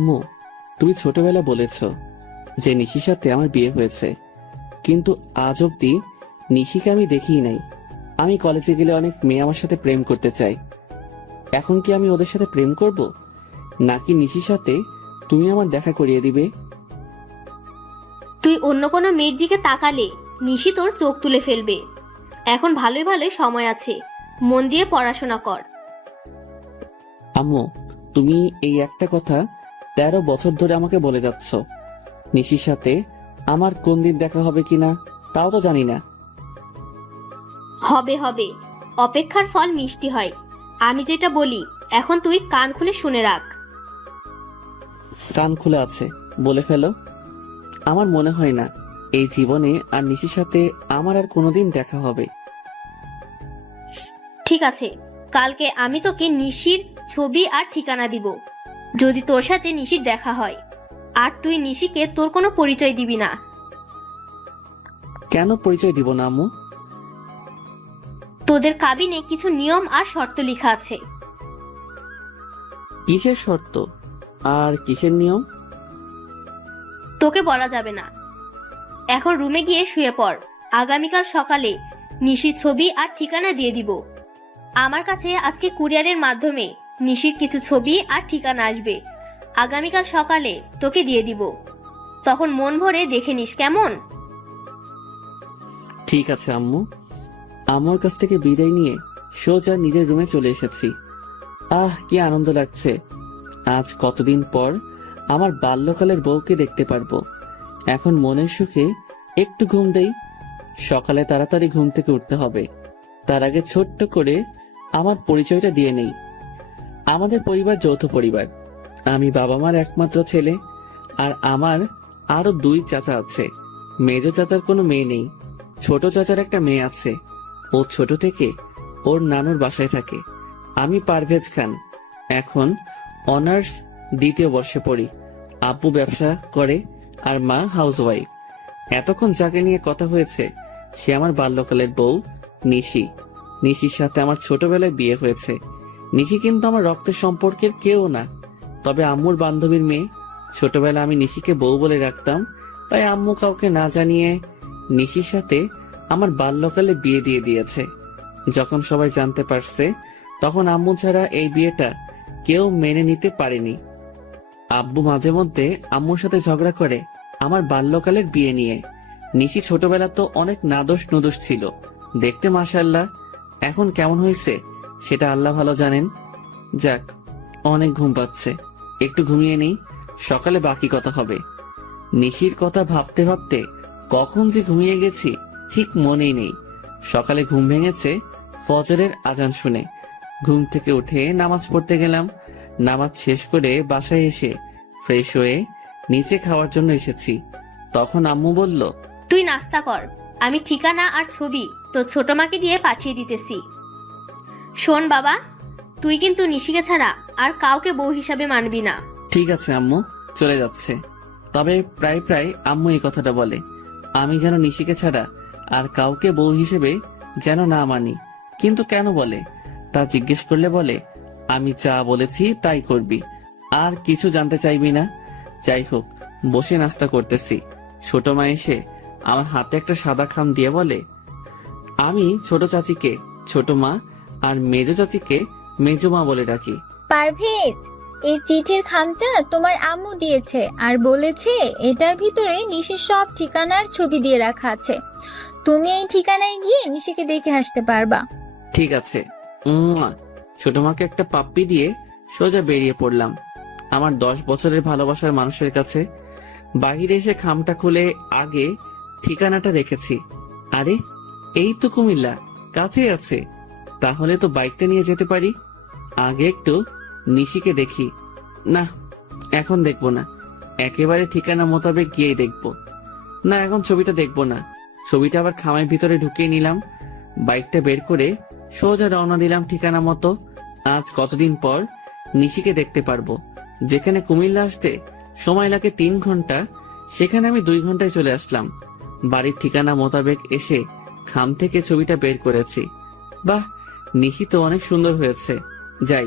আম্মু, তুমি ছোটবেলা বলেছ যে নিশির সাথে আমার বিয়ে হয়েছে, কিন্তু আজ অব্দি নিশিকে আমি দেখিই নাই। আমি কলেজে গেলে অনেক মেয়ে আমার সাথে প্রেম করতে চাই। এখন কি আমি ওদের সাথে প্রেম করব, নাকি নিশির সাথে তুমি আমার দেখা করিয়ে দিবে? তুই অন্য কোনো মেয়ের দিকে তাকালে নিশি তোর চোখ তুলে ফেলবে। এখন ভালোই ভালোই সময় আছে, মন দিয়ে পড়াশোনা কর। আম্মু, তুমি এই একটা কথা 13 বছর ধরে আমাকে বলে যাচ্ছ। নিশির সাথে আমার কোন দিন দেখা হবে কিনা তাও তো জানি না। হবে হবে, অপেক্ষার ফল মিষ্টি হয়। আমি যেটা বলি এখন তুই কান খুলে শুনে রাখ। কান খুলে আছে, বলে ফেলো। আমার মনে হয় না এই জীবনে আর নিশির সাথে আমার আর কোনোদিন দেখা হবে। ঠিক আছে, কালকে আমি তোকে নিশির ছবি আর ঠিকানা দিব। যদি তোর সাথে নিশির দেখা হয়, আর তুই নিশিকে তোর কোনো পরিচয় দিবি না। কেন পরিচয় দিব না আম্মু? তোদের কাবিনে কিছু নিয়ম আর শর্ত লেখা আছে। কিসের শর্ত আর কিসের নিয়ম? তোকে বলা যাবে না। এখন রুমে গিয়ে শুয়ে পড়। আগামীকাল সকালে নিশির ছবি আর ঠিকানা দিয়ে দিব। আমার কাছে আজকে কুরিয়ারের মাধ্যমে নিশির কিছু ছবি আর ঠিকানা আসবে। আগামীকাল সকালে তোকে দিয়ে দিব, তখন মন ভরে দেখে নিস, কেমন? ঠিক আছে আম্মু। আমার কাছ থেকে বিদায় নিয়ে সোজা নিজের রুমে চলে এসেছি। কি আনন্দ লাগছে। আজ কতদিন পর আমার বাল্যকালের বউকে দেখতে পারবো। এখন মনের সুখে একটু ঘুম দেই। সকালে তাড়াতাড়ি ঘুম থেকে উঠতে হবে। তার আগে ছোট্ট করে আমার পরিচয়টা দিয়ে নেই। আমাদের পরিবার যৌথ পরিবার। আমি বাবা মার একমাত্র ছেলে, আর আমার আরো 2 চাচা আছে। মেজ চাচার কোনো মেয়ে নেই। ছোট চাচার একটা মেয়ে আছে। ও ছোট থেকে ওর নানুর বাসায় থাকে। আমি পারভেজ খান, এখন অনার্স 2য় বর্ষে পড়ি। আব্বু ব্যবসা করে আর মা হাউসওয়াইফ। এতক্ষণ যাকে নিয়ে কথা হয়েছে সে আমার বাল্যকালের বউ নিশি। নিশির সাথে আমার ছোটবেলায় বিয়ে হয়েছে। নিশি কিন্তু আমার রক্তের সম্পর্কের কেউ না, তবে আম্মুর বান্ধবীর মেয়ে। ছোটবেলা আমি নিশিকে বউ বলে রাখতাম, তাই আম্মু কাউকে না জানিয়ে নিশির সাথে আমার বাল্যকালে বিয়ে দিয়ে দিয়েছে। যখন সবাই জানতে পারছে তখন আম্মু ছাড়া এই বিয়েটা কেউ মেনে নিতে পারেনি। আব্বু মাঝে মধ্যে আম্মুর সাথে ঝগড়া করে আমার বাল্যকালের বিয়ে নিয়ে। নিশি ছোটবেলা তো অনেক নাদোষ নুদোষ ছিল, দেখতে মাশাআল্লাহ। এখন কেমন হয়েছে সেটা আল্লাহ ভালো জানেন। যাক, অনেক ঘুম পাচ্ছে, একটু ঘুমিয়ে নেই, সকালে বাকি কথা হবে। নিশির কথা ভাবতে ভাবতে কখন যে ঘুমিয়ে গেছি ঠিক মনেই নেই। সকালে ঘুম ভেঙেছে ফজরের আজান শুনে। ঘুম থেকে উঠে নামাজ পড়তে গেলাম। নামাজ শেষ করে বাসায় এসে ফ্রেশ হয়ে নিচে খাওয়ার জন্য এসেছি। তখন আম্মু বলল, তুই নাস্তা কর, আমি ঠিকানা আর ছবি তোর ছোট মাকে দিয়ে পাঠিয়ে দিতেছি। শোন বাবা, তুই কিন্তু নিশিকে ছাড়া আর কাউকে বউ হিসাবে মানবি না। ঠিক আছে আম্মু, চলে যাচ্ছে। তবে প্রায় প্রায় আম্মু এই কথাটা বলে, আমি যেন নিশিকে ছাড়া আর কাউকে বউ হিসেবে যেন না মানি। কিন্তু কেন বলে তা জিজ্ঞেস করলে বলে, আমি যা বলেছি তাই করবি, আর কিছু জানতে চাইবি না। যাই হোক, বসে নাস্তা করতেছি। ছোট মা এসে আমার হাতে একটা সাদা খাম দিয়ে বলে, আমি ছোট চাচিকে ছোট মা আর মেজ চাচিকে মেজ মা বলে ডাকি। পারভেজ, এই চিঠির খামটা তোমার আম্মু দিয়েছে আর বলেছে এটার ভিতরে নিশির সব ঠিকানার ছবি দিয়ে রাখা আছে। তুমি এই ঠিকানায় গিয়ে নিশিকে দেখে আসতে পারবা। ঠিক আছে। ছোট মাকে একটা পাপ্পি দিয়ে সোজা বেরিয়ে পড়লাম আমার 10 বছরের ভালোবাসার মানুষের কাছে। বাহিরে এসে খামটা খুলে আগে ঠিকানাটা রেখেছি। আরে, এই তো কুমিল্লা, কাছে আছে। তাহলে তো বাইকটা নিয়ে যেতে পারি। আগে একটু নিশিকে দেখি। না, এখন দেখবো না, একেবারে ঠিকানা মোতাবেক গিয়েই দেখবো। না, এখন ছবিটা দেখবো না। ছবিটা আবার খামের ভিতরে ঢুকিয়ে নিলাম। বাইকটা বের করে সোজা রওনা দিলাম ঠিকানা মতো। আজ কতদিন পর নিশিকে দেখতে পারবো। যেখানে কুমিল্লা আসতে সময় লাগে 3 ঘন্টা, সেখানে আমি 2 ঘন্টায় চলে আসলাম। বাড়ির ঠিকানা মোতাবেক এসে খাম থেকে ছবিটা বের করেছি। বাহ, নিশি তো অনেক সুন্দর হয়েছে। যাই,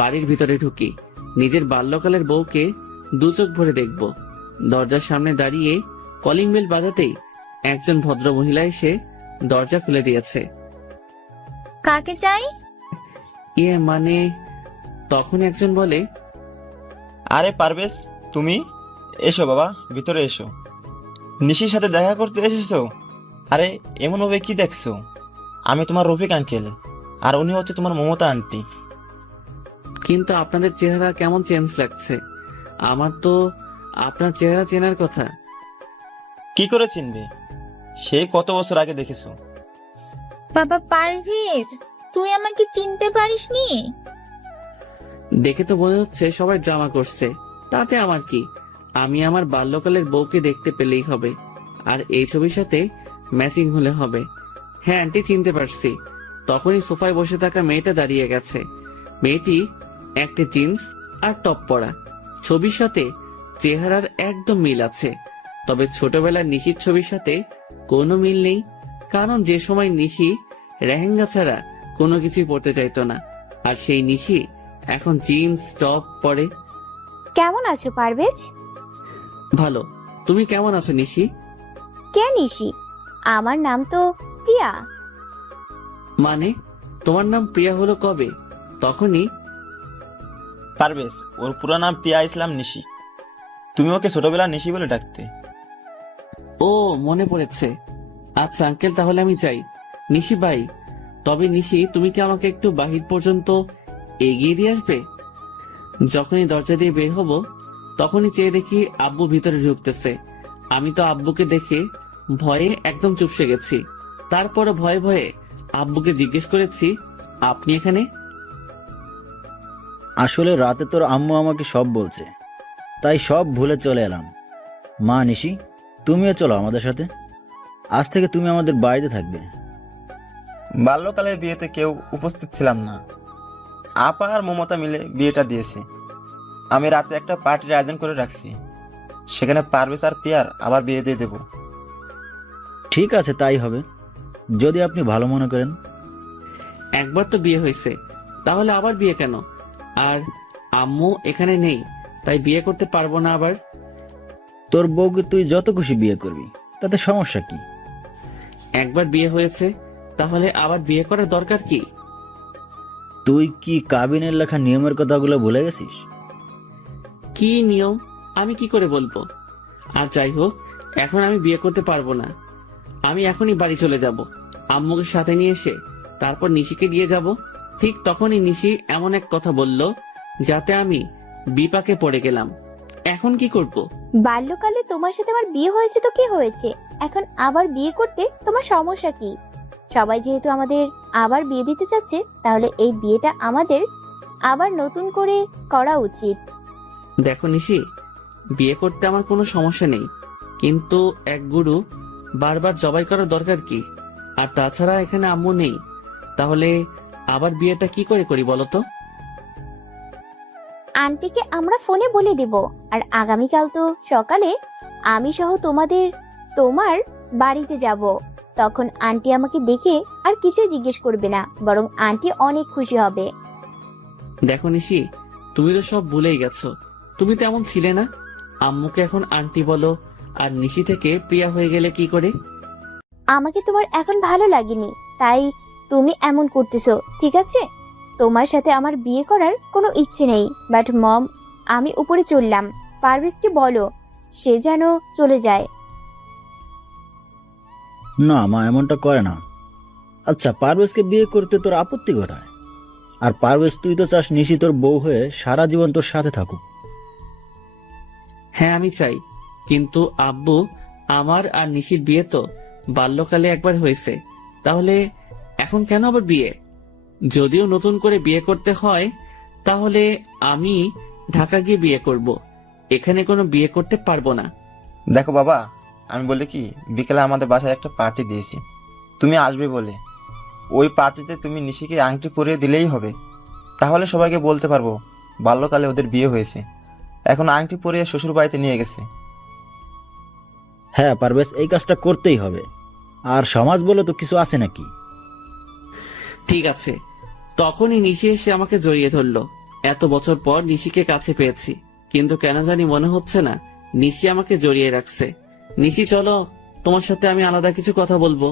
বাড়ির ভিতরে ঢুকি। নিজের বাল্যকালের বউকে দু চোখ ভরে দেখব। দরজার সামনে দাঁড়িয়ে কলিং বেল বাজাতেই একজন ভদ্র মহিলা এসে দরজা খুলে দিয়েছে। কাকে চাই? মানে তখন একজন বলে, আরে পারভেজ, তুমি এসো বাবা, ভিতরে এসো। নিশির সাথে দেখা করতে এসেছো? আরে এমন ভাবে কি দেখছো? আমি তোমার রফিক আঙ্কেল, আর উনি হচ্ছে তোমার মমতা আন্টি। কিন্তু আপনাদের চেহারা কেমন চেঞ্জ লাগছে। আমার তো আপনার চেহারা চেনার কথা। কি করে চিনবে? সেই কত বছর আগে দেখেছো। বাবা পারভেজ, তুই আমাকে চিনতে পারিসনি? দেখে তো মনে হচ্ছে সবাই ড্রামা করছে, তাতে আমার কি? আমি আমার বাল্যকালের বউকে দেখতে পেলেই হবে, আর এই ছবির সাথে ম্যাচিং হলে হবে। হ্যাঁ আন্টি, চিনতে পারছি। তখনই সোফায় বসে থাকা মেয়েটা দাঁড়িয়ে গেছে। মেয়েটি একটা জিন্স আর টপ পরা। ছবির সাথে চেহারার একদম মিল আছে, তবে ছোটবেলার নিশির ছবির সাথে কোনো মিল নেই। কারণ যে সময় নিশি লেহেঙ্গা ছাড়া কোনো কিছুই পরতে চাইতো না, আর সেই নিশি এখন জিন্স টপ পরে। কেমন আছো পারভেজ? ভালো, তুমি কেমন আছো নিশি? কে নিশি? আমার নাম তো প্রিয়া। মানে তোমার নাম প্রিয়া হলো কবে? তখনই পারভেজ, ওর পুরো নাম পিয়া ইসলাম নিশি। তুমি ওকে ছোটবেলা নিশি বলে ডাকতে। ও মনে পড়েছে। আচ্ছা আঙ্কেল, তাহলে আমি যাই। নিশি ভাই, তবে নিশি তুমি কি আমাকে একটু বাহির পর্যন্ত এগিয়ে দিয়ে আসবে? যখনই দরজা দিয়ে বের হব তখনই চেয়ে দেখি আব্বু ভিতরে ঢুকতেছে। আমি তো আব্বুকে দেখে ভয়ে একদম চুপসে গেছি। তারপরে ভয়ে ভয়ে আব্বুকে জিজ্ঞেস করেছি, আপনি এখানে? আসলে রাতে তোর আম্মু আমাকে সব বলছে, তাই সব ভুলে চলে এলাম। মা নিশি, তুমিও চলো আমাদের সাথে। আজ থেকে তুমি আমাদের বাড়িতে থাকবে। বাল্যকালের বিয়েতে কেউ উপস্থিত ছিলাম না। আপা আর মমতা মিলে বিয়েটা দিয়েছে। আমি রাতে একটা পার্টির আয়োজন করে রাখছি, সেখানে পারভেজ আর পিয়ার আবার বিয়ে দিয়ে দেবো। ঠিক আছে, তাই হবে, যদি আপনি ভালো মনে করেন। একবার তো বিয়ে হয়েছে, তাহলে আবার বিয়ে কেন? আর আম্মু এখানে নেই, তাই বিয়ে করতে পারবো না আবার? তোর বউকে তুই যত খুশি বিয়ে করবি, তাতে সমস্যা কি? একবার বিয়ে হয়েছে, তাহলে আবার বিয়ে করার দরকার কি? তুই কি কাবিনের লেখা নিয়মের কথাগুলো ভুলে গেছিস? কি নিয়ম আমি কি করে বলবো? আর যাই হোক, এখন আমি বিয়ে করতে পারবো না। আমি এখনই বাড়ি চলে যাব, আম্মুকে সাথে নিয়ে এসে তারপর নিশিকে দিয়ে যাব। ঠিক তখনই নিশি এমন এক কথা বলল যাতে আমি বিপাকে পড়ে গেলাম। এখন কি করব? বাল্যকালে তোমার সাথে আমার বিয়ে হয়েছে তো কি হয়েছে? এখন আবার বিয়ে করতে তোমার সমস্যা কি? সবাই যেহেতু আমাদের আবার বিয়ে দিতে চাচ্ছে, তাহলে এই বিয়েটা আমাদের আবার নতুন করে করা উচিত। দেখো নিশি, বিয়ে করতে আমার কোনো সমস্যা নেই, কিন্তু এক গুরু বারবার জবাই করার দরকার কি? আর তাছাড়া এখানে আম্মু নেই, তাহলে আবার বিয়েটা কি করে করি বলো তো? আন্টিকে আমরা ফোনে বলে দেব, আর আগামীকাল তো সকালে আমি সহ তোমার বাড়িতে যাব। তখন আন্টি আমাকে দেখে আর কিছু জিজ্ঞেস করবে না, বরং আন্টি অনেক খুশি হবে। দেখো নিশি, তুমি তো সব ভুলেই গেছো। তুমি তো এমন ছিলে না। আম্মুকে এখন আন্টি বলো, আর নিশি থেকে প্রিয়া হয়ে গেলে কি করে? আমাকে তোমার এখন ভালো লাগেনি, তাই তুমি এমন করতেছো, ঠিক আছে? তোমার সাথে আমার বিয়ে করার কোনো ইচ্ছে নেই। বাট মম, আমি উপরে চললাম। পারভেজকে বলো সে যেন চলে যায়। না মা, এমনটা করে না। আচ্ছা, পারভেজকে বিয়ে করতে তোর আপত্তি কোথায়? আর পারভেজ, তুই তো চাস নিশি তোর বউ হয়ে সারা জীবন তোর সাথে থাকুক। হ্যাঁ আমি চাই, কিন্তু আব্বু, আমার আর নিশির বিয়ে তো বাল্যকালে একবার হয়েছে, তাহলে এখন কেন আবার বিয়ে? যদিও নতুন করে বিয়ে করতে হয়, তাহলে আমি ঢাকা গিয়ে বিয়ে করব, এখানে কোনো বিয়ে করতে পারবো না। দেখো বাবা, আমি বলি কি, বিকেলে আমাদের বাসায় একটা পার্টি দিয়েছি, তুমি আসবে বলে। ওই পার্টিতে তুমি নিশিকে আংটি পরিয়ে দিলেই হবে, তাহলে সবাইকে বলতে পারবো বাল্যকালে ওদের বিয়ে হয়েছে। এখন আংটি পরিয়ে শ্বশুর বাড়িতে নিয়ে গেছে। হ্যাঁ পারভেজ, এই কাজটা করতেই হবে। আর সমাজ বলে তো কিছু আছে নাকি? ঠিক আছে। তখনই নিশি এসে আমাকে জড়িয়ে ধরলো। এত বছর পর নিশিকে কাছে পেয়েছি, কিন্তু কেন জানি মনে হচ্ছে না নিশি আমাকে জড়িয়ে রাখছে। নিশি চলো, তোমার সাথে আমি আলাদা কিছু কথা বলবো।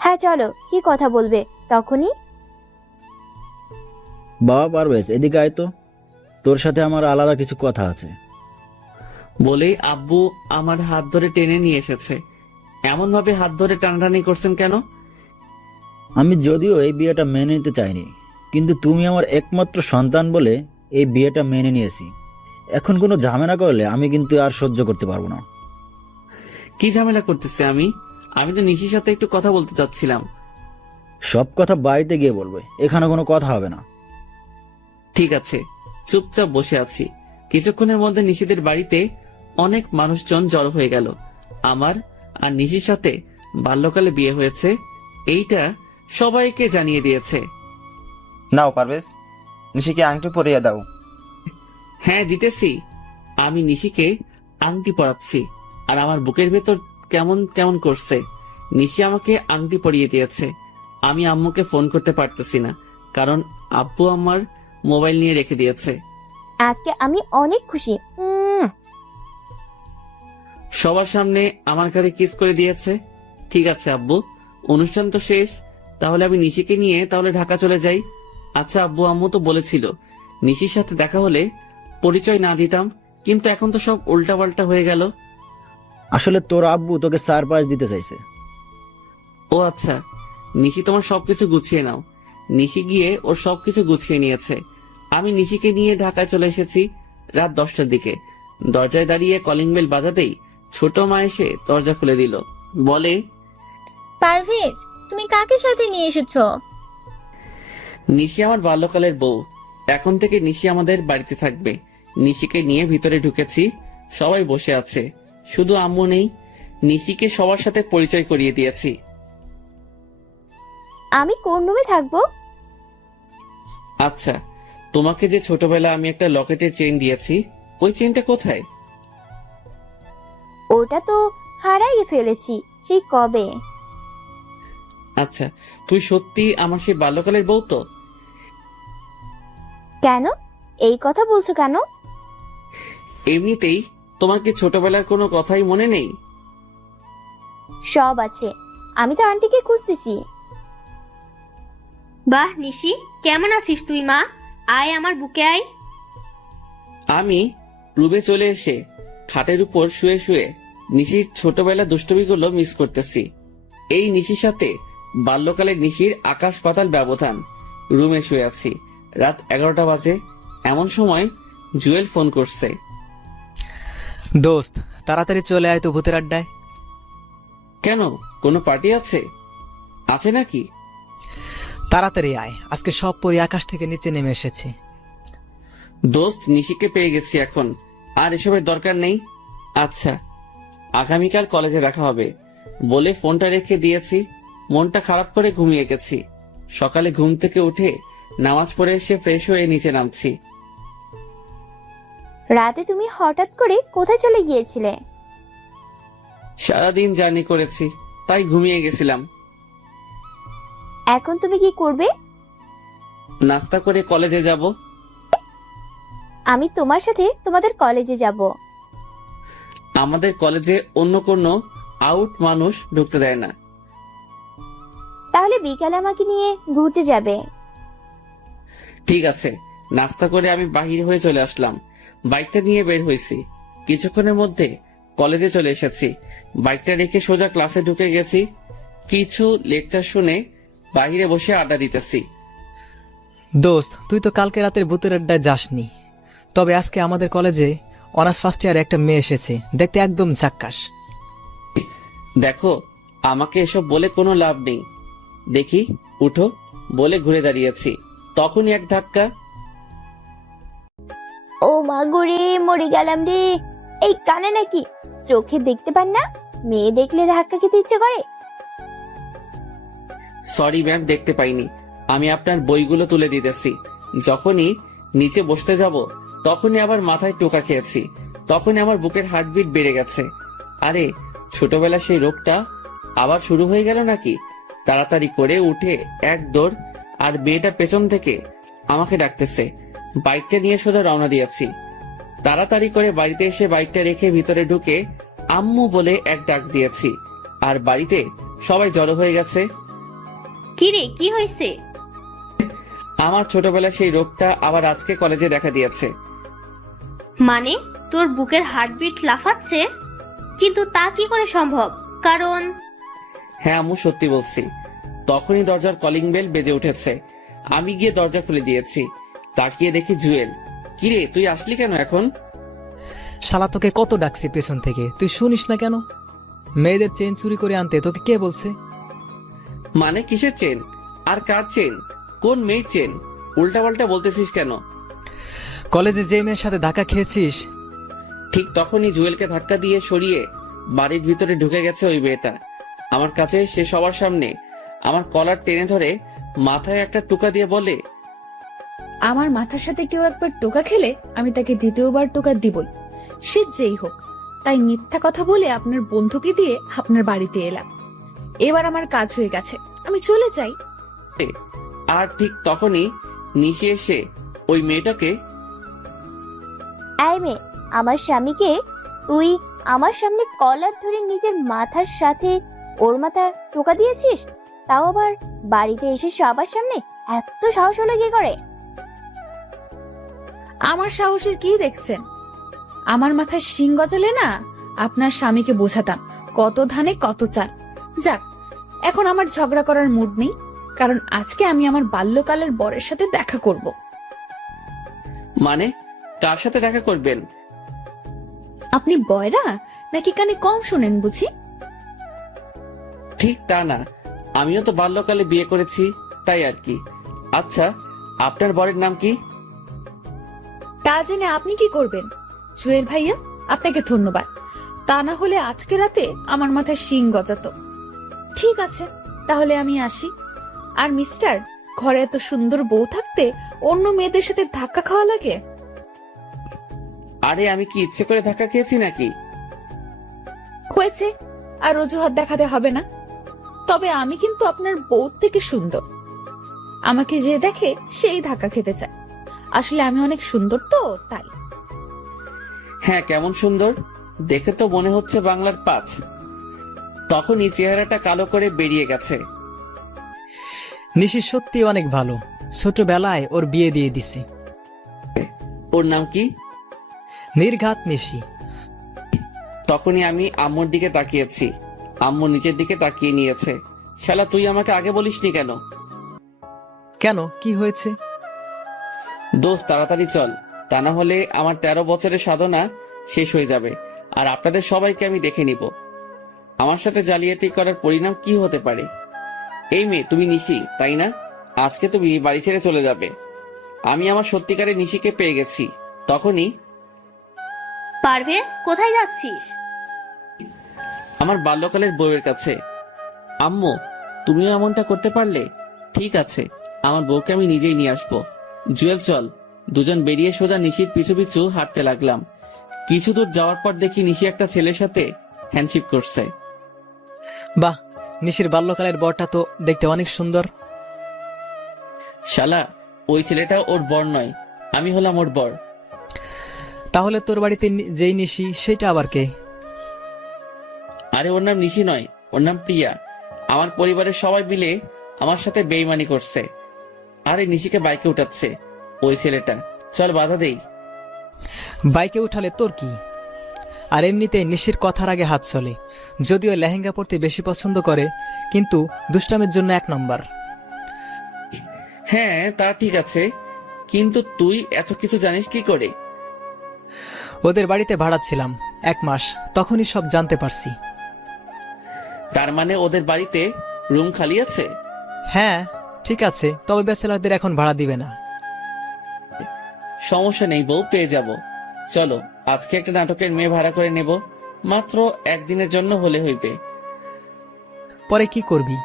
হ্যাঁ চলো, কি কথা বলবে তখনই? বাবা পারভেজ, এদিকে আয় তো, তোর সাথে আমার আলাদা কিছু কথা আছে। বলেই আব্বু আমার হাত ধরে টেনে নিয়ে এসেছে। এমন ভাবে হাত ধরে টানাটানি করছেন কেন? আমি যদিও এই বিয়েটা মেনে নিতে চাইনি, কিন্তু তুমি আমার একমাত্র সন্তান বলে এই বিয়েটা মেনে নিয়েছি। এখন কোনো ঝামেলা করলে আমি কিন্তু আর সহ্য করতে পারবো না। কি ঝামেলা করতেছে? আমি তো নিশির সাথে একটু কথা বলতে চাচ্ছিলাম। সব কথা বাড়িতে গিয়ে বলবে, এখানে কোনো কথা হবে না। ঠিক আছে, চুপচাপ বসে আছি। কিছুক্ষণের মধ্যে নিশিদের বাড়িতে অনেক মানুষজন জড়ো হয়ে গেল। আমার আর নিশির সাথে বাল্যকালে বিয়ে হয়েছে এইটা সবাইকে জানিয়ে দিয়েছে। নাও পারভেজ, নিশিকে আংটি পরিয়ে দাও। হ্যাঁ দিতেছি। আমি নিশিকে আংটি পরাচ্ছি আর আমার বুকের ভেতর কেমন কেমন করছে। নিশি আমাকে আংটি পরিয়ে দিয়েছে। আমি আম্মুকে ফোন করতে পারতেছি না, কারণ আব্বু আমার মোবাইল নিয়ে রেখে দিয়েছে। আজকে আমি অনেক খুশি। সবার সামনে আমার গাড়ি কিস করে দিয়েছে। ঠিক আছে আব্বু, অনুষ্ঠান তো শেষ, তাহলে আমি নিশিকে নিয়ে তাহলে ঢাকা চলে যাই। আচ্ছা আব্বু, আম্মু তো বলেছিল নিশির সাথে দেখা হলে পরিচয় না দিতাম, কিন্তু এখন তো সব উল্টাপাল্টা হয়ে গেল। আসলে তোর আব্বু তোকে সারপ্রাইজ দিতে চাইছে। ও আচ্ছা, নিশি তোমার সবকিছু গুছিয়ে নাও। নিশি গিয়ে ওর সবকিছু গুছিয়ে নিয়েছে। আমি নিশিকে নিয়ে ঢাকায় চলে এসেছি রাত 10টার দিকে। দরজায় দাঁড়িয়ে কলিং বেল বাজাতেই ছোট মা এসে দরজা খুলে দিল। বলে, পারভেজ, তুমি কাকে সাথে নিয়ে এসেছো? নিশি আমার বাল্যকালের বউ। এখন থেকে নিশি আমাদের বাড়িতে থাকবে। নিশিকে নিয়ে ভিতরে ঢুকেছি, সবাই বসে আছে, শুধু আম্মু নেই। নিশিকে সবার সাথে পরিচয় করিয়ে দিয়েছি। আমি কোন রুমে থাকবো? আচ্ছা, তোমাকে যে ছোটবেলা আমি একটা লকেটের চেইন দিয়েছি, ওই চেইনটা কোথায়? ওটা তো হারাই ফেলেছি সেই কবে। আচ্ছা, তুই সত্যি আমার সেই বাল্যকালের বউ তো? কেন এই কথা বলছো কেন? এমনিতেই তোমার কি ছোটবেলার কোনো কথাই মনে নেই? সব আছে, আমি তো আন্টিকে খুঁজতেছি। বাহ নিশি, কেমন আছিস তুই মা? আয় আমার বুকে আয়। আমি রুমে চলে এসে খাটের উপর শুয়ে শুয়ে নিশির ছোটবেলা দুষ্টমিগুলো মিস করতেছি। এই নিশির সাথে বাল্যকালের নিশির আকাশ পাতাল ব্যবধান। রুমে শুয়ে আছি, রাত 11টা বাজে। এমন সময় জুয়েল ফোন করছে। দোস্ত, তাড়াতাড়ি চলে আয় তো ভূতের আড্ডায়। কেন, কোনো পার্টি আছে? আছে নাকি? তাড়াতাড়ি আয়, আজকে সব পরি আকাশ থেকে নিচে নেমে এসেছে। দোস্ত, নিশিকে পেয়ে গেছি, এখন আর এসবের দরকার নেই। আচ্ছা, আগামীকাল কলেজে দেখা হবে বলে ফোনটা রেখে দিয়েছি। মনটা খারাপ করে ঘুমিয়ে গেছি। সকালে ঘুম থেকে উঠে নামাজ পড়ে এসে ফ্রেশ হয়ে নিচে নামছি। রাতে তুমি হঠাৎ করে কোথায় চলে গিয়েছিলে? সারাদিন জার্নি করেছি, তাই ঘুমিয়ে গেছিলাম। এখন তুমি কি করবে? নাস্তা করে কলেজে যাব। আমি তোমার সাথে তোমাদের কলেজে যাব। আমাদের কলেজে অন্য কোনো আউট মানুষ ঢুকতে দেয় না। তাহলে বিকালে আমাকে নিয়ে ঘুরতে যাবে। ঠিক আছে। নাস্তা করে আমি বাহির হয়ে চলে আসলাম। বাইকটা নিয়ে বের হয়েছি। কিছুক্ষণের মধ্যে কলেজে চলে এসেছি। বাইকটা রেখে সোজা ক্লাসে ঢুকে গেছি। কিছু লেকচার শুনে বাহিরে বসে আড্ডা দিতেছি। দোস্ত, তুই তো কালকে রাতের ভূতের আড্ডায় যাসনি, তবে আজকে আমাদের কলেজে অনার্স ফার্স্ট ইয়ারে একটা মেয়ে এসেছে, দেখতে একদম ঝাক্কাস। দেখো, আমাকে এসব বলে কোনো লাভ নেই। দেখি, উঠো বলে ঘুরে দাঁড়িয়েছি, তখনই এক ধাক্কা। ও মা গো রে, মরে গেলাম রে। এই কানে নাকি চোখে দেখতে পান না? মেয়ে দেখলে ধাক্কা খেতে ইচ্ছে করে। সরি ম্যাম, দেখতে পাইনি। আমি আপনার বইগুলো তুলে দিতেছি। যখনই নিচে বসতে যাব তখনই আবার মাথায় টোকা খেয়েছি। তখনই আমার বুকের হার্টবিট বেড়ে গেছে। আরে, ছোটবেলা সেই রোগটা আবার শুরু হয়ে গেল নাকি? তাড়াতাড়ি করে উঠে এক দৌড়, আর মেয়েটা পেছন থেকে আমাকে ডাকতেছে। বাইকটা নিয়ে সোজা রওনা দিয়েছি। তাড়াতাড়ি করে বাড়িতে এসে বাইকটা রেখে ভিতরে ঢুকে আম্মু বলে এক ডাক দিয়েছি, আর বাড়িতে সবাই জড়ো হয়ে গেছে। কি রে, কি হয়েছে? আমার ছোটবেলায় সেই রোগটা আবার আজকে কলেজে দেখা দিয়েছে। মানে তোর বুকের হার্টবিট লাফাচ্ছে? কিন্তু তা কি করে সম্ভব? কারণ হ্যাঁ আম্মু, সত্যি বলছি। তখনই দরজার কলিং বেল বেজে উঠেছে। আমি গিয়ে দরজা খুলে দিয়েছি। তাকিয়ে দেখি জুয়েল। কিরে, তুই আসলি কেন এখন? শালা তোকে কত ডাকছি পেছন থেকে, তুই শুনিস না কেন? মেয়েদের চেন চুরি করে আনতে তোকে কে বলছে? মানে কিসের চেন? আর কার চেন? কোন মেয়ের চেন? উল্টাপাল্টা বলতেছিস কেন? কলেজে যে মেয়ের সাথে ধাক্কা খেয়েছিস, ঠিক তখনই জুয়েলকে ধাক্কা দিয়ে সরিয়ে বাড়ির ভিতরে ঢুকে গেছে ওই মেয়েটা। আমার কাছে সে সবার সামনে আমার কলার টেনে ধরে মাথায় একটা টোকা দিয়ে বলে, আমার মাথার সাথে কেউ একবার টোকা খেলে আমি তাকে দ্বিতীয়বার টোকা দিবই, সে যেই হোক। তাই মিথ্যা কথা বলে আপনার বন্ধুকে দিয়ে আপনার বাড়িতে এলাম। এবার আমার কাজ হয়ে গেছে, আমি চলে যাই। আর ঠিক তখনই নিশে এসে ওই মেয়েটাকে, এই মেয়ে, আমার স্বামীকে তুই আমার সামনে কলার ধরে নিজের মাথার সাথে ওর মাথা টোকা দিয়েছিস, তাও আবার বাড়িতে এসে সবার সামনে? এত সাহস হলো কি করে? আমার সাহসের কি দেখছেন? আমার মাথায় শিং গজালে না আপনার স্বামীকে বোঝাতাম কত ধানে কত চাল। যাক, এখন আমার ঝগড়া করার মুড নেই, কারণ আজকে আমি আমার বাল্যকালের বরের সাথে দেখা করব। মানে কার সাথে দেখা করবেন? আপনি বয়রা নাকি কানে কম শোনেন বুঝি? ঠিক তা না, আমিও তো বাল্যকালে বিয়ে করেছি, তাই আর কি। আচ্ছা, আপনার বরের নাম কি? তা জেনে আপনি কি করবেন? জুয়েল ভাইয়া, আপনাকে ধন্যবাদ। তা না হলে আজকে রাতে আমার মাথায় শিং গজাতো। ঠিক আছে, তাহলে আমি আসি। আর মিস্টার, ঘরে এত সুন্দর বউ থাকতে অন্য মেয়েদের সাথে ধাক্কা খাওয়া লাগে? আরে আমি কি ইচ্ছে করে ধাক্কা খেয়েছি নাকি? হয়েছে, আর অজুহাত দেখাতে হবে না। তবে আমি কিন্তু আপনার বউ থেকে সুন্দর। আমাকে যে দেখে সেই ধাক্কা খেতে চায়। আসলে আমি অনেক সুন্দর তো, তাই। হ্যাঁ, কেমন সুন্দর দেখে তো মনে হচ্ছে বাংলার 5। তখনই চেহারাটা কালো করে বেরিয়ে গেছে। নিশি সত্যি অনেক ভালো, ছোটবেলায় ওর বিয়ে দিয়ে দিছে। ওর নাম কি? নির্ঘাত নিশি। তখনই আমি আম্মুর দিকে তাকিয়েছি। আম্মু নিচের দিকে তাকিয়ে নিয়েছে। শালা, তুই আমাকে আগে বলিসনি কেন? কেন, কি হয়েছে? দোস্ত, তাড়াতাড়ি চল, তা না হলে আমার 13 বছরের সাধনা শেষ হয়ে যাবে, আর আপনাদের সবাইকে আমি দেখে নিব। আমার সাথে জালিয়াতি করার পরিণাম কি হতে পারে? এই মেয়ে, তুমি নিশি তাই না? আজকে তুমি বাড়ি ছেড়ে চলে যাবে। আমি আমার সত্যিকারের নিশিকে পেয়ে গেছি। তখনই, পারভেজ, কোথায় যাচ্ছিস? আমার বাল্যকালের বউয়ের কাছে। আম্মু, তুমিও এমনটা করতে পারলে? ঠিক আছে, আমার বউকে আমি নিজেই নিয়ে আসবো। জুয়েল, চল। দুজন বেরিয়ে সোজা নিশির পিছু পিছু হাঁটতে লাগলাম। কিছু দূর যাওয়ার পর দেখি নিশি একটা ছেলের সাথে হ্যান্ডশিপ করছে। বাহ, নিশির বাল্যকালের বরটা তো দেখতে অনেক সুন্দর। শালা, ওই ছেলেটা ওর বর নয়, আমি হলাম ওর বর। তাহলে তোর বাড়িতে যেই নিশি, সেটা আবার কে? আরে ওর নাম নিশি নয়, ওর নাম প্রিয়া। আমার পরিবারের সবাই মিলে আমার সাথে বেইমানি করছে। আরে নিশিকে বাইকে উঠাচ্ছে ওই ছেলেটা। চল বাধা দেই। বাইকে উঠালে তোর কি? আর এমনিতে নিশির কথার আগে হাত চলে। যদিও লেহেঙ্গা পরতে বেশি পছন্দ করে, কিন্তু দুষ্টামের জন্য 1 নম্বর। হ্যাঁ, তা ঠিক আছে, কিন্তু তুই এত কিছু জানিস কি করে? ওদের বাড়িতে ভাড়া ছিলাম 1 মাস, তখনই সব জানতে পারছি। তার মানে ওদের বাড়িতে রুম খালি আছে? হ্যাঁ, ঠিক আছে, তবে ব্যাচেলারদের এখন ভাড়া দিবে না। সমস্যা নেই বউ, পেয়ে যাব। চলো, আজকে একটা নাটকের মেয়ে ভাড়া করে নেব, মাত্র 1 দিনের জন্য হলে হইবে। পরে কি করবি?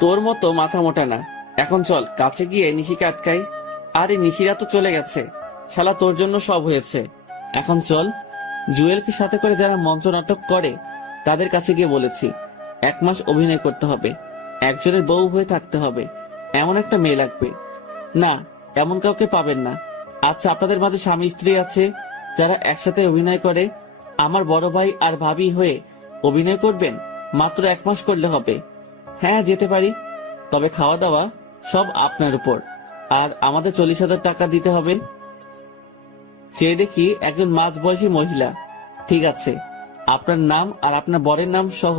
তোর মতো মাথা মোটা না। এখন চল কাছে গিয়ে নিশিকে আটকাই। আরে নিশিরা তো চলে গেছে। শালা, তোর জন্য সব হয়েছে। এখন চল। জুয়েলকে সাথে করে যারা মঞ্চ নাটক করে তাদের কাছে গিয়ে বলেছি 1 মাস অভিনয় করতে হবে, একজনের বউ হয়ে থাকতে হবে, এমন একটা মেয়ে লাগবে। না, এমন কাউকে পাবেন না। আচ্ছা, আপনাদের মাঝে স্বামী স্ত্রী আছে যারা একসাথে অভিনয় করে? আমার বড় ভাই আর ভাবি হয়ে অভিনয় করবেন? মাত্র 1 মাস করলে হবে। হ্যাঁ, যেতে পারি, তবে খাওয়া দাওয়া সব আপনার উপর, আর আমাদের 40,000 টাকা দিতে হবে। চেয়ে দেখি একজন মাঝবয়সী মহিলা। ঠিক আছে, আপনার নাম আর আপনার বরের নাম সহ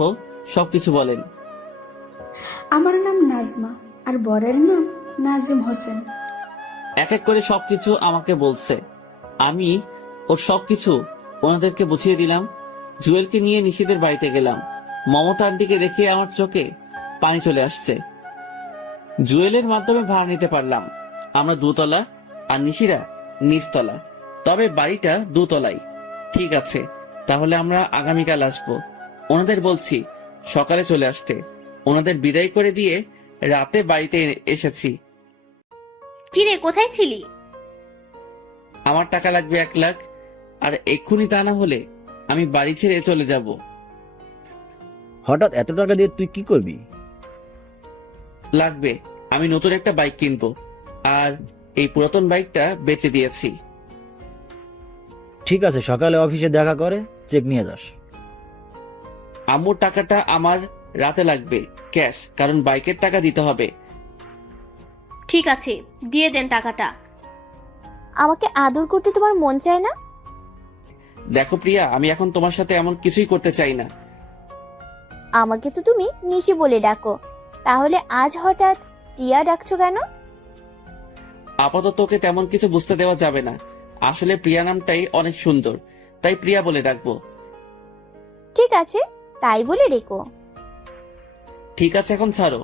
সবকিছু বলেন। আমার নাম নাজমা আর বরের নাম নাজিম হোসেন। এক এক করে সবকিছু আমাকে বলছে। আমি ওর সবকিছু ওনাদেরকে বুঝিয়ে দিলাম। জুয়েলকে নিয়ে নিশিদের বাড়িতে গেলাম। মমতা আন্টিকে দেখে আমার চোখে পানি চলে আসছে। জুয়েলের মাধ্যমে ভাড়া নিতে পারলাম। আমরা 2 তলা আর নিশিরা নিচতলা, তবে বাড়িটা 2 তলায়। ঠিক আছে, তাহলে আমরা আগামীকাল আসবো। ওনাদের বলছি সকালে চলে আসতে। ওনাদের বিদায় করে দিয়ে রাতে বাড়িতে এসেছি। কিরে, কোথায় ছিলি? আমার টাকা লাগবে 1 লাখ, আর এক্ষুনি তা না হলে আমি বাড়ি ছেড়ে চলে যাব। হঠাৎ এত টাকা দিয়ে তুই কি করবি? লাগবে, আমি নতুন একটা বাইক কিনবো, আর এই পুরাতন বাইকটা বেচে দিয়েছি। ঠিক আছে, সকালে অফিসে দেখা করে চেক নিয়ে যাস। আম্মুর টাকাটা আমার রাতে লাগবে ক্যাশ, কারণ বাইকের টাকা দিতে হবে। ঠিক আছে, দিয়ে দেন টাকাটা। আমাকে আদর করতে তোমার মন চায় না? দেখো প্রিয়া, আমি এখন তোমার সাথে এমন কিছুই করতে চাই না। আমাকে তো তুমি নিশি বলে ডাকো, তাহলে আজ হঠাৎ প্রিয়া ডাকছো কেন? আপাতত ওকে তেমন কিছু বুঝতে দেওয়া যাবে না। আসলে প্রিয়া নামটাই অনেক সুন্দর, তাই প্রিয়া বলে ডাকবো। ঠিক আছে, তাই বলে ডেকো। ঠিক আছে, এখন ছাড়ো।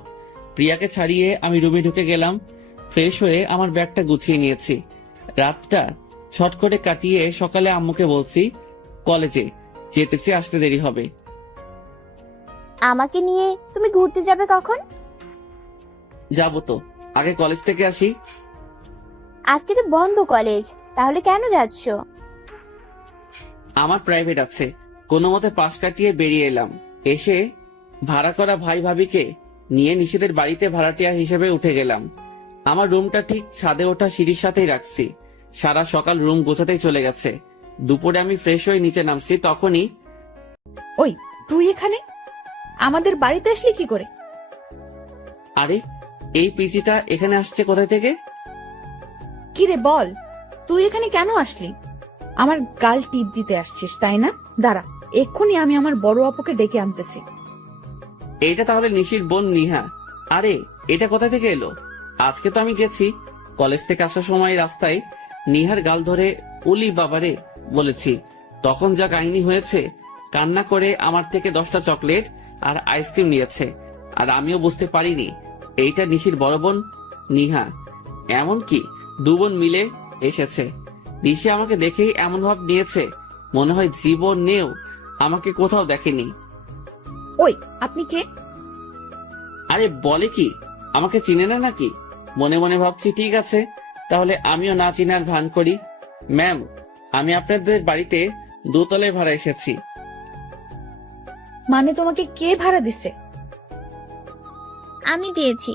প্রিয়াকে ছাড়িয়ে আমি রুমে ঢুকে গেলাম। ফ্রেশ হয়ে আমার ব্যাগটা গুছিয়ে নিয়েছি। রাতটা ছট করে কাটিয়ে সকালে আম্মুকে বলছি কলেজে যেতেছি, আসতে দেরি হবে। আমাকে নিয়ে তুমি ঘুরতে যাবে কখন? যাবো তো, আগে কলেজ থেকে আসি। আজকে তো বন্ধ কলেজ, তাহলে কেন যাচ্ছ? আমার প্রাইভেট আছে, কোনো মতে পাশ কাটিয়ে বেরিয়ে এলাম। এসে ভাড়া করা ভাই ভাবিকে নিয়ে নিশিদের বাড়িতে ভাড়াটিয়া হিসেবে উঠে গেলাম। আমার রুমটা ঠিক ছাদে ওঠা সিঁড়ির সাথেই রাখছি। সারা সকাল রুম গোছাতেই চলে গেছে। দুপুরে আমি ফ্রেশ হয়ে নিচে নামছি, তখনই ওই, তুই এখানে আমাদের বাড়িতে আসলি কি করে? আরে, এই পিচিটা এখানে আসছে কোথায় থেকে? কি রে বল, তুই এখানে কেন আসলি? আমার গাল টিপ দিতে আসছিস তাই না? দাঁড়া, এক্ষুনি আমি আমার বড় আপুকে ডেকে আনতেছি। এইটা তাহলে নিশির বোন নিহা। আরে, এটা কোথা থেকে এলো? আজকে তো আমি গেছি কলেজ থেকে আসার সময় রাস্তায় নিহার গাল ধরে উলি বাবারে বলেছি। তখন যা কাহিনী হয়েছে, কান্না করে আমার থেকে 10টা চকলেট আর আইসক্রিম নিয়েছে, আর আমিও বুঝতে পারিনি এইটা নিশির বড় বোন নিহা। এমনকি 2 বোন মিলে এসেছে। নিশি আমাকে দেখেই এমন ভাব নিয়েছে, মনে হয় জীবনেও আমাকে কোথাও দেখেনি। ওই, আপনি কে? আরে বলে কি, আমাকে চিনে না নাকি? মনে মনে ভাবছি ঠিক আছে, তাহলে আমিও না চিনার ভান করি। ম্যাম, আমি আপনাদের বাড়িতে 2 তলায় ভাড়া এসেছি। মানে তোমাকে কে ভাড়া দিছে? আমি দিয়েছি,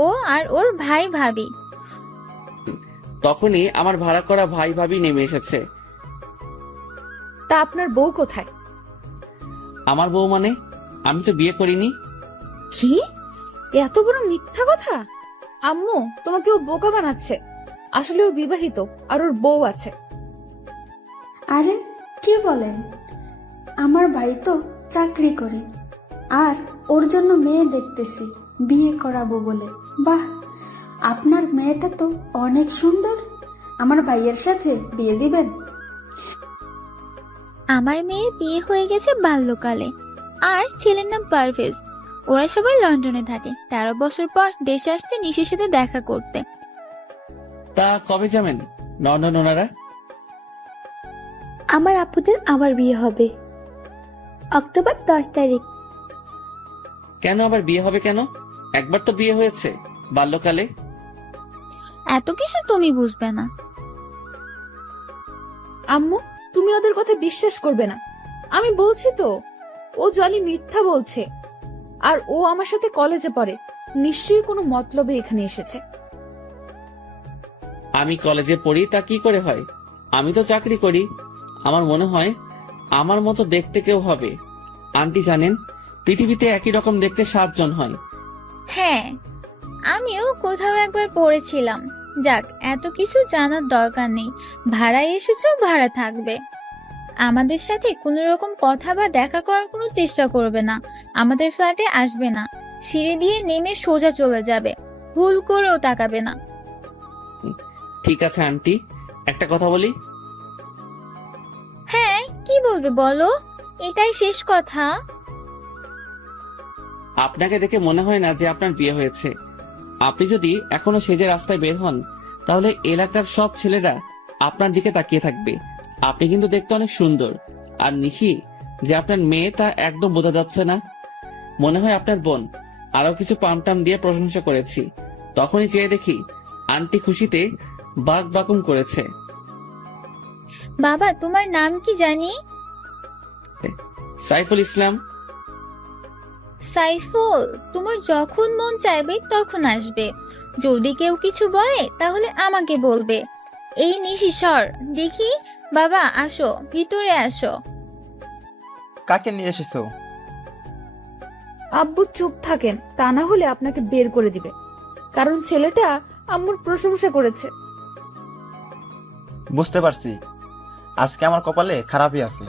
ও আর ওর ভাই ভাবি। তখনই আমার ভাড়া করা ভাই ভাবি নেমে এসেছে। তা আপনার বউ কোথায়? আমার বউ মানে? আমি তো বিয়ে করিনি। কি এত বড় মিথ্যা কথা! আম্মু, তোমাকে ও বোকা বানাচ্ছে। আসলে ও বিবাহিত আর ওর বউ আছে। আরে কি বলেন, আমার ভাই তো চাকরি করে, আর ওর জন্য মেয়ে দেখতেছি বিয়ে করাবো বলে। বাহ, আপনার মেয়েটা তো অনেক সুন্দর, আমার ভাইয়ের সাথে বিয়ে দিবেন? আমার মেয়ের বিয়ে হয়ে গেছে বাল্যকালে, আর ছেলের নাম পারভেজ। ওরা সবাই লন্ডনে থাকে। 13 বছর পর দেশে আসছে নিশির সাথে দেখা করতে। তা কবে যাবেন লন্ডন ওনারা? আমার আপুদের আবার বিয়ে হবে অক্টোবর 10 তারিখ। কেন আবার বিয়ে হবে কেন? একবার তো বিয়ে হয়েছে বাল্যকালে। এত কিছু তুমি বুঝবে না। আম্মু, তুমি ওদের কথা বিশ্বাস করবে না। আমি বলছি তো, ও জলি মিথ্যা বলছে। আর ও আমার সাথে কলেজে পড়ে, নিশ্চয়ই কোনো মতলবে এখানে এসেছে। আমি কলেজে পড়ি তা কি করে হয়? আমি তো চাকরি করি। আমার মনে হয় আমার মতো দেখতে কেউ হবে। আন্টি জানেন, পৃথিবীতে একই রকম দেখতে 7 জন হয়। হ্যাঁ, আমিও কোথাও একবার পড়েছিলাম। যাক, এত কিছু জানার দরকার নেই। ভাড়ায় এসেছো, ভাড়া থাকবে। আমাদের সাথে কোনো রকম কথা বা দেখা করার কোনো চেষ্টা করবে না। আমাদের ফ্ল্যাটে আসবে না। সিঁড়ি দিয়ে নেমে সোজা চলে যাবে। ভুল করেও তাকাবে না। ঠিক আছে আন্টি, একটা কথা বলি। হ্যাঁ, কি বলবে বলো? এটাই শেষ কথা। আপনাকে দেখে মনে হয় না যে আপনার বিয়ে হয়েছে। আপনি যদি এখনো সেজে রাস্তায় বের হন, তাহলে এলাকার সব ছেলেরা আপনার দিকে তাকিয়ে থাকবে। আপনি কিন্তু দেখতে অনেক সুন্দর। আর নিশি যে আপনার মেয়ে তা একদম বোঝা যাচ্ছে না। মনে হয় আপনার বোন। আরো কিছু পামটাম দিয়ে প্রশংসা করেছি, তখনই চেয়ে দেখি আন্টি খুশিতে বাক বাকুম করেছে। বাবা, তোমার নাম কি জানি? সাইফুল ইসলাম। সাইফুল, তোমার যখন মন চাইবে তখন আসবে। যদি কেউ কিছু বলে তাহলে আমাকে বলবে। এই নিশি সর দেখি। বাবা আসো, ভিতরে আসো। কাকে নিয়ে এসেছো? আব্বু চুপ থাকেন, তা না হলে আপনাকে বের করে দিবে। কারণ ছেলেটা আম্মুর প্রশংসা করেছে। বুঝতে পারছি, আজকে আমার কপালে খারাপই আছে।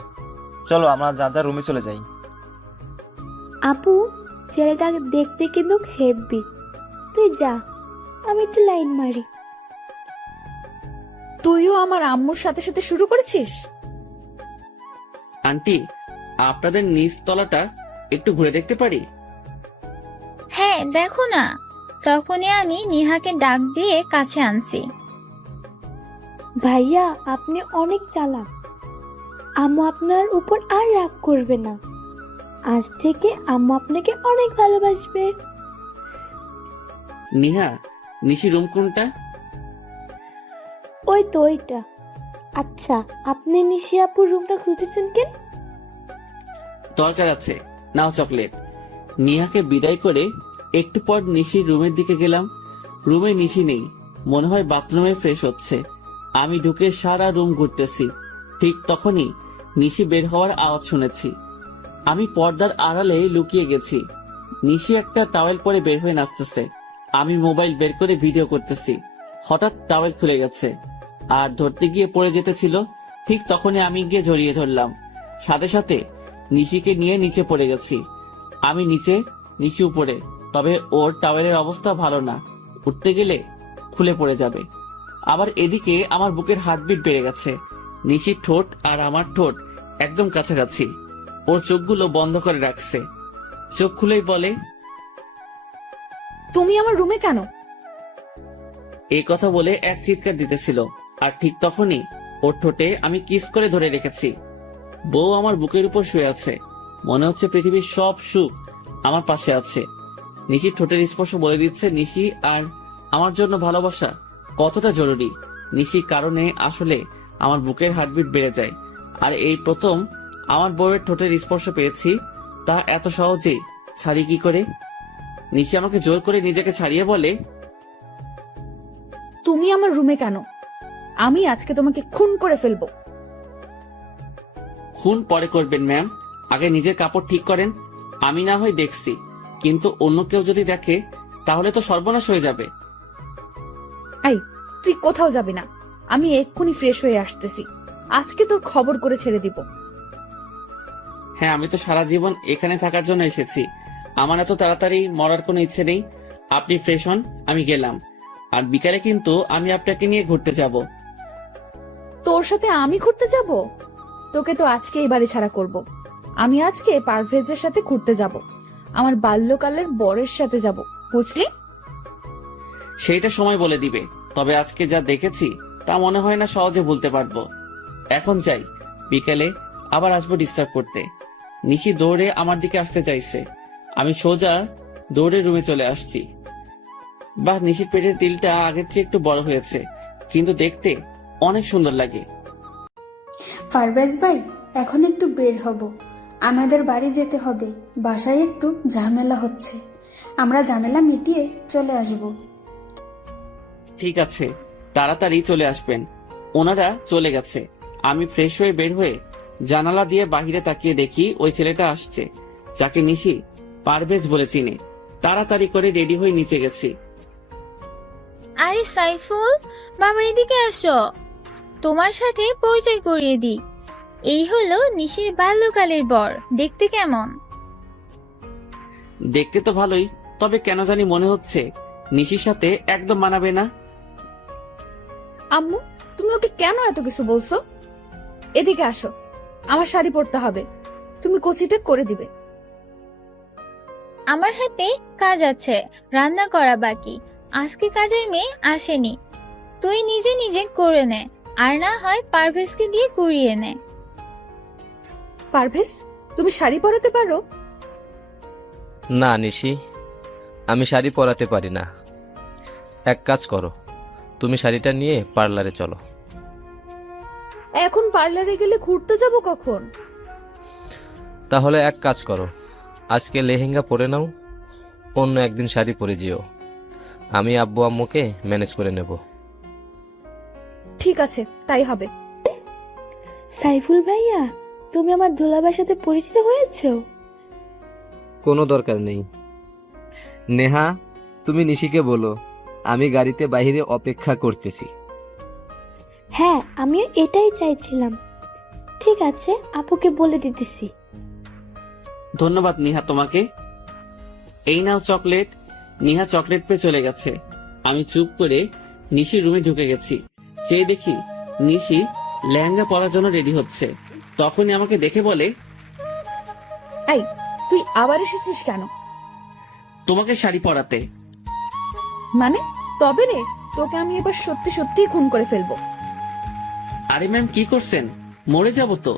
চলো আমরা যা যা রুমে চলে যাই। আপু, ছেলেটা দেখতে কিন্তু হেব্বি। তুই যা, আমি একটু লাইন মারি। তুইও আমার আম্মুর সাথে সাথে শুরু করেছিস? আন্টি, আপনাদের নিচ তলাটা একটু ঘুরে দেখতে পারি? হ্যাঁ, দেখো না। তখনই আমি নিহাকে ডাক দিয়ে কাছে আনছি। ভাইয়া, আপনি অনেক চালাক। আম্মু আপনার উপর আর রাগ করবে না। আজ থেকে আম্মু আপনাকে অনেক ভালোবাসবে। নিহা, নিশি রুম কোনটা? ওই তো ওইটা। আচ্ছা, আপনি নিশি আপুর রুমটা খুঁজেছেন কেন? দরকার আছে, নাও চকলেট। নিহাকে বিদায় করে একটু পর নিশির রুমের দিকে গেলাম। রুমে নিশি নেই, মনে হয় বাথরুমে ফ্রেশ হচ্ছে। আমি ঢুকে সারা রুম ঘুরতেছি। ঠিক তখনই নিশি বের হওয়ার আওয়াজ শুনেছি। আমি পর্দার আড়ালে লুকিয়ে গেছি। নিশি একটা টাওয়েল পরে বের হয়ে নাচতেছে। আমি মোবাইল বের করে ভিডিও করতেছি। হঠাৎ টাওয়েল খুলে গেছে আর ধরতে গিয়ে পড়ে যেতেছিল। ঠিক তখনই আমি গিয়ে জড়িয়ে ধরলাম। সাথে সাথে নিশিকে নিয়ে নিচে পড়ে গেছি। আমি নিচে, নিশি উপরে। তবে ওর টাওয়েলের অবস্থা ভালো না, উঠতে গেলে খুলে পড়ে যাবে। আবার এদিকে আমার বুকের হার্টবিট বেড়ে গেছে। নিশির ঠোঁট আর আমার ঠোঁট একদম কাছাকাছি। ওর চোখগুলো বন্ধ করে রাখছে। চোখ খুলেই বলে, তুমি আমার রুমে কেন? এই কথা বলে এক চিৎকার দিতেছিল। আর ঠিক তখনই ওর ঠোঁটে আমি কিস করে ধরে রেখেছি। বউ আমার বুকের উপর শুয়ে আছে। মনে হচ্ছে পৃথিবীর সব সুখ আমার পাশে আছে। নিশির ঠোঁটের স্পর্শ বলে দিচ্ছে নিশি আর আমার জন্য ভালোবাসা কতটা জরুরি। নিশির কারণে আসলে আমার বুকের হার্টবিট বেড়ে যায়। আর এই প্রথম আমার বউয়ের ঠোঁটের স্পর্শ পেয়েছি, তা এত সহজেই ছাড়ি কি করে? নিশি আমাকে জোর করে নিজেকে ছাড়িয়ে বলে, তুমি আমার রুমে কেন? আমি আজকে তোমাকে খুন করে ফেলবো। খুন পরে করবেন ম্যাম, আগে নিজের কাপড় ঠিক করেন। আমি না হয় দেখছি, কিন্তু অন্য কেউ যদি দেখে তাহলে তো সর্বনাশ হয়ে যাবে। এই, তুই কোথাও যাবি না। আমি এক্ষুনি ফ্রেশ হয়ে আসতেছি। আজকে তোর খবর করে ছেড়ে দিব। হ্যাঁ, আমি তো সারা জীবন এখানে থাকার জন্য এসেছি। আমার এত তাড়াতাড়ি মরার কোনো ইচ্ছে নেই। আপনি ফ্রেশ হন, আমি গেলাম। আর বিকালে কিন্তু আমি আপনাকে নিয়ে ঘুরতে যাব। তোর সাথে আমি ঘুরতে যাব? তোকে তো আজকে এই বাড়ি ছাড়া করব। আমি আজকে পারভেজের সাথে ঘুরতে যাব। আমার বাল্যকালের বরের সাথে যাব, বুঝলি? সেইটা সময় বলে দিবে। তবে আজকে যা দেখেছি তা মনে হয় না সহজে ভুলতে পারবো। এখন যাই, বিকেলে আবার আসবো ডিস্টার্ব করতে। নিশি দৌড়ে আমার দিকে আসতে চাইছে। আমি সোজা দৌড়ে রুমে চলে আসছি। বাহ, নিশির পেটের তিলটা আগের চেয়ে একটু বড় হয়েছে, কিন্তু দেখতে অনেক সুন্দর লাগে। পারভেজ ভাই, এখন একটু বের হব। আমাদের বাড়ি যেতে হবে। বাসায় একটু ঝামেলা হচ্ছে। আমরা ঝামেলা মিটিয়ে চলে আসব। ঠিক আছে, তাড়াতাড়ি চলে আসবেন। ওনারা চলে গেছে। আমি ফ্রেশ হয়ে বের হয়ে জানালা দিয়ে বাহিরে তাকিয়ে দেখি ওই ছেলেটা আসছে, যাকে নিশি পারভেজ বলে চিনে। তাড়াতাড়ি করে রেডি হয়ে নিচে গেছি। আরে সাইফুল, বাবা এদিকে আসো, তোমার সাথে পরিচয় করিয়ে দিই। এই হলো নিশির বাল্যকালের বর। দেখতে কেমন? দেখতে তো ভালোই, তবে কেন জানি মনে হচ্ছে নিশির সাথে একদম মানাবে না। আম্মু, তুমি ওকে কেন এত কিছু বলছো? এদিকে আসো, আমার শাড়ি পরতে হবে, তুমি কচিটা করে দিবে। আমার হাতে কাজ আছে, রান্না করা বাকি। আজকে কাজের মেয়ে আসেনি, তুই নিজে নিজে করে নে, আর না হয় পারভেজকে দিয়ে করিয়ে নে। পারভেজ, তুমি শাড়ি পরাতে পারো? না নিশি, আমি শাড়ি পরাতে পারি না। এক কাজ করো, তুমি শাড়িটা নিয়ে পার্লারে চলো। এখন পার্লারে গেলে ঘুরতে যাব কখন? তাহলে এক কাজ করো, আজকে লেহেঙ্গা পরে নাও, অন্য একদিন শাড়ি পরে যেও। আমি আব্বু আম্মুকে ম্যানেজ করে নেব। ঠিক আছে, তাই হবে। সাইফুল ভাইয়া, তুমি আমার দুলাভাইয়ের সাথে পরিচিত হয়েছো? কোনো দরকার নেই। নেহা, তুমি নিশিকে বলো আমি গাড়িতে বাইরে অপেক্ষা করতেছি। হ্যাঁ, আমিও এটাই চাইছিলাম। ঠিক আছে, আপুকে বলে দিতেছি। ধন্যবাদ নিহা তোমাকে। এই নাও চকলেট। নিহা চকলেট পেয়ে চলে গেছে। আমি চুপ করে নিশির রুমে ঢুকে গেছি। চেয়ে দেখি নিশি লেহেঙ্গা পরার জন্য রেডি হচ্ছে। তখনই আমাকে দেখে বলে, এই, তুই আবার এসেছিস কেন? তোমাকে শাড়ি পরাতে। মানে? তবে রে, তোকে আমি এবার সত্যি সত্যি খুন করে ফেলবো। আরে ম্যাম, কি করছেন? মরে যাব তো।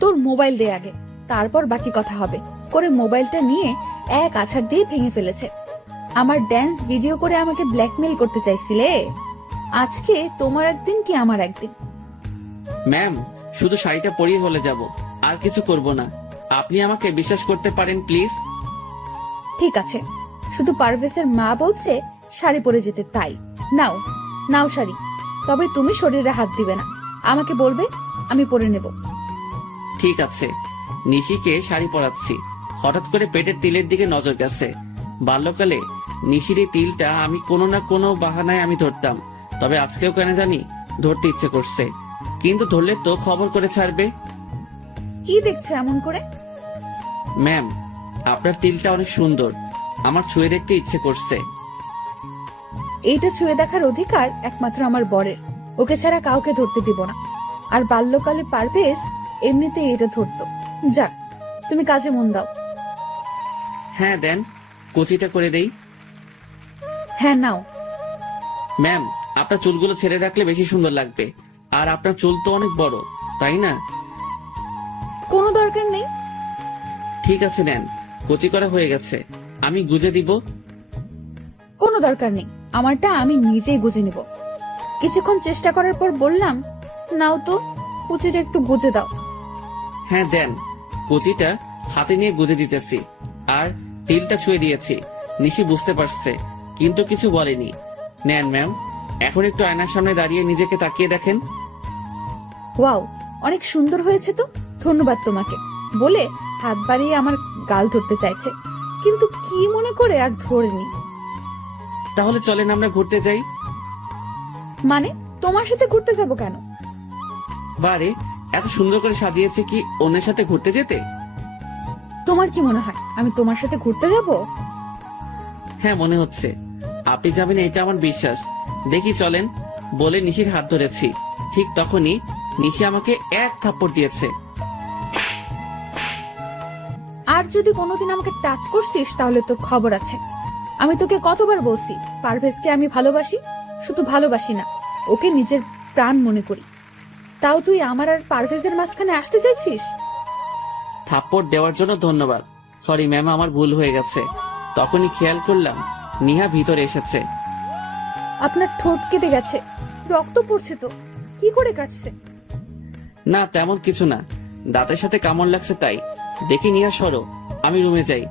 তোর মোবাইল দে আগে, তারপর বাকি কথা হবে। করে মোবাইলটা নিয়ে এক আছাড় দিয়ে ভেঙে ফেলেছে। আমার ড্যান্স ভিডিও করে আমাকে ব্ল্যাকমেল করতে চাইছিলে। আজকে তোমার একদিন কি আমার একদিন। ম্যাম, শুধু শাড়িটা পরিয়ে হলে যাব, আর কিছু করব না। আপনি আমাকে বিশ্বাস করতে পারেন প্লিজ। ঠিক আছে, শুধু পারভেজের মা বলছে শাড়ি পরে যেতে, তাই নাও নাও শাড়ি। তবে তুমি শরীরে হাত দিবে না, আমাকে বলবে, আমি পরে নেব। ঠিক আছে। নিশিকে শাড়ি পরাচ্ছি। হঠাৎ করে পেটের তিলের দিকে নজর গেছে। বাল্যকালে নিশির এই তিলটা আমি কোনো না কোনো বাহানায় আমি ধরতাম, তবে আজকেও কেন জানি ধরতে ইচ্ছে করছে। কিন্তু ধরলে তো খবর করে ছাড়বে। কি দেখছো এমন করে? ম্যাম, আপনার তিলটা অনেক সুন্দর, আমার ছুঁয়ে দেখতে ইচ্ছে করছে। এইটা ছুঁয়ে দেখার অধিকার একমাত্র আমার বরের, ওকে ছাড়া কাউকে ধরতে দিব না। আর বাল্যকালে পারভেজ এমনিতেই এটা ধরতো। যাক, তুমি কাজে মন দাও। হ্যাঁ দেন, কুচিটা করে দেই। হ্যাঁ নাও। ম্যাম, আপনার চুলগুলো ছেড়ে রাখলে বেশি সুন্দর লাগবে। আর আপনার চুল তো অনেক বড়, তাই না? কোনো দরকার নেই। ঠিক আছে, নেন। কুচি করা হয়ে গেছে, আমি গুজে দিব। কোনো দরকার নেই, আমারটা আমি নিজেই গুজে নিব। কিছুক্ষণ চেষ্টা করার পর বললাম, নাও তো, কুচিটা একটু গুজে দাও। হ্যাঁ দেন। কুচিটা হাতে নিয়ে গুজে দিতেছি, আর তিলটা ছুঁয়ে দিয়েছি। নিশি বুঝতে পারছে, কিন্তু কিছু বলেনি। নেন ম্যাম, এখন একটু আয়নার সামনে দাঁড়িয়ে নিজেকে তাকিয়ে দেখেন। ওয়াও, অনেক সুন্দর হয়েছে তো, ধন্যবাদ তোমাকে বলে হাত বাড়িয়ে আমার গাল ধরতে চাইছে, কিন্তু কি মনে করে আর ধরেনি। তাহলে চলেন আমরা ঘুরতে যাই। মানে, তোমার সাথে ঘুরতে যাব কেন? বারে, এত সুন্দর করে সাজিয়েছে কি অন্যের সাথে ঘুরতে যেতে? তোমার কি মনে হয় আমি তোমার সাথে ঘুরতে যাব? হ্যাঁ, মনে হচ্ছে আপনি যাবেন, এটা আমার বিশ্বাস। দেখি চলেন বলে নিশির হাত ধরেছি। ঠিক তখনই নিশি আমাকে এক থাপ্পড় দিয়েছে। আর যদি কোনোদিন আমাকে টাচ করছিস তাহলে তোর খবর আছে। আমি তোকে কতবার বলছি পারভেজকে আমি ভালোবাসি, শুধু ভালোবাসি না, ওকে নিজের প্রাণ মনে করি। তাও তুই আমার আর পারভেজের মাঝখানে আসতে চাইছিস? থাপ্পড় দেওয়ার জন্য ধন্যবাদ। সরি ম্যাম, আমার ভুল হয়ে গেছে। তখনই খেয়াল করলাম নিহা ভিতরে এসেছে। আপনার ঠোঁট কেটে গেছে, রক্ত পড়ছে তো, কি করে কাটছে? না, তেমন কিছু না, দাঁতের সাথে কামড় লাগছে তাই। দেখি নিহা সরো, আমি রুমে যাই।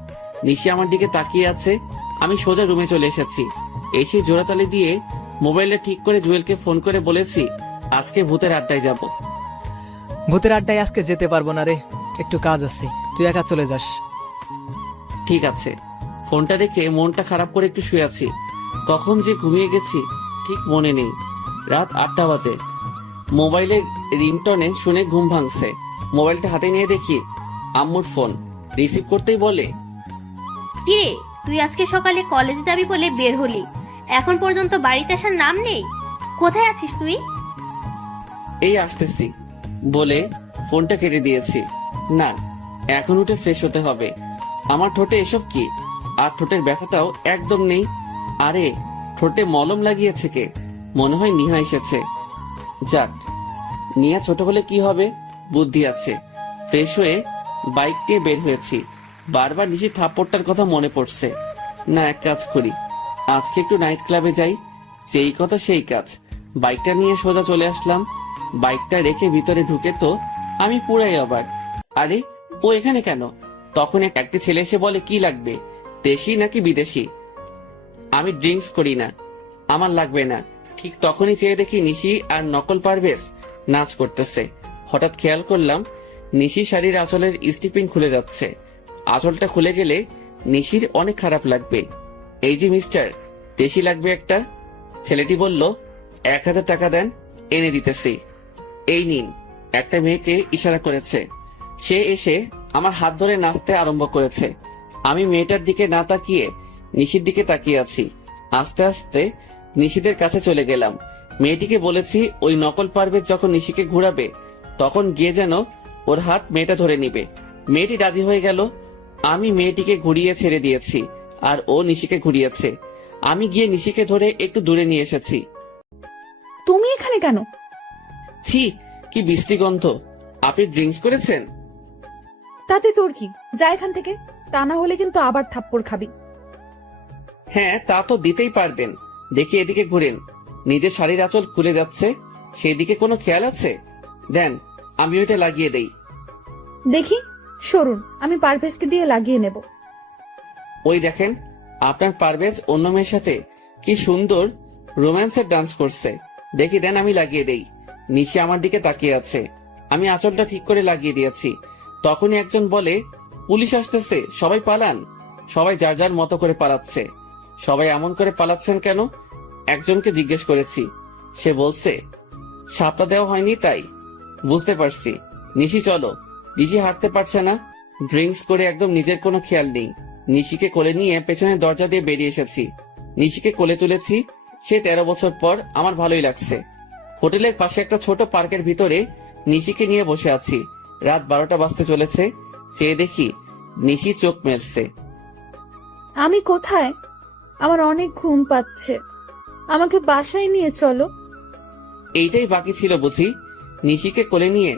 নিশি আমার দিকে তাকিয়ে আছে। আমি সোজা রুমে চলে এসেছি। এসে জোড়াতালি দিয়ে মোবাইলটা ঠিক করে জুয়েলকে ফোন করে বলেছি আজকে ভূতের আড্ডায় যাব। ভূতের আড্ডায় আজকে যেতে পারবো না রে, একটু কাজ আছে, তুই একা চলে যাস। ঠিক আছে। ফোনটা রেখে মনটা খারাপ করে একটু শুয়ে আছি। কখন যে ঘুমিয়ে গেছি ঠিক মনে নেই। রাত 8টা বাজে। মোবাইলের রিংটনে শুনে ঘুম ভাঙছে। মোবাইলটা হাতে নিয়ে দেখি আম্মুর ফোন। রিসিভ করতেই বলে, কিরে, তুই আজকে সকালে কলেজে যাবি বলে বের হলি, এখন পর্যন্ত বাড়িতে আসার নাম নেই। কোথায় আছিস তুই? এই আসতেছি বলে ফোনটা কেটে দিয়েছি। না, এখন উঠে ফ্রেশ হতে হবে। আমার ঠোঁটে এসব কি? আর ঠোঁটের ব্যথাটাও একদম নেই। আরে ঠোঁটে মলম লাগিয়েছে কে? মনে হয় নিহা এসেছে। যাক, নিয়া ছোট হলে কি হবে, বুদ্ধি আছে। ফ্রেশ হয়ে বাইক নিয়ে বের হয়েছি। বারবার নিশি থাপ্পড়টার কথা মনে পড়ছে। না, এক কাজ করি, আজকে একটু নাইট ক্লাবে যাই। যেই কথা সেই কাজ। বাইকটা নিয়ে সোজা চলে আসলাম। বাইকটা রেখে ভিতরে ঢুকে তো আমি পুরাই অবাক। আরে ও এখানে কেন? তখন একটা ছেলে এসে বলে, কি লাগবে, দেশি নাকি বিদেশি? আমি ড্রিঙ্কস করি না, আমার লাগবে না। ঠিক তখনই চেয়ে দেখি নিশি আর নকল পারভেজ নাচ করতেছে। হঠাৎ খেয়াল করলাম নিশি শাড়ির আঁচলের স্টিপিং খুলে যাচ্ছে। আঁচলটা খুলে গেলে নিশির অনেক খারাপ লাগবে। এই যে মিস্টার, দেশি লাগবে একটা। ছেলেটি বলল, 1000 টাকা দেন, এনে দিতেছি। এই নিন। একটা মেয়েকে ইশারা করেছে। সে এসে আমার হাত ধরে নাচতে আরম্ভ করেছে। আমি মেয়েটার দিকে না তাকিয়ে নিশির দিকে তাকিয়ে আছি। আস্তে আস্তে নিশিদের কাছে চলে গেলাম। মেয়েটিকে বলেছি ওই নকল পারভেজ যখন নিশিকে ঘুরাবে তখন গিয়ে যেন ওর হাত মেয়েটা ধরে নিবে। মেয়েটি রাজি হয়ে গেল। আমি মেয়েটিকে ঘুরিয়ে ছেড়ে দিয়েছি আর ও নিশিকে ঘুরিয়েছে। আমি গিয়ে নিশিকে ধরে একটু দূরে নিয়ে এসেছি। তুমি এখানে কেন? ছি, কি বিশ্রী গন্ধ। আপনি ড্রিঙ্কস করেছেন? তাতে তোর কি, যা এখান থেকে, তা না হলে কিন্তু আবার থাপ্পড় খাবি। হ্যাঁ, তা তো দিতেই পারবেন। দেখি এদিকে ঘুরেন, নিজের শাড়ির আঁচল খুলে যাচ্ছে, সেই দিকে কোনো খেয়াল আছে? দেন, আমি ওইটা লাগিয়ে দেই। দেখি, সরুন, আমি পারভেজকে দিয়ে লাগিয়ে নেব। ওই দেখেন, আপনার পারভেজ অন্য মেয়ের সাথে কি সুন্দর রোম্যান্সের ডান্স করছে। দেখি দেন, আমি লাগিয়ে দেই। নিশি আমার দিকে তাকিয়ে আছে। আমি আঁচলটা ঠিক করে লাগিয়ে দিয়েছি। তখনই একজন বলে, পুলিশ আসতেছে, সবাই পালান। সবাই যার যার মতো করে পালাচ্ছে। সবাই এমন করে পালাচ্ছেন কেন? একজনকে জিজ্ঞেস করেছি। সে বলছে সাপটা দেওয়া হয়নি তাই। বুঝতে পারছি। নিশি চলো। নিশি হাঁটতে পারছে না, ড্রিঙ্কস করে একদম নিজের কোনো খেয়াল নেই। নিশিকে কোলে নিয়ে পেছনের দরজা দিয়ে বেরিয়ে এসেছি। নিশিকে কোলে তুলেছি। সে 13 বছর পর। আমার ভালোই লাগছে। হোটেলের পাশে একটা ছোট পার্কের ভিতরে নিশিকে নিয়ে বসে আছি। রাত 12টা বাজতে চলেছে। চেয়ে দেখি নিশি চোখ মেলছে। আমি কোথায়? আমার অনেক ঘুম পাচ্ছে, আমাকে বাসায় নিয়ে চলো। এইটাই বাকি ছিল বুঝি। নিশিকে কোলে নিয়ে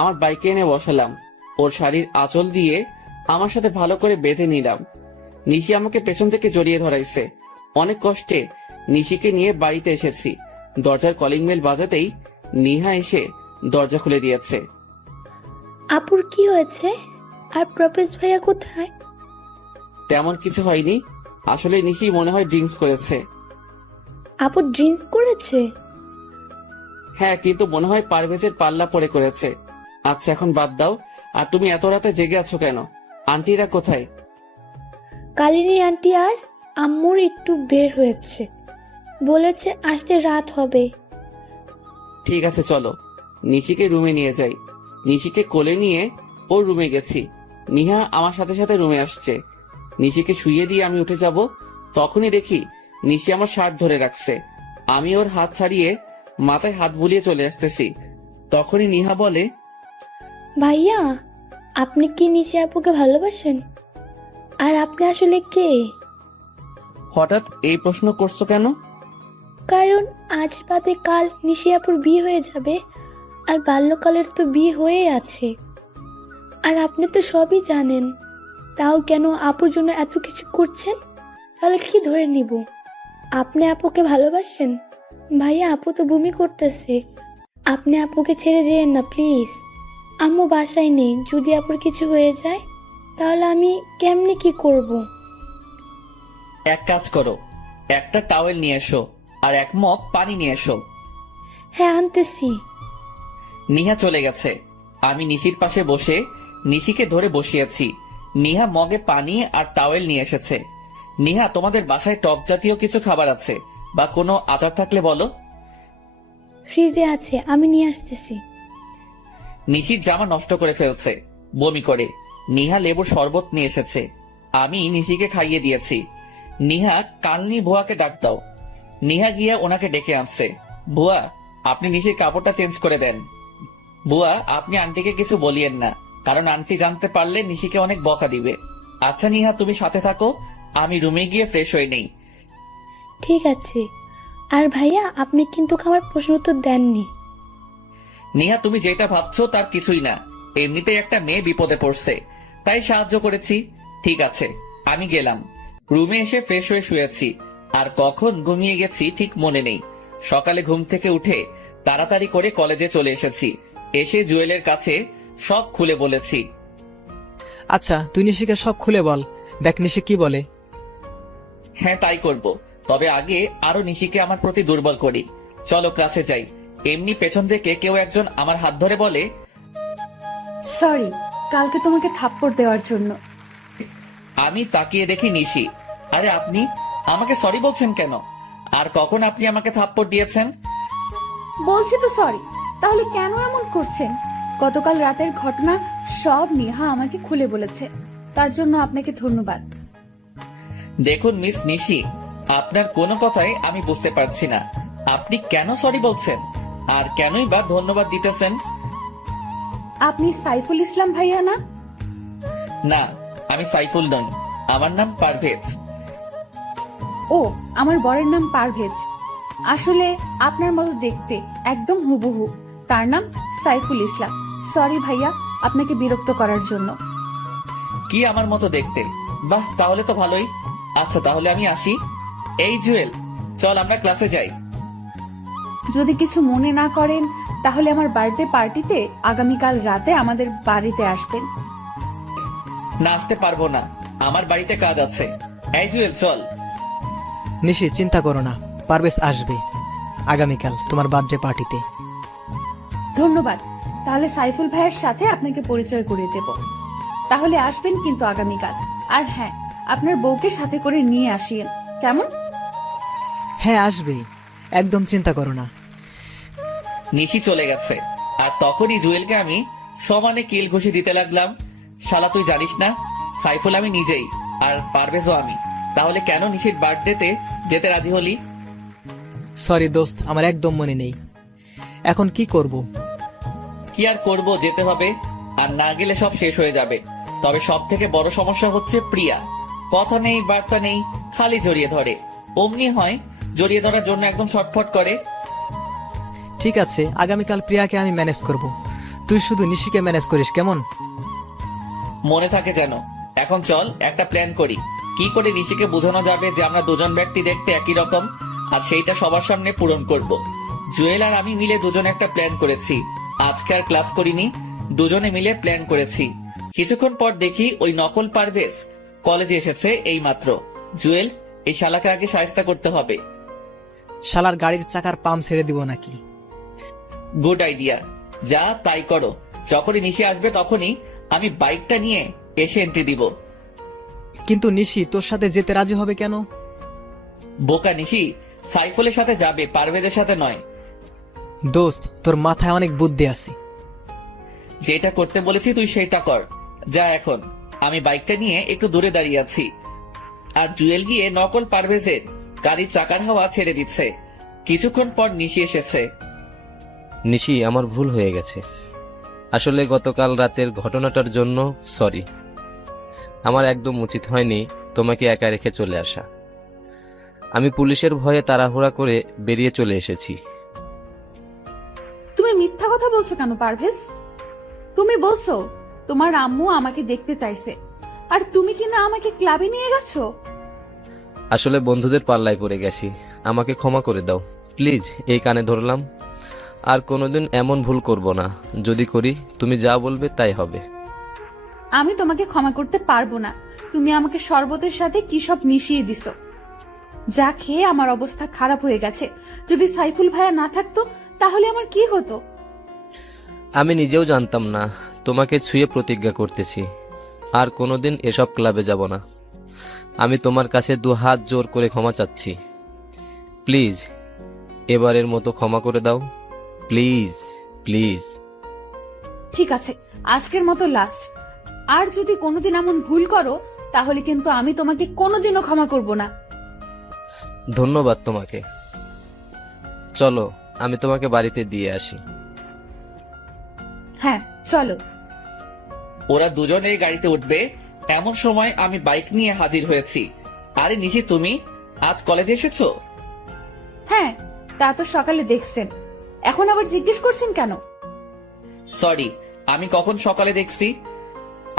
আমার বাইকে এনে বসালাম। ওর শাড়ির আঁচল দিয়ে আমার সাথে ভালো করে বেঁধে নিলাম। নিশি আমাকে পেছন থেকে জড়িয়ে ধরাইছে। অনেক কষ্টে নিশিকে নিয়ে বাড়িতে এসেছি। দরজার কলিং বেল বাজাতেই নিহা এসে দরজা খুলে দিয়েছে। আপুর কি হয়েছে? আর প্রপেজ ভাইয়া কোথায়? তেমন কিছু হয়নি। আসলে নিশি মনে হয় ড্রিঙ্কস করেছে। আপু ড্রিঙ্ক করেছে? হ্যাঁ, কিন্তু মনে হয় পারভেজের পাল্লা পড়ে করেছে। আচ্ছা, এখন বাদ দাও। আর তুমি এত রাতে জেগে আছো কেন? আন্টিরা কোথায়? কালিনী আন্টি আর আম্মুর একটু বের হয়েছে, বলেছে আসতে রাত হবে। ঠিক আছে, চলো নিশিকে রুমে নিয়ে যাই। নিশিকে কোলে নিয়ে ওর রুমে গেছি। নিহা আমার সাথে সাথে রুমে আসছে। নিশিকে শুইয়ে দিয়ে আমি উঠে যাব, তখনই দেখি নিশি আমার শার্ট ধরে রাখছে। আমি ওর হাত ছাড়িয়ে মাথায় হাত বুলিয়ে চলে আসতেছি। তখনই নিহা বলে, ভাইয়া, আপনি কি নিশি আপুকে ভালোবাসেন? আর আপনি আসলে কে? হঠাৎ এই প্রশ্ন করছো কেন? কারণ আজ বাদে কাল নিশি আপুর বিয়ে হয়ে যাবে, আর বাল্যকালের তো বিয়ে হয়ে আছে। আর আপনি তো সবই জানেন, তাও কেন আপুর জন্য এত কিছু করছেন? তাহলে কি ধরে নিব? আপনি আপুকে ভালোবাসেন? ভাইয়া, আপু তো বমি করতেছে। আপনি আপুকে ছেড়ে যেয়েন না প্লিজ। আম্মু বাসায় নেই, যদি আপুর কিছু হয়ে যায় তাহলে আমি কেমনে কি করব? এক কাজ করো, একটা টাওয়েল নিয়ে এসো, আর 1 মগ পানি নিয়ে এসো। হ্যাঁ আনতেছি। নিহা চলে গেছে। আমি নিশির পাশে বসে নিশিকে ধরে বসিয়েছি। নিহা মগে পানি আর টাওয়েল নিয়ে এসেছে। নিহা, তোমাদের বাসায় টক জাতীয় কিছু খাবার আছে বা কোনো আচার থাকলে বলো। ফ্রিজে আছে, আমি নিয়ে আসতেছি। নিশির জামা নষ্ট করে ফেলছে বমি করে। নিহা লেবুর শরবত নিয়ে এসেছে, আমি নিশিকে খাইয়ে দিয়েছি। নিহা, কালনি ভুয়াকে ডাক দাও। নিহা গিয়ে ওনাকে ডেকে আনছে। বুয়া, আপনি নিশির কাপড়টা চেঞ্জ করে দেন। বুয়া, আপনি আন্টিকে কিছু বলিয়েন না, কারণ আন্টি জানতে পারলে নিশিকে অনেক বকা দিবে। আচ্ছা নিহা, তুমি সাথে থাকো, আমি রুমে গিয়ে ফ্রেশ হয়ে নেই। ঠিক আছে। আর ভাইয়া, আপনি কিন্তু আমার প্রশ্ন উত্তর দেননি। নিহা, তুমি যেটা ভাবছো তার কিছুই না। এমনিতেই একটা মেয়ে বিপদে পড়ছে, তাই সাহায্য করেছি। ঠিক আছে, আমি গেলাম। রুমে এসে ফ্রেশ হয়ে শুয়েছি, আর কখন ঘুমিয়ে গেছি ঠিক মনে নেই। সকালে ঘুম থেকে উঠে তাড়াতাড়ি করে কলেজে চলে এসেছি। এসে জুয়েলের কাছে সব খুলে বলেছি। আচ্ছা, তুই নিশিকে সব খুলে বল, দেখ নিশি কি বলে। হ্যাঁ, তাই করব। তবে আগে আরো নিশিকে আমার প্রতি দুর্বল করি। চলো ক্লাসে যাই। এমনি পেছন থেকে কেউ একজন আমার হাত ধরে বলে, সরি কালকে তোমাকে থাপ্পড় দেওয়ার জন্য। আমি তাকিয়ে দেখি নিশি। আরে আপনি আমাকে সরি বলছেন কেন? আর কখন আপনি আমাকে থাপ্পড় দিয়েছেন? বলছি তো সরি, তাহলে কেন এমন করছেন? গতকাল রাতের ঘটনা সব নেহা আমাকে খুলে বলেছে, তার জন্য আপনাকে ধন্যবাদ। দেখুন মিস নিশি, আপনার কোনো কথাই আমি বুঝতে পারছি না। আপনি কেন সরি বলছেন আর কেনই বা ধন্যবাদ দিতেছেন? আপনি সাইফুল ইসলাম ভাইয়া না? না, আমি সাইফুল নই, আমার নাম পারভেজ। ও, আমার বরের নাম পারভেজ। আসলে আপনার মতো দেখতে, একদম হুবহু। তার নাম সাইফুল ইসলাম। সরি ভাইয়া, আপনাকে বিরক্ত করার জন্য। কি আমার মতো দেখতে? বাহ, তাহলে তো ভালোই। আচ্ছা, তাহলে আমি আসি। এই জুয়েল, চল আমরা ক্লাসে যাই। যদি কিছু মনে না করেন তাহলে আমার বার্থডে পার্টিতে আগামীকাল রাতে আমাদের বাড়িতে আসবেন। না, আসতে পারবো না, আমার বাড়িতে কাজ আছে। এই জুয়েল, চল। নিশি, চিন্তা করো না, পারভেজ আসবে আগামীকাল তোমার বার্থডে পার্টিতে। ধন্যবাদ। তাহলে সাইফুল ভাইয়ের সাথে আপনাকে পরিচয় করিয়ে দেব। তাহলে আসবেন কিন্তু আগামীকাল। আর হ্যাঁ, আপনার বউকে সাথে করে নিয়ে আসিয়েন, কেমন? হ্যাঁ, আসবেই, একদম চিন্তা করো না। নিশি চলে গেছে, আর তখনই জুয়েলকে আমি সমানে কিল ঘুষি দিতে লাগলাম। শালা, তুই জানিস না সাইফুল আমি নিজেই, আর পারভেজও আমি। তাহলে কেন নিশির বার্থডেতে যেতে রাজি হলি? সরি দোস্ত, আমার একদম মনে নেই। এখন কি করব? কি আর করব, যেতে হবে। আর না গেলে সব শেষ হয়ে যাবে। তবে সব থেকে বড় সমস্যা হচ্ছে প্রিয়া। কথা নেই, বার্তা নেই, খালি জড়িয়ে ধরে। অমনি হয়, জড়িয়ে ধরার জন্য একদম ছটফট করে। ঠিক আছে, আগামীকাল প্রিয়াকে আমি ম্যানেজ করব, তুই শুধু নিশিকে ম্যানেজ করিস, কেমন? মনে থাকে যেন। এখন চল একটা প্ল্যান করি, কি করে নিশিকে বোঝানো যাবে যে আমরা দুজন ব্যক্তি দেখতে একই রকম, আর সেইটা সবার সামনে পূরণ করব। জুয়েল আর আমি মিলে দুজন একটা প্ল্যান করেছি। আজকে আর ক্লাস করিনি, দুজনে মিলে প্ল্যান করেছি। কিছুক্ষণ পর দেখি ওই নকল পারভেজ কলেজে এসেছে এই মাত্র। জুয়েল, এই শালাকে আগে শায়েস্তা করতে হবে। শালার গাড়ির চাকার পাম্প ছেড়ে দিব নাকি? গুড আইডিয়া, যা তাই করো। যখনই নিশি আসবে তখনই আমি বাইকটা নিয়ে এসে এন্ট্রি দিব। কিন্তু নিশি তোর সাথে যেতে রাজি হবে কেন? বোকা নিশি সাইফুলের সাথে যাবে, পারভেজের সাথে নয়। দোস্ত, তোর মাথায় অনেক বুদ্ধি আছে। যেটা করতে বলেছি তুই সেটা কর। যা এখন। আমি বাইকটা নিয়ে একটু দূরে দাঁড়িয়ে আছি, আর জুয়েল গিয়ে নকল পারভেজের গাড়ির চাকার হাওয়া ছেড়ে দিচ্ছে। কিছুক্ষণ পর নিশি এসেছে। নিশি, আমার ভুল হয়ে গেছে। আসলে গতকাল রাতের ঘটনাটার জন্য সরি। আমার একদম উচিত হয়নি তোমাকে একা রেখে চলে আসা। আমি পুলিশের ভয়ে তাড়াহুড়া করে বেরিয়ে চলে এসেছি। তুমি মিথ্যা কথা বলছো কেন পারভেজ? তুমি বলছো তোমার আম্মু আমাকে দেখতে চাইছে, আর তুমি কিনা আমাকে ক্লাবে নিয়ে গেছো। আসলে বন্ধুদের পাল্লায় পড়ে গেছি, আমাকে ক্ষমা করে দাও প্লিজ। এই কানে ধরলাম, আর কোনোদিন এমন ভুল করব না। যদি করি, তুমি যা বলবে তাই হবে। আমি তোমাকে ক্ষমা করতে পারবো না। তুমি আমাকে শরবতের সাথে কি সব মিশিয়ে দিছো। যা খেয়ে আমার অবস্থা খারাপ হয়ে গেছে। যদি সাইফুল ভাইয়া না থাকতো তাহলে আমার কি হতো? আমি নিজেও জানতাম না তোমাকে ছুঁয়ে প্রতিজ্ঞা করতেছি আর কোনোদিন এসব ক্লাবে যাব না। আমি তোমার কাছে 2 হাত জোর করে ক্ষমা চাচ্ছি। প্লিজ এবারের মতো ক্ষমা করে দাও, প্লিজ প্লিজ। ঠিক আছে, আজকের মতো লাস্ট। আর যদি কোনোদিন এমন ভুল করো তাহলে কিন্তু আমি তোমাকে কোনোদিনও ক্ষমা করব না। ধন্যবাদ তোমাকে। চলো আমি তোমাকে বাড়িতে দিয়ে আসি। হ্যাঁ চলো। ওরা দুজনেই গাড়িতে উঠবে এমন সময় আমি বাইক নিয়ে হাজির হয়েছি। আরে নিশি, তুমি আজ কলেজে এসেছো? হ্যাঁ, তা তো সকালে দেখছেন, এখন আবার জিজ্ঞেস করছেন কেন? সরি, আমি কখন সকালে দেখছি?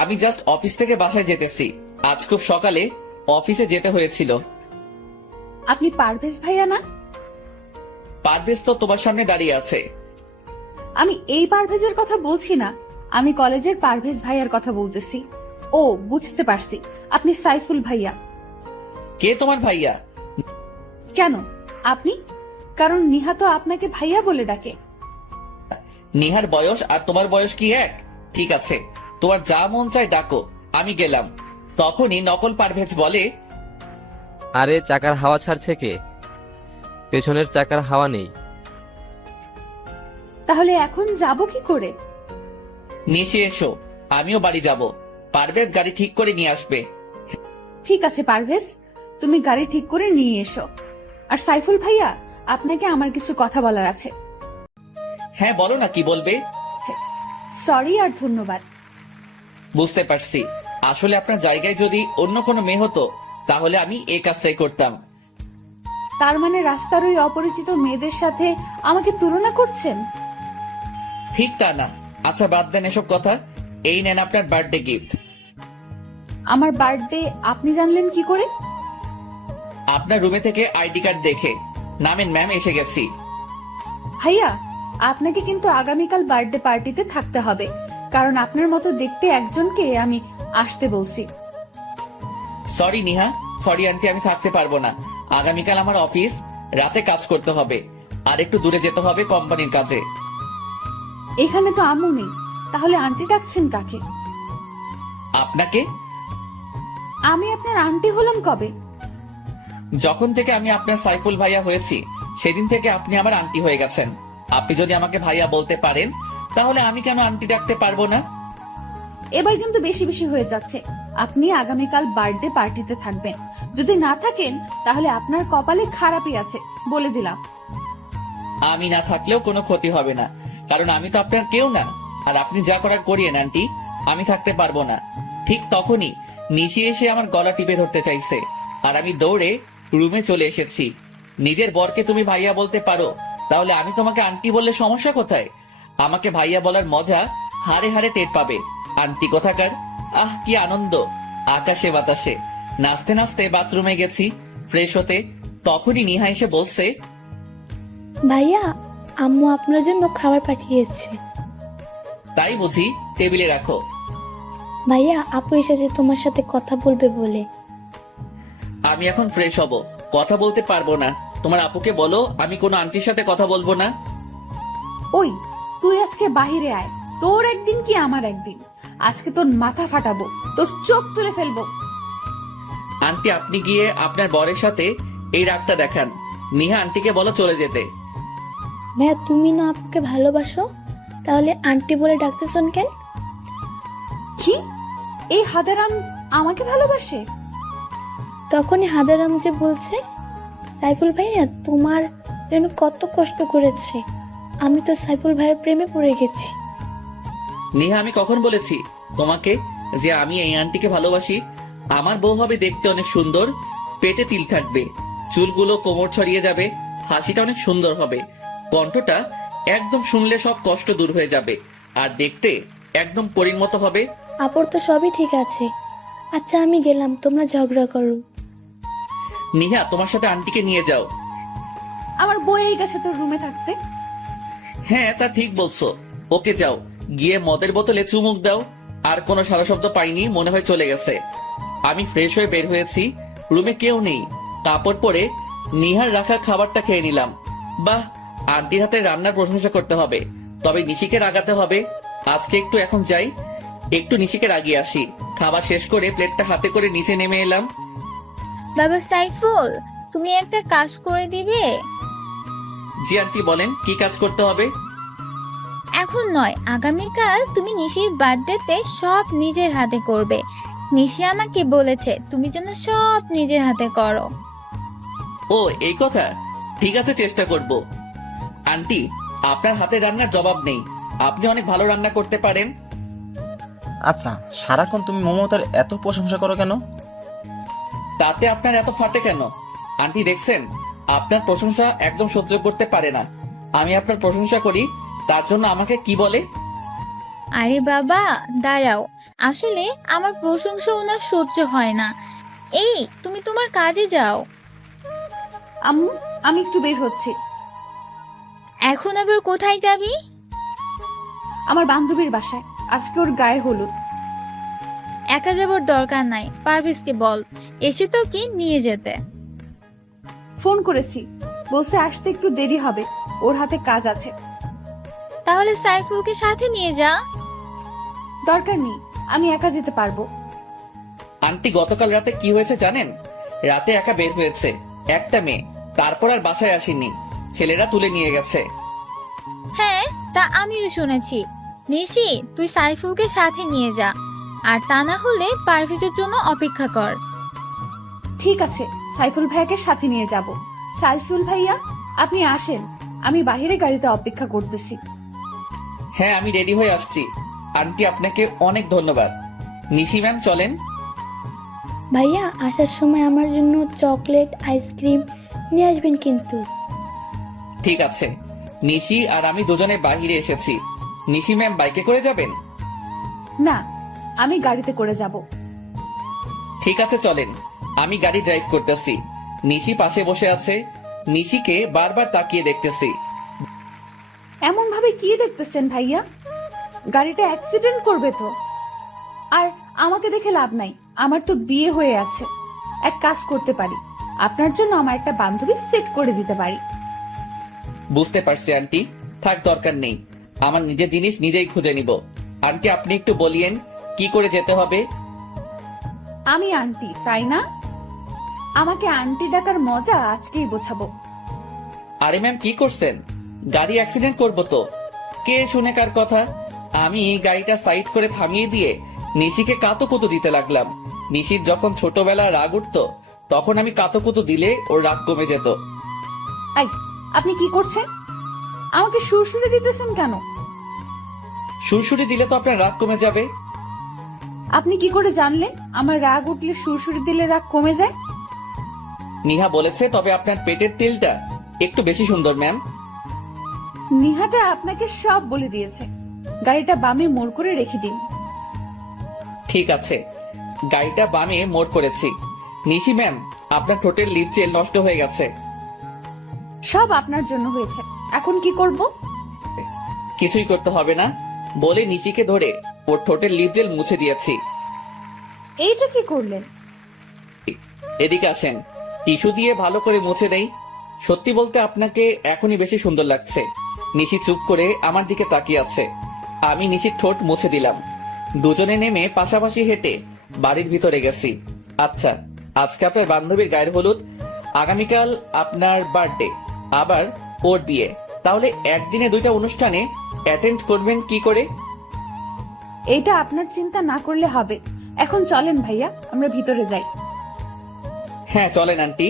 আমি জাস্ট অফিস থেকে বাসায় যেতেছি। আজ খুব সকালে অফিসে যেতে হয়েছিল। আপনি পারভেজ ভাইয়া না? পারভেজ তো তোমার সামনে দাঁড়িয়ে আছে। আমি এই পারভেজের কথা বলছি না, আমি কলেজের পারভেজ ভাইয়ার কথা বলতেছি। ও বুঝতে পারছি, আপনি সাইফুল ভাইয়া। কে তোমার ভাইয়া? কেন আপনি? কারণ নিহা তো আপনাকে ভাইয়া বলে ডাকে। নিহার বয়স আর তোমার বয়স কি এক? ঠিক আছে, তোমার যা মন চায় ডাকো, আমি গেলাম। তখনই নকল পারভেজ বলে, আরে চাকার হাওয়া ছাড়ছে কে? পেছনের চাকার হাওয়া নেই। তাহলে এখন যাব কি করে? নিশে এসো, আমিও বাড়ি যাব। পারভেজ গাড়ি ঠিক করে নিয়ে আসবে। ঠিক আছে পারভেজ, তুমি গাড়ি ঠিক করে নিয়ে এসো। আর সাইফুল ভাইয়া, আপনাকে আমার কিছু কথা বলার আছে। হ্যাঁ বলো না, কি বলবে? সরি আর ধন্যবাদ। বুঝতে পারছি, আসলে আপনার জায়গায় যদি অন্য কোনো মেয়ে হতো তাহলে আমি এই কাজটাই করতাম। তার মানে রাস্তার ওই অপরিচিত মেয়েদের সাথে আমাকে তুলনা করছেন? ঠিক তা না। আচ্ছা বাদ দেন এসব কথা, এই নেন আপনার বার্থডে গিফট। আমার বার্থডে আপনি জানলেন কি করে? আপনার রুমে থেকে আইডি কার্ড দেখে। নামেন ম্যাম, এসে গেছি। ভাইয়া, আপনাকে কিন্তু আগামীকাল বার্থডে পার্টিতে থাকতে হবে, কারণ আপনার মতো দেখতে একজনকে আমি আসতে বলছি। সরি নিহা, সরি আন্টি, আমি থাকতে পারবো না। আগামীকাল আমার অফিস, রাতে কাজ করতে হবে আর একটু দূরে যেতে হবে কোম্পানির কাজে। এখানে তো আম্মু নেই, তাহলে আন্টি ডাকছেন কাকে? আপনাকে? আমি আপনার আন্টি হলাম কবে? যখন থেকে আমি আপনার সাইফুল ভাইয়া হয়েছি সেদিন থেকে আপনি আমার আন্টি হয়ে গেছেন। আপনি যদি আমাকে ভাইয়া বলতে পারেন তাহলে আমি কেন আন্টি ডাকতে পারবো না? এবার কিন্তু বেশি বেশি হয়ে যাচ্ছে। আপনি আগামীকাল বার্থডে পার্টিতে থাকবেন, যদি না থাকেন তাহলে আপনার কপালে খারাপই আছে, বলে দিলাম। আমি না থাকলেও কোনো ক্ষতি হবে না, কারণ আমি তো আপনার কেউ না। আর আপনি যা করার করিয়েন আন্টি, আমি থাকতে পারবো না। ঠিক তখনই নিশি এসে আমার গলা টিপে ধরতে চাইছে আর আমি দৌড়ে রুমে চলে এসেছি। নিজের বরকে তুমি ভাইয়া বলতে পারো, তাহলে আমি তোমাকে আন্টি বললে সমস্যা কোথায়? আমাকে ভাইয়া বলার মজা হাড়ে হাড়ে টের পাবে। আন্টি কোথাকার! আহ কি আনন্দ! আকাশে বাতাসে নাচতে নাচতে বাথরুমে গেছি ফ্রেশ হতে। তখনই নিহা এসে বলছে, ভাইয়া, আম্মু আপনার জন্য খাবার পাঠিয়েছে। তাই বুঝি? টেবিলে রাখো। ভাইয়া, আপু এসেছে তোমার সাথে কথা বলবে বলে। আমি এখন ফ্রেশ হব, কথা বলতে পারবো না। তোমার আপুকে বলো আমি কোনো আন্টির সাথে কথা বলবো না। ওই তুই আজকে বাহিরে আয়, তোর একদিন কি আমার একদিন। আজকে তোর মাথা ফাটাবো, তোর চোখ তুলে ফেলবো। আন্টি আপনি গিয়ে আপনার বরের সাথে এই রাগটা দেখান। নিহা আন্টিকে বলো চলে যেতে। ভাইয়া, তুমি না আপুকে ভালোবাসো, তাহলে আন্টি বলে ডাকতেছেন কেন? কি? এই হাদারাম আমাকে ভালোবাসে? তখনই হাদারাম যে বলছে, সাইফুল ভাইয়া তোমার জন্য কত কষ্ট করেছে, আমি তো সাইফুল ভাইয়ের প্রেমে পড়ে গেছি। নিহা আমি কখন বলেছি তোমাকে যে আমি এই আন্টিকে ভালোবাসি? আমার বউ হবে দেখতে অনেক সুন্দর, পেটে তিল থাকবে, চুলগুলো কোমর ছড়িয়ে যাবে, হাসিটা অনেক সুন্দর হবে, কণ্ঠটা একদম শুনলে সব কষ্ট দূর হয়ে যাবে, আর দেখতে একদম পরীর মতো হবে। আপুর তো সবই ঠিক আছে। আচ্ছা আমি গেলাম, তোমরা ঝগড়া করো। নিহা তোমার সাথে আন্টিকে নিয়ে যাও। আমার বইয়েই গেছে তোর রুমে থাকতে। হ্যাঁ তা ঠিক বলছো, ওকে যাও, গিয়ে মদের বোতলে চুমুক দাও। আর কোনো সারা শব্দ পাইনি, মনে হয় চলে গেছে। আমি ফ্রেশ হয়ে বের হয়েছি, রুমে কেউ নেই। কাপড় পরে নিহার রাখা খাবারটা খেয়ে নিলাম। বাহ, আন্টির হাতে রান্নার প্রশংসা করতে হবে, তবে নিশিকে রাগাতে হবে। আজকে একটু এখন যাই, একটু নিশিকে রাগিয়ে আসি। খাবার শেষ করে প্লেটটা হাতে করে নিচে নেমে এলাম। বাবা সাইফুল, তুমি একটা কাজ করে দিবে? জি আন্টি, বলেন কি কাজ করতে হবে? এখন নয়, আগামীকাল তুমি নিশির বার্থডেতে সব নিজের হাতে করবে। নিশি আমাকে বলেছে তুমি যেন সব নিজের হাতে করো। ও এই কথা, ঠিক আছে, চেষ্টা করব। আন্টি, আপনার হাতে রান্নার জবাব নেই, আপনি অনেক ভালো রান্না করতে পারেন। আচ্ছা, সারাক্ষণ তুমি মমতার এত প্রশংসা করো কেন? তাতে আপনার এত ফাটে কেন? আন্টি দেখছেন, আপনার প্রশংসা একদম সহ্য করতে পারে না। আমি আপনার প্রশংসা করি, তার জন্য আমাকে কি বলে? আরে বাবা দাঁড়াও, আসলে আমার প্রশংসা ওনার সহ্য হয় না। এই তুমি তোমার কাজে যাও। আম্মু, আমি একটু বের হচ্ছি। এখন আবার কোথায় যাবি? আমার বান্ধবীর বাসায়, আজকে ওর গায়ে হলুদ। একা যাবার দরকার নাই, পারভেজকে বল এসে তো কি নিয়ে যেতে। ফোন করেছি, বলছে আসতে একটু দেরি হবে, ওর হাতে কাজ আছে। তাহলে সাইফুলকে সাথে নিয়ে যা। দরকার নেই, আমি একা যেতে পারবো। আন্টি, গতকাল রাতে কি হয়েছে জানেন? রাতে একা বের হয়েছে একটা মেয়ে, তারপর আর বাসায় আসেনি, ছেলেরা তুলে নিয়ে গেছে। হ্যাঁ, তা আমিও শুনেছি। নিশি, তুই সাইফুলকে সাথে নিয়ে যা, আর তা না হলে পারভেজের জন্য অপেক্ষা কর। ঠিক আছে, সাইফুল ভাইয়াকে সাথে নিয়ে যাব। সাইফুল ভাইয়া, আপনি আসেন, আমি বাইরে গাড়িতে অপেক্ষা করতেছি। হ্যাঁ, আমি রেডি হয়ে আসছি। আন্টি, আপনাকে অনেক ধন্যবাদ। নিশি ম্যাম, চলেন। ভাইয়া আসার সময় আমার জন্য চকলেট আইসক্রিম নিয়ে আসবেন কিন্তু। ঠিক আছে। নিশি আর আমি দুজনে বাহিরে এসেছি। নিশি ম্যাম বাইকে করে যাবেন? না, আমি গাড়িতে করে যাব। ঠিক আছে, চলেন। আমি গাড়ি ড্রাইভ করতেছি, নিশি পাশে বসে আছে। নিশিকে বারবার তাকিয়ে দেখতেছি। এমন ভাবে কি দেখতেছেন ভাইয়া? গাড়িটা অ্যাক্সিডেন্ট করবে তো। আর আমাকে দেখে লাভ নাই, আমার তো বিয়ে হয়ে আছে। এক কাজ করতে পারি, আপনার জন্য আমার একটা বান্ধবী সেট করে দিতে পারি। বুঝতে পারছি আন্টি, থাক, দরকার নেই। আমার নিজের জিনিস নিজেই খুঁজে নিব। আন্টি, আপনি একটু বলিয়েন কি করে যেতে হবে? আমি আন্টি, তাই না? আমাকে আন্টি ডাকার মজা আজকেই বোঝাবো। আরে ম্যাম, কি করছেন? গাড়ি অ্যাক্সিডেন্ট করবো তো। কে শুনে কার কথা? আমি গাড়িটা সাইড করে থামিয়ে দিয়ে নিশিকে কাতুকুতু দিতে লাগলাম। নিশির যখন ছোটবেলা রাগ উঠতো, তখন আমি কাতুকুতু দিলে ওর রাগ কমে যেত। আই, আপনি কি করছেন? আমাকে সুরসুরে দিতেছেন কেন? সুরসুরি দিলে তো আপনার রাগ কমে যাবে। আপনি কি করে জানলেন আমার রাগ উঠলে সুরসুরি দিলে রাগ কমে যায়? নিহা বলেছে, তবে আপনার পেটের তেলটা একটু বেশি সুন্দর ম্যাম। নিহাটা আপনাকে সব বলে দিয়েছে। গাড়িটা বামে মোড় করে রেখে দিন। ঠিক আছে, গাড়িটা বামে মোড় করেছি। নিশি ম্যাম, আপনার ঠোঁটের লিপ জেল নষ্ট হয়ে গেছে। সব আপনার জন্য হয়েছে, এখন কি করব? কিছুই করতে হবে না বলে নিশিকে ধরে ওর ঠোঁটের লিপ জেল মুছে দিয়েছি। এইটা কি করলেন? এদিকে আসেন, টিস্যু দিয়ে ভালো করে মুছে দেই। সত্যি বলতে আপনাকে এখনই বেশি সুন্দর লাগছে। নিশি চুপ করে আমার দিকে তাকিয়ে আছে। আমি নিশির ঠোঁট মুছে দিলাম। দুজনে নেমে পাশাপাশি হেঁটে বাড়ির ভিতরে গেছি। আচ্ছা, আজকে আপনার বান্ধবীর গায়ের হলুদ, আগামীকাল আপনার বার্থডে, আবার ওর বিয়ে, তাহলে একদিনে দুইটা অনুষ্ঠানে অ্যাটেন্ড করবেন কি করে? এইটা আপনার চিন্তা না করলে হবে। এখন চলেন ভাইয়া, আমরা ভিতরে যাই। হ্যাঁ চলেন আন্টি।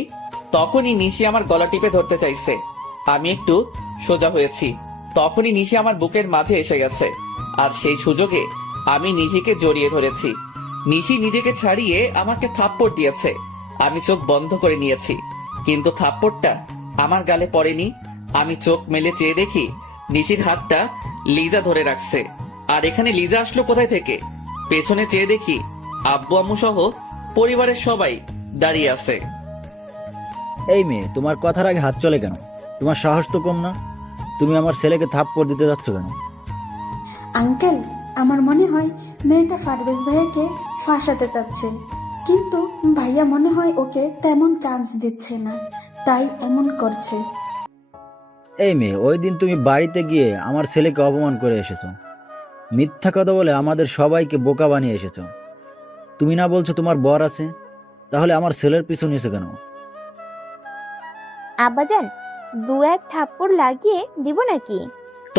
তখনই নিশি আমার গলা টিপে ধরতে চাইছে। আমি একটু সোজা হয়েছি, তখনই নিশি আমার বুকের মাঝে এসে গেছে, আর সেই সুযোগে আমি নিশিকে জড়িয়ে ধরেছি। নিশি নিজেকে ছাড়িয়ে আমাকে থাপ্পড় দিয়েছে। আমি চোখ বন্ধ করে নিয়েছি, কিন্তু থাপ্পড়টা আমার গালে পড়েনি। আমি চোখ মেলে চেয়ে দেখি নিশির হাতটা লিজা ধরে রাখছে। আর এখানে লিজা আসলো কোথায় থেকে? পেছনে চেয়ে দেখি আব্বু আম্মু সহ পরিবারের সবাই দাঁড়িয়ে আছে। এই মেয়ে, তোমার কথার আগে হাত চলে কেন? তোমার সাহস তো কম না। তুমি আমার ছেলেকে থাপ্পড় দিতে যাচ্ছ কেন? আঙ্কেল, আমার মনে হয় মেয়েটা পারভেজ ভাইয়াকে ফাঁসাতে চাচ্ছে। কিন্তু ভাইয়া মনে হয় ওকে তেমন চান্স দিচ্ছে না, তাই এমন করছে। এই মেয়ে, ওই দিন তুমি বাড়িতে গিয়ে আমার ছেলেকে অপমান করে এসেছো, মিথ্যা কথা বলে আমাদের সবাইকে বোকা বানিয়ে এসেছো। তুমি না বলছো তোমার বর আছে, তাহলে আমার ছেলের পিছু নিয়েছো কেন? আব্বাজান, দু এক থাপ্পড় লাগিয়ে দিব নাকি?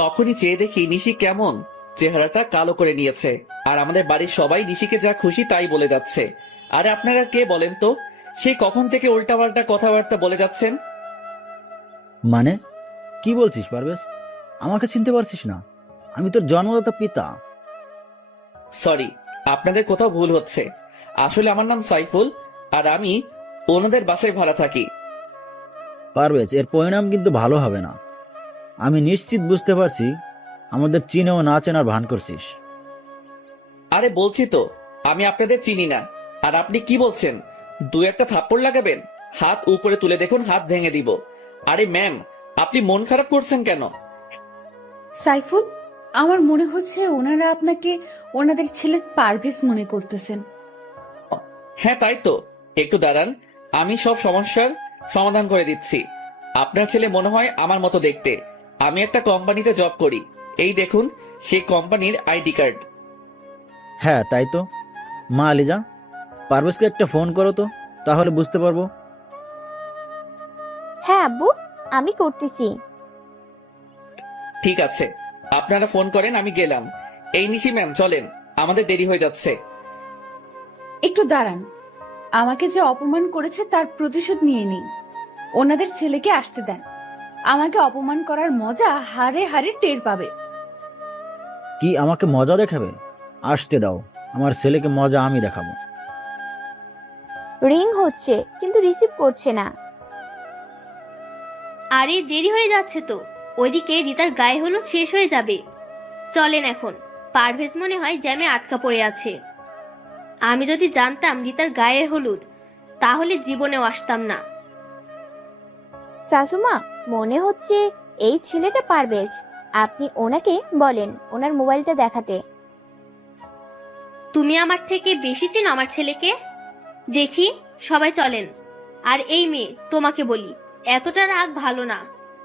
তখনই চেয়ে দেখি নিশি কেমন চেহারাটা কালো করে নিয়েছে, আর আমাদের বাড়ির সবাই নিশিকে যা খুশি তাই বলে যাচ্ছে। আরে আপনারা কে বলেন তো? সেই কখন থেকে উল্টাপাল্টা কথাবার্তা বলে যাচ্ছেন? মানে কি বলছিস পারভেজ? আমাকে চিনতে পারছিস না? আমি তোর জন্মদাতা পিতা। সরি, আপনাদের কোথাও ভুল হচ্ছে। আসলে আমার নাম সাইফুল, আর আমি ওনাদের বাসায় ভাড়া থাকি। পারভেজ, এর পরিণাম কিন্তু ভালো হবে না। আমি নিশ্চিত বুঝতে পারছি আমাদের চিনেও না চেনার ভান করছিস। আরে বলছি তো আমি আপনাদের চিনি না। আর আপনি কি বলছেন দু একটা থাপ্পড় লাগাবেন? হাত উপরে তুলে দেখুন, হাত ভেঙে দিব। আরে ম্যাম, আপনি মন খারাপ করছেন কেন? সাইফুল, আমার মনে হচ্ছে ওনারা আপনাকে ওনাদের ছেলে পারভেজ মনে করতেছেন। হ্যাঁ তাই তো, একটু দাঁড়ান, আমি সব সমস্যার সমাধান করে দিচ্ছি। আপনার ছেলে মনে হয় আমার মতো দেখতে। আমি একটা কোম্পানিতে জব করি, এই দেখুন সেই কোম্পানির আইডি কার্ড। হ্যাঁ তাই তো। মা আলিজা, পারভেজকে একটা ফোন করো তো, তাহলে বুঝতে পারবো। হ্যাঁ আব্বু, আমি করতেছি। ঠিক আছে, আপনারা ফোন করেন, আমি গেলাম। এই নিশি ম্যাম চলেন, আমাদের দেরি হয়ে যাচ্ছে। একটু দাঁড়ান, আমাকে যে অপমান করেছে তার প্রতিশোধ নিয়ে নিন। ওনাদের ছেলেকে আসতে দেন, আমাকে অপমান করার মজা হারে হারে টের পাবে। কি আমাকে মজা দেখাবে? আসতে দাও, আমার ছেলেকে মজা আমি দেখাবো। রিং হচ্ছে কিন্তু রিসিভ করছে না। আরে দেরি হয়ে যাচ্ছে তো, ওইদিকে রিতার গায়ে হলুদ শেষ হয়ে যাবে। চলেন এখন, পারভেজ মনে হয় জ্যামে আটকা পড়ে আছে। আমি যদি জানতাম রিতার গায়ের হলুদ, তাহলে জীবনেও আসতাম না। শাশুমা, মনে হচ্ছে এই ছেলেটা পারভেজ। আপনি ওনাকে বলেন ওনার মোবাইলটা দেখাতে। তুমি আমার থেকে বেশি চেনো আমার ছেলেকে। দেখি, সবাই চলেন। আর এই মেয়ে, তোমাকে বলি, এতটা রাগ ভালো না।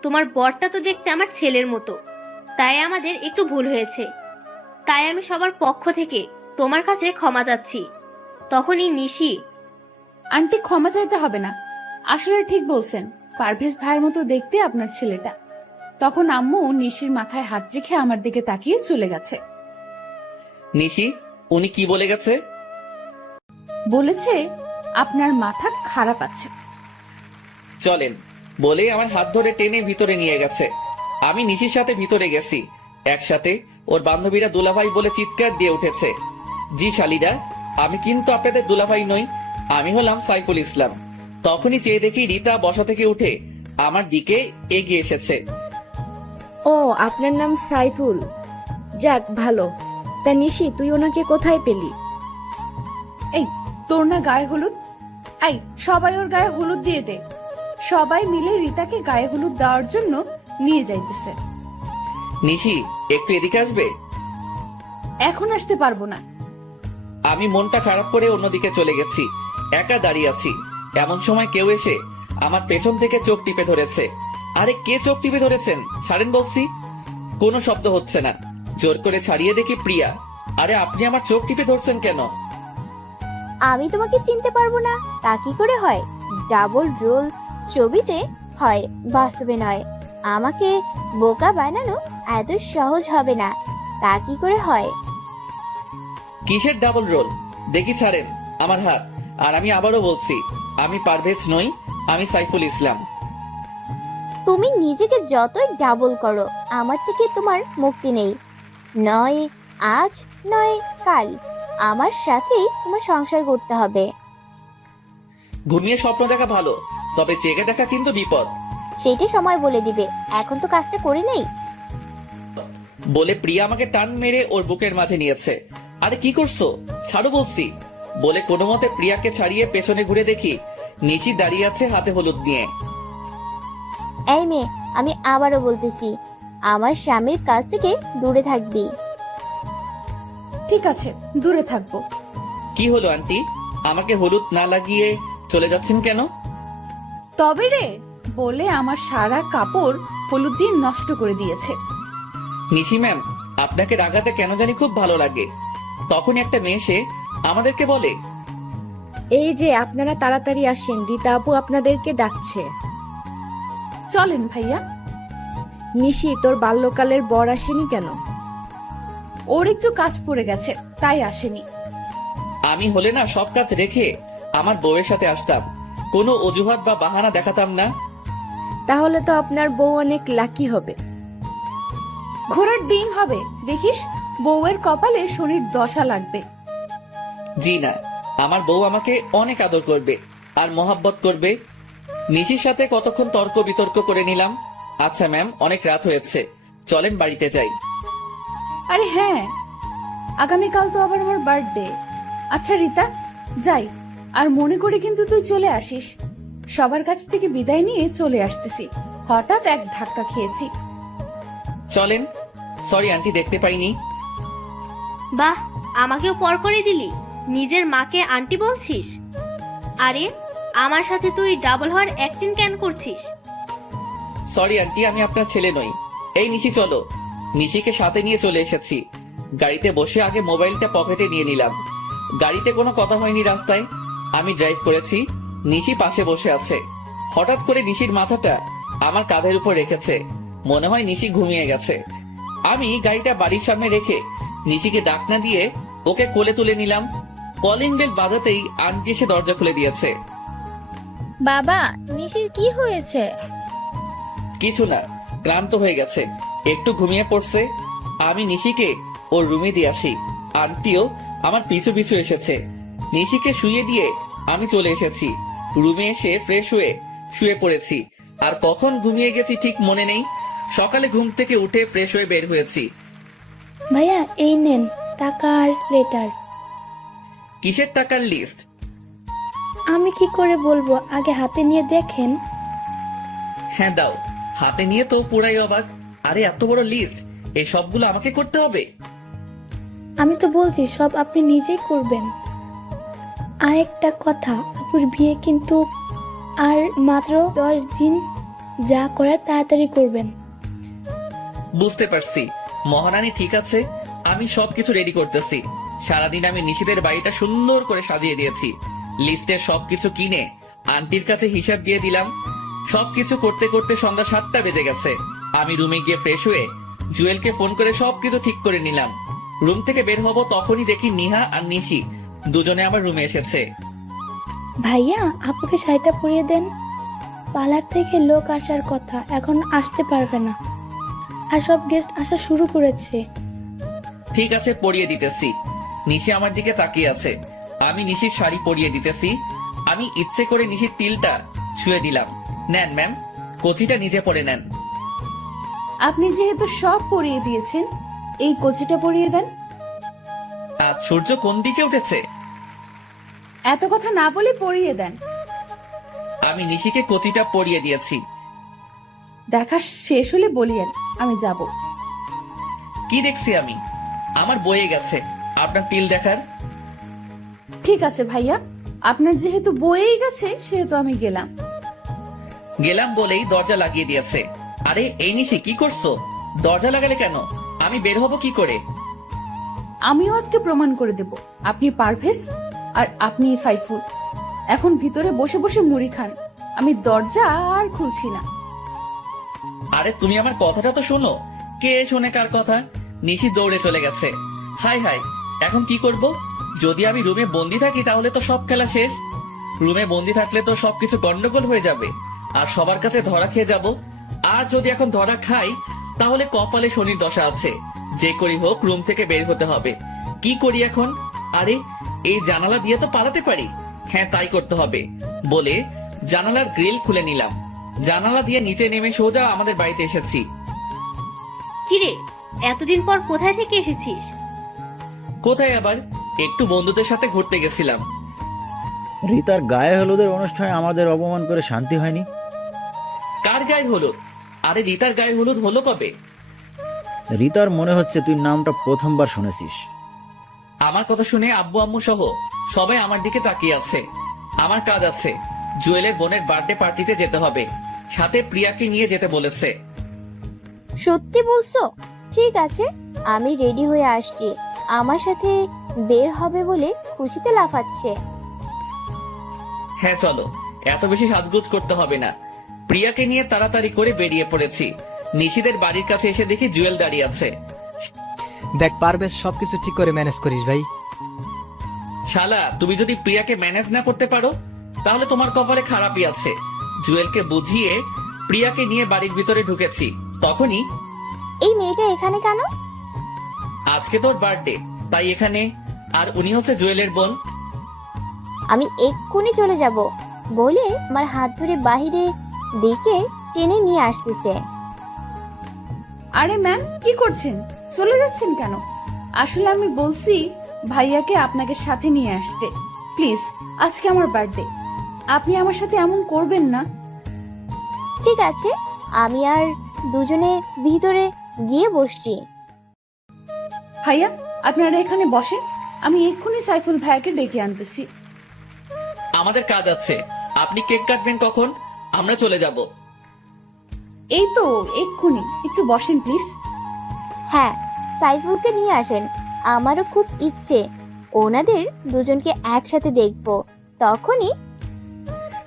তোমার বরটা তো দেখতে আমার ছেলের মতো, তাই আমাদের একটু ভুল হয়েছে। তাই আমি সবার পক্ষ থেকে তোমার কাছে ক্ষমা চাচ্ছি। তখনই নিশি, আন্টি, ক্ষমা চাইতে হবে না, আসলে ঠিক বলছেন, পারভেজ ভাইয়ের মতো দেখতে আপনার ছেলেটা। তখন আম্মু নিশির মাথায় হাত রেখে আমার দিকে তাকিয়ে চলে গেছে। নিশি, উনি কি বলে গেছে? বলেছে আপনার মাথা খারাপ আছে। চলেন বলে আমার হাত ধরে টেনে ভিতরে নিয়ে গেছে। আমি নিশির সাথে ভিতরে গেছি, একসাথে ওর বান্ধবীরা দুলাভাই বলে চিৎকার দিয়ে উঠেছে। জি শালিরা, আমি কিন্তু আপনাদের দুলাভাই নই, আমি হলাম সাইফুল ইসলাম। তখনই চেয়ে দেখি রিতা বসা থেকে উঠে আমার দিকে এগিয়ে এসেছে। ও, আপনার নাম সাইফুল? যাক ভালো। তা নিশি, তুই ওনাকে কোথায় পেলি? এই, তোর না গায়ে হলুদ? এই, সবাই ওর গায়ে হলুদ দিয়ে দে। সবাই মিলে রিতাকে গায়ে হলুদ দেওয়ার জন্য নিয়ে যাইতেছে। নিশি, একটু এদিকে আসবে? এখন আসতে পারবো না। আমি মনটা খারাপ করে অন্যদিকে চলে গেছি, একা দাঁড়িয়ে আছি। এমন সময় কেউ এসে আমার পেছন থেকে চোখ টিপে ধরেছে। আরে কে চোখ টিপে ধরেছেন? ছাড়েন বলছি। কোনো শব্দ হচ্ছে না, জোর করে ছাড়িয়ে দেখি প্রিয়া। আরে আপনি আমার চোখ টিপে ধরছেন কেন? আমি তোমাকে চিনতে পারবো না তা কি করে হয়? ডাবল রোল ছবিতে হয়, বাস্তবে নয়। আমাকে বোকা বানানো এত সহজ হবে না, তা কি করে হয়? কিসের ডাবল রোল? দেখি ছাড়েন আমার হাত। আর আমি আবারও বলছি, আমি পারভেজ নই, আমি সাইফুল ইসলাম। তুমি নিজেকে যতই ডাবল করো, আমার থেকে তোমার মুক্তি নেই। নয় আজ, নয় কাল, আমার সাথেই তোমার সংসার করতে হবে। ঘুমিয়ে স্বপ্ন দেখা ভালো, তবে জেগে দেখা কিন্তু বিপদ। সেটা সময় বলে দিবে, এখন তো কাজটা করে নেই। বলে প্রিয়া আমাকে টান মেরে ওর বুকের মাঝে নিয়েছে। আরে কি করছো? ছাড়ো বলছি। বলে কোনো মতে প্রিয়াকে ছাড়িয়ে পেছনে ঘুরে দেখি নিশি দাঁড়িয়ে আছে হাতে হলুদ নিয়ে। এই মেয়ে, আমি আবারও বলতেছি, আমার স্বামীর কাছ থেকে দূরে থাকবি। ঠিক আছে, দূরে থাকবো। কি হলো আন্টি, আমাকে হলুদ না লাগিয়ে চলে যাচ্ছেন কেন? তবে রে বলে আমার সারা কাপড় হলুদ দিয়ে নষ্ট করে দিয়েছে। নিশি ম্যাম, আপনাকে রাগাতে কেন জানি খুব ভালো লাগে। তখন একটা মেয়ে এসে আমাদেরকে বলে, এই যে আপনারা তাড়াতাড়ি আসেন, রীতা আপু আপনাদেরকে ডাকছে। চলেন ভাইয়া। নিশি, তোর বাল্যকালের বর আসেনি কেন? ওর একটু কাজ পড়ে গেছে, তাই আসেনি। আমি হলে না সব কাজ রেখে আমার বউয়ের সাথে আসতাম, কোনো অজুহাত বা বাহানা দেখাতাম না। তাহলে তো আপনার বউ অনেক লাকি হবে। ঘোড়ার ডিম হবে, দেখিস বউয়ের কপালে শনির দশা লাগবে। জি না, আমার বউ আমাকে অনেক আদর করবে আর মহাব্বত করবে। নিশির সাথে কতক্ষণ তর্ক বিতর্ক করে নিলাম। আচ্ছা ম্যাম, অনেক রাত হয়েছে, চলেন বাড়িতে যাই। আরে হ্যাঁ, আগামীকাল তো আবার আমার বার্থডে। আচ্ছা রীতা, যাই, আর মনে করে কিন্তু তুই চলে আসিস। সবার কাছ থেকে বিদায় নিয়ে চলে আসতেছি, হঠাৎ এক ধাক্কা খেয়েছি। চলেন। সরি আন্টি, দেখতে পাইনি। বাহ, আমাকেও পর করে দিলি, নিজের মাকে আন্টি বলছিস। আরে আমার সাথে তুই ডাবল হওয়ার অ্যাক্টিং কেন করছিস? সরি আন্টি, আমি আপনার ছেলে নই। এই নিশি চলো। নিশিকে সাথে নিয়ে চলে এসেছি। গাড়িতে বসে আগে মোবাইলটা পকেটে নিয়ে নিলাম। গাড়িতে কোনো কথা হয়নি রাস্তায়, আমি ড্রাইভ করেছি, নিশি পাশে বসে আছে। হঠাৎ করে নিশির মাথাটা আমার কাঁধের উপর রেখেছে, মনে হয় নিশি ঘুমিয়ে গেছে। আমি গাড়িটা বাড়ির সামনে রেখে নিশিকে ডাক না দিয়ে ওকে কোলে তুলে নিলাম। কলিং বেল বাজাতেই আন্টি এসে দরজা খুলে দিয়েছে। বাবা, নিশির কি হয়েছে? কিছু না, ক্লান্ত হয়ে গেছে, একটু ঘুমিয়ে পড়ছে। আমি নিশিকে ওর রুমে দিয়ে আসি। আন্টিও আমার পিছু পিছু এসেছে। নিশিকে শুয়ে দিয়ে আমি চলে এসেছি। রুমে এসে ফ্রেশ হয়ে শুয়ে পড়েছি। আর কখন ঘুমিয়ে গেছি ঠিক মনে নেই। সকালে ঘুম থেকে উঠে ফ্রেশ হয়ে বের হয়েছি। ভাইয়া এই নেন টাকা আর লেটার। কিসের টাকার লিস্ট? আমি কি করে বলবো, আগে হাতে নিয়ে দেখেন। হ্যাঁ দাও। হাতে নিয়ে তো পুরাই অবাক। আরে এত বড় লিস্ট, এই সবগুলো আমাকে করতে হবে? আমি তো বলছি সব আপনি নিজেই করবেন। আর একটা কথা, আপুর বিয়ে কিন্তু আর মাত্র 10 দিন, যা করার তাড়াতাড়ি করবেন। বুঝতে পারছি মহারানী, ঠিক আছে, আমি সবকিছু রেডি করতেছি। সারাদিন আমি নিশিদের বাড়িটা সুন্দর করে সাজিয়ে দিয়েছি। লিস্টের সবকিছু কিনে আন্টির কাছে হিসাব দিয়ে দিলাম। সবকিছু করতে করতে সন্ধ্যা 7টা বেজে গেছে। আমি রুমে গিয়ে ফ্রেশ হয়ে জুয়েলকে ফোন করে সবকিছু ঠিক করে নিলাম। রুম থেকে বের হব তখনই দেখি নিহা আর নিশি দুজনে আমার রুমে এসেছে। ভাইয়া আপুকে শাড়িটা পরিয়ে দেন, পার্লার থেকে লোক আসার কথা, এখন আসতে পারবে না, আর সব গেস্ট আসা শুরু করেছে। ঠিক আছে, পরিয়ে দিতেছি। নিশি আমার দিকে তাকিয়ে আছে, আমি নিশির শাড়ি পরিয়ে দিতেছি। আমি ইচ্ছে করে নিশির তিলটা ছুঁয়ে দিলাম। নেন ম্যাম, কচিটা নিজে পরে নেন। আপনি যেহেতু সব পরিয়ে দিয়েছেন, এই কচিটা পরিয়ে দেন। আজ সূর্য কোন দিকে উঠেছে? এত কথা না বলে পরিয়ে দেন। আমি নিশিকে কচিটা পরিয়ে দিয়েছি। দেখা শেষ হলে বলিয়েন, আমি যাব। কি দেখছি আমি? আমার বয়ে গেছে আপনার তিল দেখার। ঠিক আছে ভাইয়া, আপনার যেহেতু বয়েই গেছে সেহেতু আমি গেলাম। গেলাম বলেই দরজা লাগিয়ে দিয়েছে। আরে এই নিশি, কি করছো? দরজা লাগালে কেন? আমি বের হব কি করে? আমিও আজকে প্রমাণ করে দেব আপনি পারভেজ আর আপনি সাইফুল। এখন ভিতরে বসে বসে মুড়ি খান, আমি দরজা আর খুলছি না। আরে তুমি আমার কথাটা তো শোনো। কে শোনে কার কথা? নিশি দৌড়ে চলে গেছে। হাই হাই, এখন কি করব? যদি আমি রুমে বন্দি থাকি তাহলে তো সব খেলা শেষ। রুমে বন্দি থাকলে তো সবকিছু গন্ডগোল হয়ে যাবে আর সবার কাছে ধরা খেয়ে যাব। আর যদি এখন ধরা খাই তাহলে কপালে শনির দশা আছে। যে করি হোক রুম থেকে বের হতে হবে। কি করি এখন? আরে এই জানালা দিয়ে তো পালাতে পারি। হ্যাঁ, তাই করতে হবে বলে জানালার গ্রিল খুলে নিলাম। জানালা দিয়ে নিচে নেমে সোজা আমাদের বাড়িতে এসেছি। কিরে, এতদিন পর কোথায় থেকে এসেছিস? কোথায় আবার, একটু বন্ধুদের সাথে ঘুরতে গেছিলাম। রীতার গায়ে হলুদের অনুষ্ঠানে আমাদের অপমান করে শান্তি হয়নি। কার গায়ে হলুদ? আরে রীতার গায়ে হলুদ হলো কবে? রীতার মনে হচ্ছে তুই নামটা প্রথমবার শুনেছিস। আমার কথা শুনে আব্বু আম্মু সহ সবাই আমার দিকে তাকিয়ে আছে। আমার কাজ আছে, জুয়েলের বোনের বার্থডে পার্টিতে যেতে হবে, সাথে প্রিয়াকে নিয়ে যেতে বলেছে। সত্যি বলছো? ঠিক আছে, আমি রেডি হয়ে আসছি। আমার সাথে বের হবে বলে খুশিতে লাফাচ্ছে। হ্যাঁ চলো, এত বেশি সাজগোজ করতে হবে না। প্রিয়াকে নিয়ে তাড়াতাড়ি করে বেরিয়ে পড়েছি। নিশিদের বাড়ির কাছে এসে দেখি জুয়েল দাঁড়িয়ে আছে। দেখ পারভেজ, সবকিছু ঠিক করে ম্যানেজ করিস ভাই। শালা, তুমি যদি প্রিয়াকে ম্যানেজ না করতে পারো তাহলে তোমার কপালে খারাপই আছে। জুয়েলকে বুঝিয়ে প্রিয়াকে নিয়ে বাড়ির ভিতরে ঢুকেছি, তখনই এই মেয়েটা এখানে কেন? আজকে তোর বার্থডে, তাই এখানে। আর উনি হচ্ছে জুয়েলের বোন। আমি এক্ষুনি চলে যাব বলে আমার হাত ধরে বাহিরে দিকে টেনে নিয়ে আসতেছে। আরে ম্যাম, কি করছেন? চলে যাচ্ছেন কেন? আসলে আমি বলছি ভাইয়াকে আপনাকে সাথে নিয়ে আসতে। প্লিজ, আজকে আমার বার্থডে, আপনি আমার সাথে এমন করবেন না। ঠিক আছে, আমি আর দুজনে ভিতরে গিয়ে বসছি। ভাইয়া, আপনারা এখানে বসেন, আমি এক্ষুনি সাইফুল ভাইয়াকে ডেকে আনতেছি। আমাদের কাজ আছে, আপনি কেক কাটবেন কখন? আমরা চলে যাব। এই তো এক্ষুনি, একটু বসেন প্লিজ। হ্যাঁ, সাইফুলকে নিয়ে আসেন। আমারও খুব ইচ্ছে ওনাদের দুজনকে একসাথে দেখব। তখনই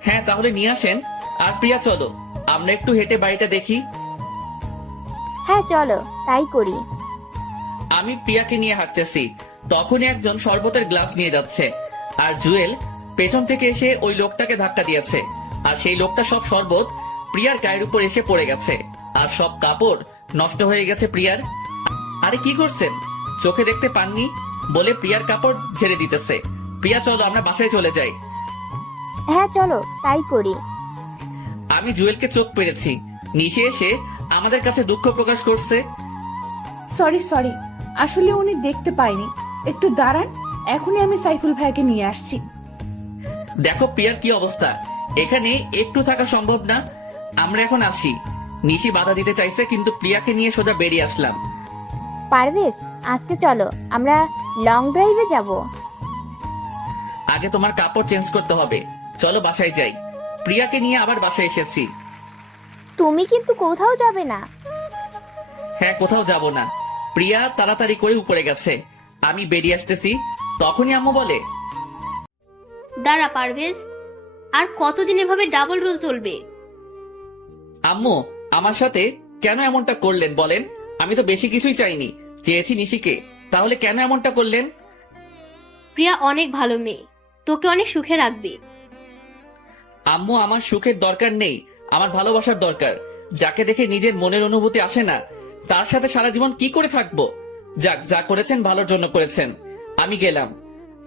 হ্যাঁ তাহলে নিয়ে আসেন। আর প্রিয়া চলো, আমরা একটু হেঁটে বাড়িটা দেখি। হ্যাঁ চলো, তাই করি। আমি প্রিয়াকে নিয়ে হাঁটতেছি, তখনই একজন শরবতের গ্লাস নিয়ে যাচ্ছে। আর জুয়েল পেছন থেকে এসে ওই লোকটাকে ধাক্কা দিয়েছে। আর সেই লোকটা সব শরবত প্রিয়ার গায়ের উপর এসে পড়ে গেছে। আর সব কাপড় নষ্ট হয়ে গেছে প্রিয়ার। আরে কি করছেন, চোখে দেখতে পাননি বলে প্রিয়ার কাপড় ঝেড়ে দিতেছে। প্রিয়া চলো, আমরা বাসায় চলে যাই। হ্যাঁ চলো, তাই করি। আমি জুয়েলকে চোখ পেরেছি। নিশে এসে আমাদের কাছে দুঃখ প্রকাশ করছে। সরি, আসলে উনি দেখতে পায়নি। একটু দাঁড়ান, এখনই আমি সাইফুল ভাইয়াকে নিয়ে আসছি। দেখো প্রিয়ার কি অবস্থা, এখানে একটু থাকা সম্ভব না। আমরা এখন আসি। নিশি বাধা দিতে চাইছে, কিন্তু প্রিয়াকে নিয়ে সোজা বেরিয়ে আসলাম। পারভেজ, আজকে চলো আমরা লং ড্রাইভে যাব। আগে তোমার কাপড় চেঞ্জ করতে হবে, চলো বাসায় যাই। প্রিয়াকে নিয়ে আবার বাসায় এসেছি। তুমি কিন্তু কোথাও যাবে না। হ্যাঁ, কোথাও যাব না। প্রিয়া তাড়াতাড়ি করে উপরে গেছে, আমি বেরিয়ে আসতেছি। তখনই আম্মু বলে, দাঁড়া পারভেজ, আর কতদিন এভাবে ডাবল রোল চলবে? আম্মু আমার সাথে কেন এমনটা করলেন বলেন? আমি তো বেশি কিছুই চাইনি, চেয়েছি নিশিকে, তাহলে কেন এমনটা করলেন? প্রিয়া অনেক ভালো মেয়ে, তোকে অনেক সুখে রাখবে। আম্মু, আমার সুখের দরকার নেই, আমার ভালোবাসার দরকার। যাকে দেখে নিজের মনের অনুভূতি আসে না, তার সাথে সারা জীবন কি করে থাকবো? যাক, যা করেছেন ভালোর জন্য করেছেন। আমি গেলাম।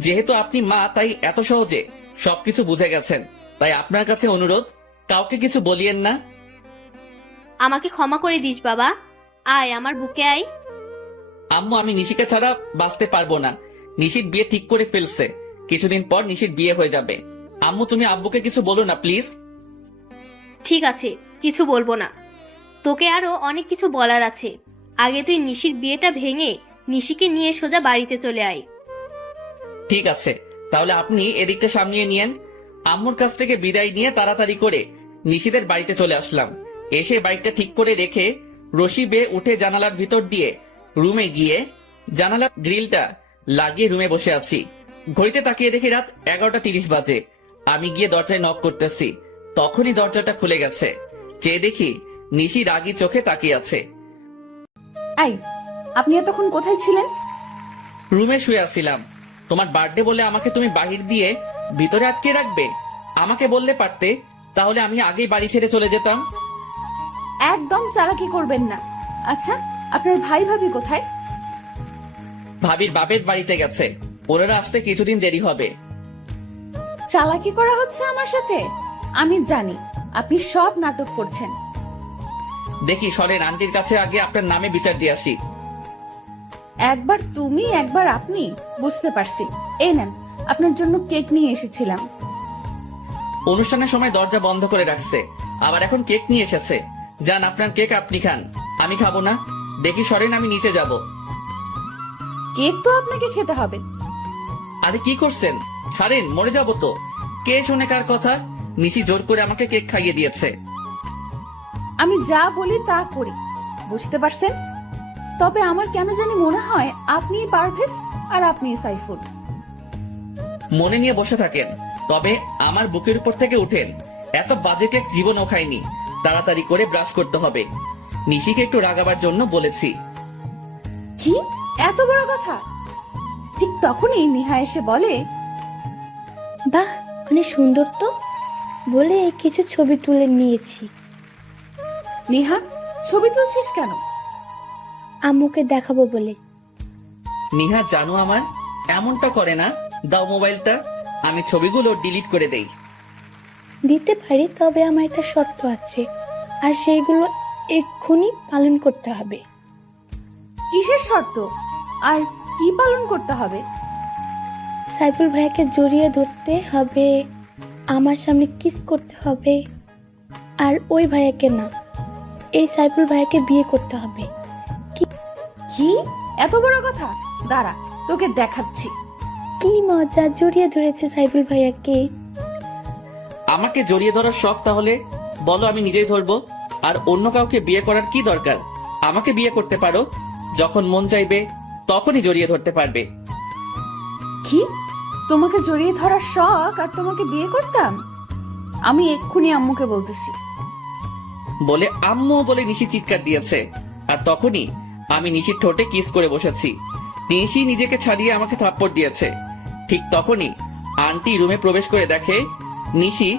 যেহেতু আপনি মা, তাই এত সহজে সবকিছু বুঝে গেছেন। তাই আপনার কাছে অনুরোধ, কাউকে কিছু বলিয়েন না। আমাকে ক্ষমা করে দিস বাবা, আয় আমার বুকে আয়। আম্মু, আমি নিশিকে ছাড়া বাঁচতে পারবো না। নিশির বিয়ে ঠিক করে ফেলছে, কিছুদিন পর নিশির বিয়ে হয়ে যাবে। আম্মু, তুমি আব্বুকে কিছু বলো না প্লিজ। ঠিক আছে, কিছু বলবো না। তোকে আরো অনেক কিছু বলার আছে। আগে তুই নিশির বিয়েটা ভেঙে নিশিকে নিয়ে সোজা বাড়িতে চলে আয়। ঠিক আছে, তাহলে আপনি এদিকটা সামলিয়ে নিয়েন। আম্মুর কাছ থেকে বিদায় নিয়ে তাড়াতাড়ি করে নিশিদের বাড়িতে চলে আসলাম। এসে বাইকটা ঠিক করে রেখে রশি বেয়ে উঠে জানালার ভিতর দিয়ে রুমে গিয়ে জানালার গ্রিলটা লাগিয়ে রুমে বসে আছি। ঘড়িতে তাকিয়ে দেখি রাত 11:30 বাজে। আমি গিয়ে দরজায় নক করতেছি, তখনই দরজাটা খুলে গেছে। চেয়ে দেখি নিশি রাগী চোখে তাকিয়ে আছে। আই, আপনি এতক্ষণ কোথায় ছিলেন? রুমে শুয়ে আছিলাম। তোমার বার্থডে বলে আমাকে তুমি বাহির দিয়ে ভিতরে আটকে রাখবে? আমাকে বললে পারতে, তাহলে আমি আগেই বাড়ি ছেড়ে চলে যেতাম। একদম চালাকি করবেন না। আচ্ছা, আপনার ভাই ভাবি কোথায়? ভাবির বাপের বাড়িতে গেছে, ওনারা আসতে কিছুদিন দেরি হবে। চালাকি করা হচ্ছে আমার সাথে? আমি জানি আপনি সব নাটক করছেন। দেখি সরেন, আন্টির কাছে আগে আপনার নামে বিচার দিয়ে আসি। একবার তুমি, একবার আপনি, বুঝতে পারছি। এই নেন, আপনার জন্য কেক নিয়ে এসেছিলাম। অনুষ্ঠানের সময় দরজা বন্ধ করে রাখছে, আবার এখন কেক নিয়ে এসেছে। যান, আপনার কেক আপনি খান, আমি খাবো না। দেখি সরেন, আমি নিচে যাব। কেক তো আপনাকে খেতে হবে। আরে কি করছেন? ছাড়েন, মরে যাবো তো। কে শুনে কার কথা? নিশি জোর করে আমাকে কেক খাইয়ে দিয়েছে। আমি যা বলি তা করি, বুঝতে পারছেন? তবে আমার কেন জানি মনে হয় আপনিই পারভেজ আর আপনিই সাইফুল। মনে নিয়ে বসে থাকেন, তবে আমার বুকের উপর থেকে উঠেন। এত বাজে কেক জীবনও খাইনি। তাড়াতাড়ি করে ব্রাশ করতে হবে। নিশিকে একটু রাগাবার জন্য বলেছি। কি এত বড় কথা? ঠিক তখনই নেহা এসে বলে, বাহ, অনেক সুন্দর তো, বলে কিছু ছবি তুলে নিয়েছি। নেহা ছবি তুলছিস কেন? আম্মুকে দেখাবো বলে। নিহা জানো আমার এমনটা করে না। দাও মোবাইলটা, আমি ছবিগুলো ডিলিট করে দেই। দিতে পারি, তবে আমার একটা শর্ত আছে, আর সেইগুলো এক্ষুনি পালন করতে হবে। কিসের শর্ত আর কি পালন করতে হবে? সাইফুল ভাইয়াকে জড়িয়ে ধরতে হবে, আমার সামনে কিস করতে হবে, আর ওই ভাইয়াকে না, এই সাইফুল ভাইয়াকে বিয়ে করতে হবে। কি এত বড় কথা? দাঁড়া, তোকে দেখাচ্ছি। কি মজা, জড়িয়ে ধরেছে সাইফুল ভাইয়াকে। আমাকে জড়িয়ে ধরার শখ, তাহলে বলো আমি নিজেই ধরবো। আর অন্য কাউকে বিয়ে করার কি দরকার? আমাকে বিয়ে করতে পারো, যখন মন চাইবে তখনই জড়িয়ে ধরতে পারবে। কি তোমাকে জড়িয়ে ধরার শখ আর তোমাকে বিয়ে করতাম? আমি এক্ষুনি আম্মুকে বলতেছি। বলে আম্মু বলে নিশি চিৎকার দিয়েছে, আর তখনই আমি নিশির ঠোঁটে কিস করে বসেছি। নিশি নিজেকে ছাড়িয়ে আমাকে থাপ্পড় দিয়েছে। ঠিক তখনই আন্টি রুমে প্রবেশ করে দেখে নিশি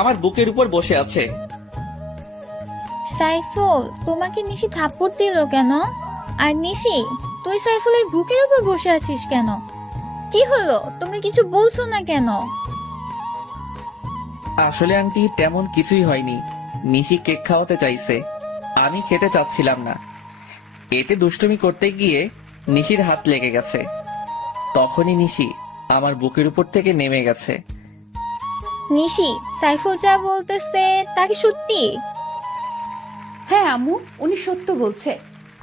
আমার বুকের উপর বসে আছে। সাইফুল, তোমাকে নিশি থাপ্পড় দিল কেন? আর নিশি, তুই সাইফুলের বুকের উপর বসে আছিস কেন? কি হলো? তুমি কিছু বলছো না কেন? আসলে আন্টি তেমন কিছুই হয়নি। নিশি কেক খাওয়াতে চাইছে, আমি খেতে চাচ্ছিলাম না। এতে দুষ্টুমি করতে গিয়ে নিশির হাত লেগে গেছে। তখনই নিশি আমার বুকের উপর থেকে নেমে গেছে। নিশি, সাইফুল যা বলতেছে তা কি সত্যি? হ্যাঁ আম্মু, উনি সত্য বলছে।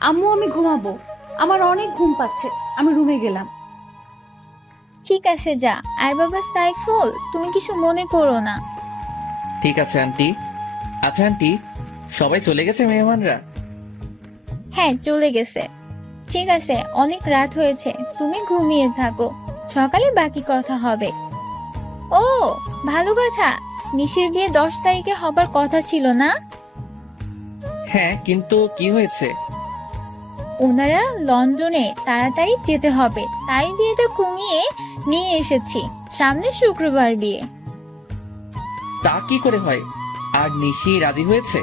আম্মু আমি ঘুমাবো, আমার অনেক ঘুম পাচ্ছে, আমি রুমে গেলাম। ঠিক আছে যা। আর বাবা সাইফুল, তুমি কিছু মনে করো না। ঠিক আছে আন্টি। আচ্ছা আন্টি, সবাই চলে গেছে মেহমানরা? হ্যাঁ, চলে গেছে। ঠিক আছে, অনেক রাত হয়েছে, তুমি ঘুমিয়ে থাকো, সকালে বাকি কথা হবে। ও ভালো কথা, নিশির বিয়ে 10 তারিখে হবার কথা ছিল না? হ্যাঁ, কিন্তু কি হয়েছে? ওনারা লন্ডনে তাড়াতাড়ি যেতে হবে, তাই বিয়েটা কমিয়ে নিয়ে এসেছি। সামনে শুক্রবার বিয়ে। তা কি করে হয়? আর নিশি রাজি হয়েছে?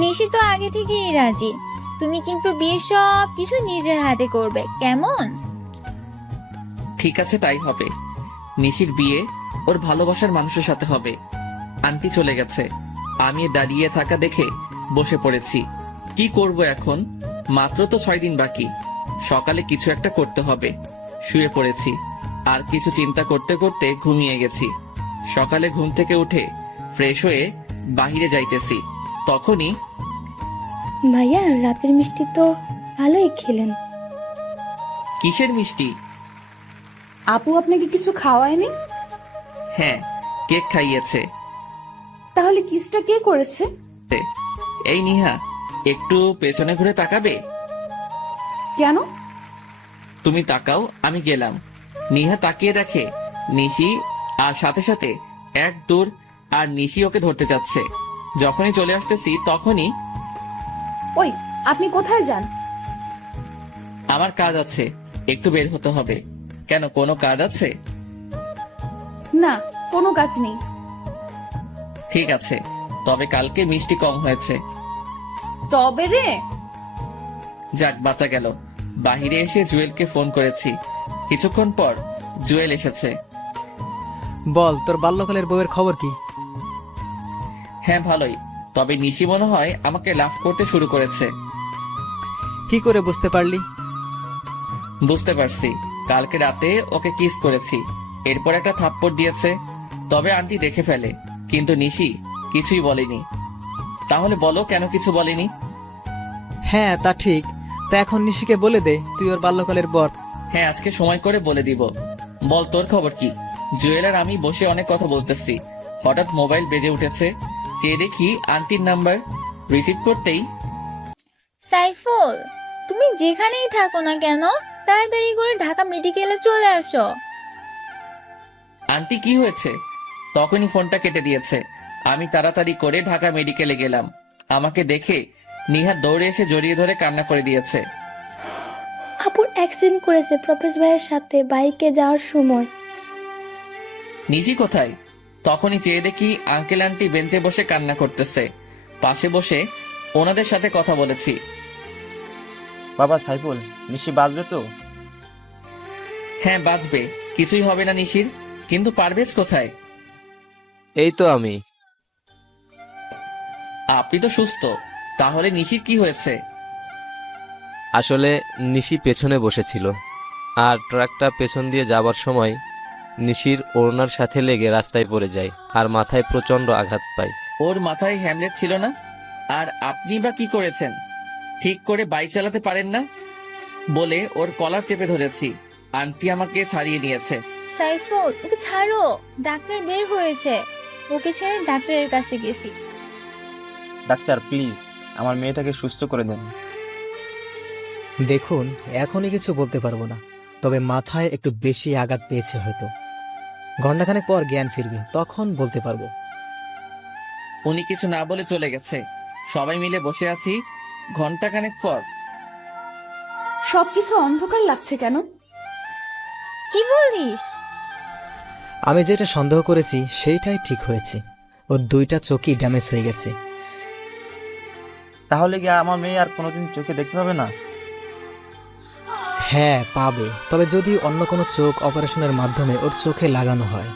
নিশি তো আগে থেকেই রাজি। তুমি কিন্তু বিয়ে সব কিছু নিজের হাতে করবে, কেমন? ঠিক আছে, তাই হবে। নিশির বিয়ে ওর ভালোবাসার মানুষের সাথে হবে। আন্টি চলে গেছে, আমি দাঁড়িয়ে থাকা দেখে বসে পড়েছি। কি করব এখন? মাত্র তো 6 দিন বাকি। সকালে কিছু একটা করতে হবে। শুয়ে পড়েছি, আর কিছু চিন্তা করতে করতে ঘুমিয়ে গেছি। সকালে ঘুম থেকে উঠে ফ্রেশ হয়ে বাহিরে যাইতেছি, তখনই ভাইয়া, রাতের মিষ্টি তো ভালোই খেলেন। কিসের মিষ্টি? আপু আপনাকে কিছু খাওয়ায়নি? হ্যাঁ, কেক খাইয়েছে। তাহলে কিসটা কে করেছে? এই নিহা, একটু পেছনে ঘুরে তাকাবে? কেন? তুমি তাকাও, আমি গেলাম। নিহা তাকিয়ে দেখে নিশি, আর সাথে সাথে এক দূর, আর নিশি ওকে ধরতে যাচ্ছে। যখনই চলে আসতেছি তখনই ওই, আপনি কোথায় যান? আমার কাজ আছে, একটু বের হতে হবে। কেন, কোনো কাজ আছে? না, কোনো কাজ নেই। ঠিক আছে, তবে কালকে মিষ্টি কম হয়েছে। তবে রে, যাক, বাঁচা গেল। বাহিরে এসে জুয়েলকে ফোন করেছি। কিছুক্ষণ পর জুয়েল এসেছে। বল, তোর বাল্যকালের বউয়ের খবর কি? হ্যাঁ, ভালোই। তবে নিশি মনে হয় আমাকে লাভ করতে শুরু করেছে। কি করে বুঝতে পারলি? বুঝতে পারছি, কালকে রাতে ওকে কিস করেছি, এরপর একটা থাপ্পড় দিয়েছে। তবে আন্টি দেখে ফেলে, কিন্তু নিশি কিছুই বলেনি। তাহলে বলো, কেন কিছু বলেনি? হ্যাঁ, তা ঠিক। তা এখন নিশিকে বলে দে তুই ওর বাল্যকালের বর। হ্যাঁ, আজকে সময় করে বলে দিব। বল তোর খবর কি? জুয়েল আর আমি বসে অনেক কথা বলতেছি, হঠাৎ মোবাইল বেজে উঠেছে। চেয়ে দেখি আন্টির নাম্বার। রিসিভ করতেই, সাইফুল, তুমি যেখানেই থাকো না কেন তাড়াতাড়ি করে ঢাকা মেডিকেলে চলে আসো। আন্টি কি হয়েছে? তখনই ফোনটা কেটে দিয়েছে। আমি তাড়াতাড়ি করে ঢাকা মেডিকেলে গেলাম। আমাকে দেখে নিহার দৌড়ে এসে জড়িয়ে ধরে কান্না করে দিয়েছে। আপুর অ্যাক্সিডেন্ট করেছে প্রফেস ভাইয়ের সাথে বাইকে যাওয়ার সময়। নিশি কোথায়? তখনই চেয়ে দেখি আঙ্কেল আন্টি বেঞ্চে বসে কান্না করতেছে। পাশে বসে ওনাদের সাথে কথা বলেছি। বাবা সাইফুল, নিশি বাঁচবে তো? হ্যাঁ বাঁচবে, কিছুই হবে না নিশির। কিন্তু পারভেজ কোথায়? এই তো আমি। আপনি তো সুস্থ, তাহলে নিশির কি হয়েছে? আসলে নিশি পেছনে বসেছিল, আর ট্রাকটা পেছন দিয়ে যাবার সময় নিশির ওড়নার সাথে লেগে রাস্তায় পড়ে যায় আর মাথায় প্রচন্ড আঘাত পায়। ওর মাথায় হ্যামলেট ছিল না? আর আপনি বা কি করেছেন? ঠিক করে বাইক চালাতে পারেন না বলে ওর কলার চেপে ধরেছি। আন্টি আমাকে ছাড়িয়ে নিয়েছে। সাইফুল, ওকে ছাড়ো, ডাক্তার বের হয়েছে। ওকে ছেড়ে ডাক্তারের কাছে গেছি। ডাক্তার প্লিজ আমার মেয়েটাকে সুস্থ করে দেন। দেখুন, এখনই কিছু বলতে পারবো না, তবে মাথায় একটু বেশি আঘাত পেয়েছে হয়তো। ঘণ্টাখানেক পর জ্ঞান ফিরবে, তখন বলতে পারবো। উনি কিছু না বলে চলে গেছে। সবাই মিলে বসে আছি। ঘন্টাখানেক পর সবকিছু অন্ধকার লাগছে কেন? কি বলিস? আমি যেটা সন্দেহ করেছি সেইটাই ঠিক হয়েছে। ওর দুইটা চোখই ড্যামেজ হয়ে গেছে। তাহলে কি আমার মেয়ে আর কোনোদিন চোখে দেখতে পাবে না? হ্যাঁ পাবে, তবে যদি অন্য কোনো চোখ অপারেশনের মাধ্যমে ওর চোখে লাগানো হয়।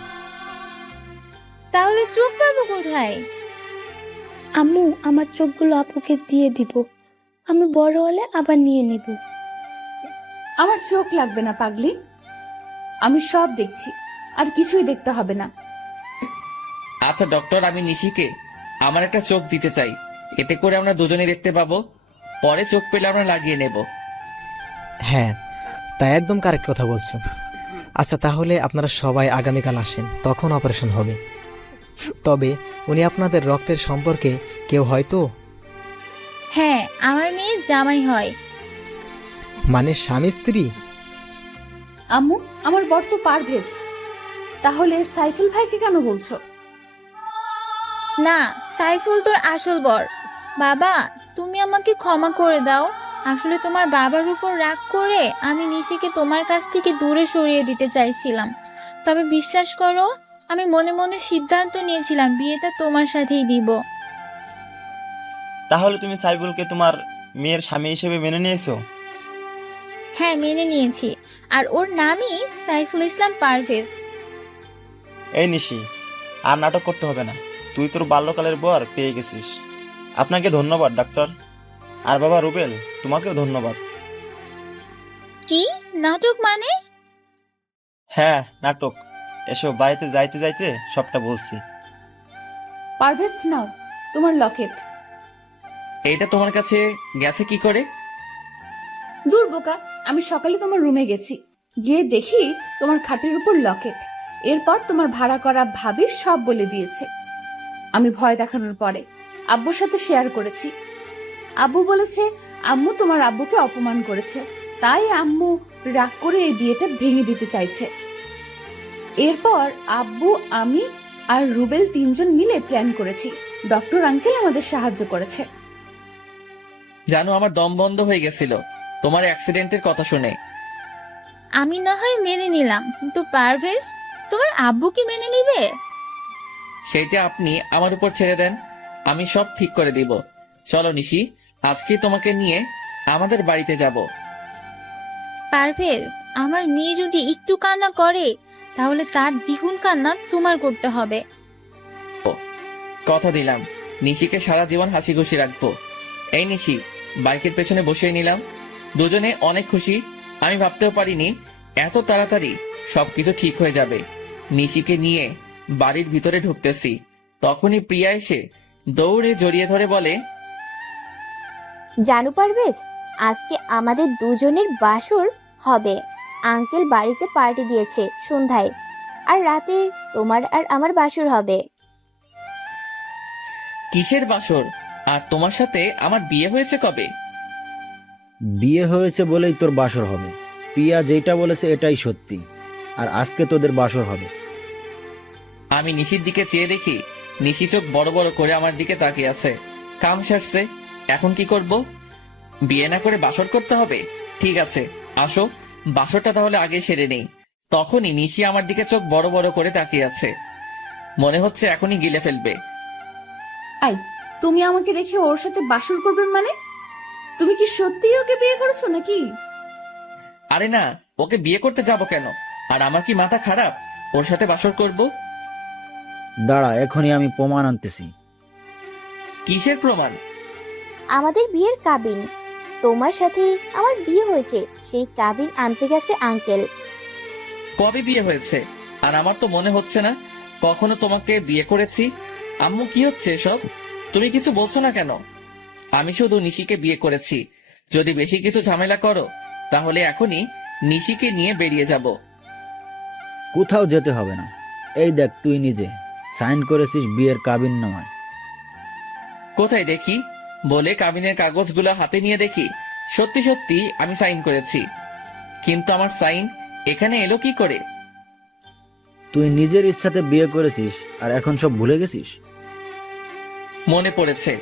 তাহলে চোখ পাবো কোথায়? আম্মু, আমার চোখগুলো আপুকে দিয়ে দিব, আমি বড় হলে আবার নিয়ে নিব। আমার চোখ লাগবে না পাগলি, আমি সব দেখছি, আর কিছুই দেখতে হবে না। আচ্ছা ডক্টর, আমি নিশিকে আমার একটা চোখ দিতে চাই। এতে করে আমরা দুজনে দেখতে পাবো। পরে চোখ পেলে আমরা লাগিয়ে নেব। হ্যাঁ, তাই একদম কারেক্ট কথা বলছো। আচ্ছা তাহলে আপনারা সবাই আগামীকাল আসেন, তখন অপারেশন হবে। তবে উনি আপনাদের রক্তের সম্পর্কে কেউ হয়তো? হ্যাঁ, আমার মেয়ে জামাই হয়। মানে স্বামী স্ত্রী? আম্মু, আমার বর তো পারভেজ, তাহলে সাইফুল ভাইকে কেন বলছো? না, সাইফুল তোর আসল বর। বাবা, তুমি আমাকে ক্ষমা করে দাও। আসলে তোমার বাবার উপর রাগ করে আমি নিশিকে তোমার কাছ থেকে দূরে সরিয়ে দিতে চাইছিলাম। তবে বিশ্বাস করো, আমি মনে মনে সিদ্ধান্ত নিয়েছিলাম বিয়েটা তোমার সাথেই দিব। তাহলে তুমি সাইফুলকে তোমার মেয়ের স্বামী হিসেবে মেনে নিয়েছো? হ্যাঁ, মেনে নিয়েছি। আর ওর নামই সাইফুল ইসলাম পারভেজ। এই নিশি, আর নাটক করতে হবে না। তুই তোর বাল্যকালের বর পেয়ে গেছিস। আপনাকে ধন্যবাদ ডাক্তার। আর বাবা রুবেল, তোমাকেও ধন্যবাদ। কি নাটক মানে? হ্যাঁ নাটক। এসো, বাড়িতে যাইতে যাইতে সবটা বলছি। পারভেজ, নাও তোমার লকেট। এটা তোমার কাছে গেছে কি করে? দূর বোকা, আমি সকালে তোমার রুমে গেছি, গিয়ে দেখি তোমার খাটের উপর লকেট। এরপর তোমার ভাড়া করা ভাবি সব বলে দিয়েছে। আমি ভয় দেখানোর পরে আব্বুর সাথে শেয়ার করেছি। আব্বু বলেছে আম্মু তোমার আব্বুকে অপমান করেছে, তাই আম্মু রাগ করে এই বিয়েটা ভেঙে দিতে চাইছে। এরপর আব্বু, আমি আর রুবেল তিনজন মিলে প্ল্যান করেছি। ডক্টর আঙ্কেল আমাদের সাহায্য করেছে। জানো, আমার দম বন্ধ হয়ে গেছিল তোমার অ্যাক্সিডেন্টের কথা শুনে। আমি না হয় মেনে নিলাম, কিন্তু পারভেজ, তোমার আব্বু কি মেনে নিবে? সেইটা আপনি আমার উপর ছেড়ে দেন, আমি সব ঠিক করে দিব। চলো নিশি, আজকে তোমাকে নিয়ে আমাদের বাড়িতে যাব। পারভেজ, আমার মেয়ে যদি একটু কান্না করে তাহলে তার দ্বিগুণ কান্না তোমার করতে হবে। কথা দিলাম, নিশিকে সারা জীবন হাসি খুশি রাখবো। এই নিশি, বাইকের পেছনে বসিয়ে নিলাম। দুজনে অনেক খুশি। আমি ভাবতেও পারিনি এত তাড়াতাড়ি সবকিছু ঠিক হয়ে যাবে। নিশিকে নিয়ে বাড়ির ভিতরে ঢুকতেছি, তখনই প্রিয়া এসে দৌড়ে জড়িয়ে ধরে বলে, জানো পারভেজ, আজকে আমাদের দুজনের বাসর হবে। আঙ্কেল বাড়িতে পার্টি দিয়েছে সন্ধ্যায়, আর রাতে তোমার আর আমার বাসর হবে। কিসের বাসর? আর তোমার সাথে আমার বিয়ে হয়েছে কবে? বিয়ে হয়েছে বলেই তোর বাসর হবে। প্রিয়া যেটা বলেছে এটাই সত্যি, আর আজকে তোদের বাসর হবে। আমি নিশির দিকে চেয়ে দেখি নিশি চোখ বড় বড় করে আমার দিকে তাকিয়ে আছে। কাম সারছে, এখন কি করব? বিয়ে না করে বাসর করতে হবে? ঠিক আছে, আসো বাসরটা তাহলে আগে সেরে নেই। তখনই নিশি আমার দিকে চোখ বড় বড় করে তাকিয়ে আছে, মনে হচ্ছে এখনই গিলে ফেলবে। আই, তুমি আমাকে রেখে ওর সাথে বাসর করবে মানে? তুমি কি সত্যিই ওকে বিয়ে করেছো নাকি? আরে না, ওকে বিয়ে করতে যাব কেন? আর আমার কি মাথা খারাপ ওর সাথে বাসর করব? দাঁড়া, এখনই আমি প্রমাণ আনতেছি। কিসের প্রমাণ? আমাদের বিয়ের কাবিন, তোমার সাথে আমার বিয়ে হয়েছে, সেই কাবিন আনতে গেছে আঙ্কেল। কবে বিয়ে হয়েছে? আর আমার তো মনে হচ্ছে না কখনো তোমাকে বিয়ে করেছি। আম্মু, কি হচ্ছে এসব? তুমি কিছু বলছো না কেন? আমি শুধু নিশিকে বিয়ে করেছি। যদি বেশি কিছু ঝামেলা করো তাহলে এখনই নিশিকে নিয়ে বেরিয়ে যাব। কোথাও যেতে হবে না। এই দেখ, তুই নিজে সাইন করেছিস বিয়ের কাবিন নামায়। কোথায় দেখি? বলে কাবিনের কাগজগুলো হাতে নিয়ে দেখি সত্যি সত্যি আমি সাইন করেছি। কিন্তু আমার সাইন এখানে এলো কি করে? তুই নিজের ইচ্ছাতে বিয়ে করেছিস আর এখন সব ভুলে গেছিস? মনে পড়েছে।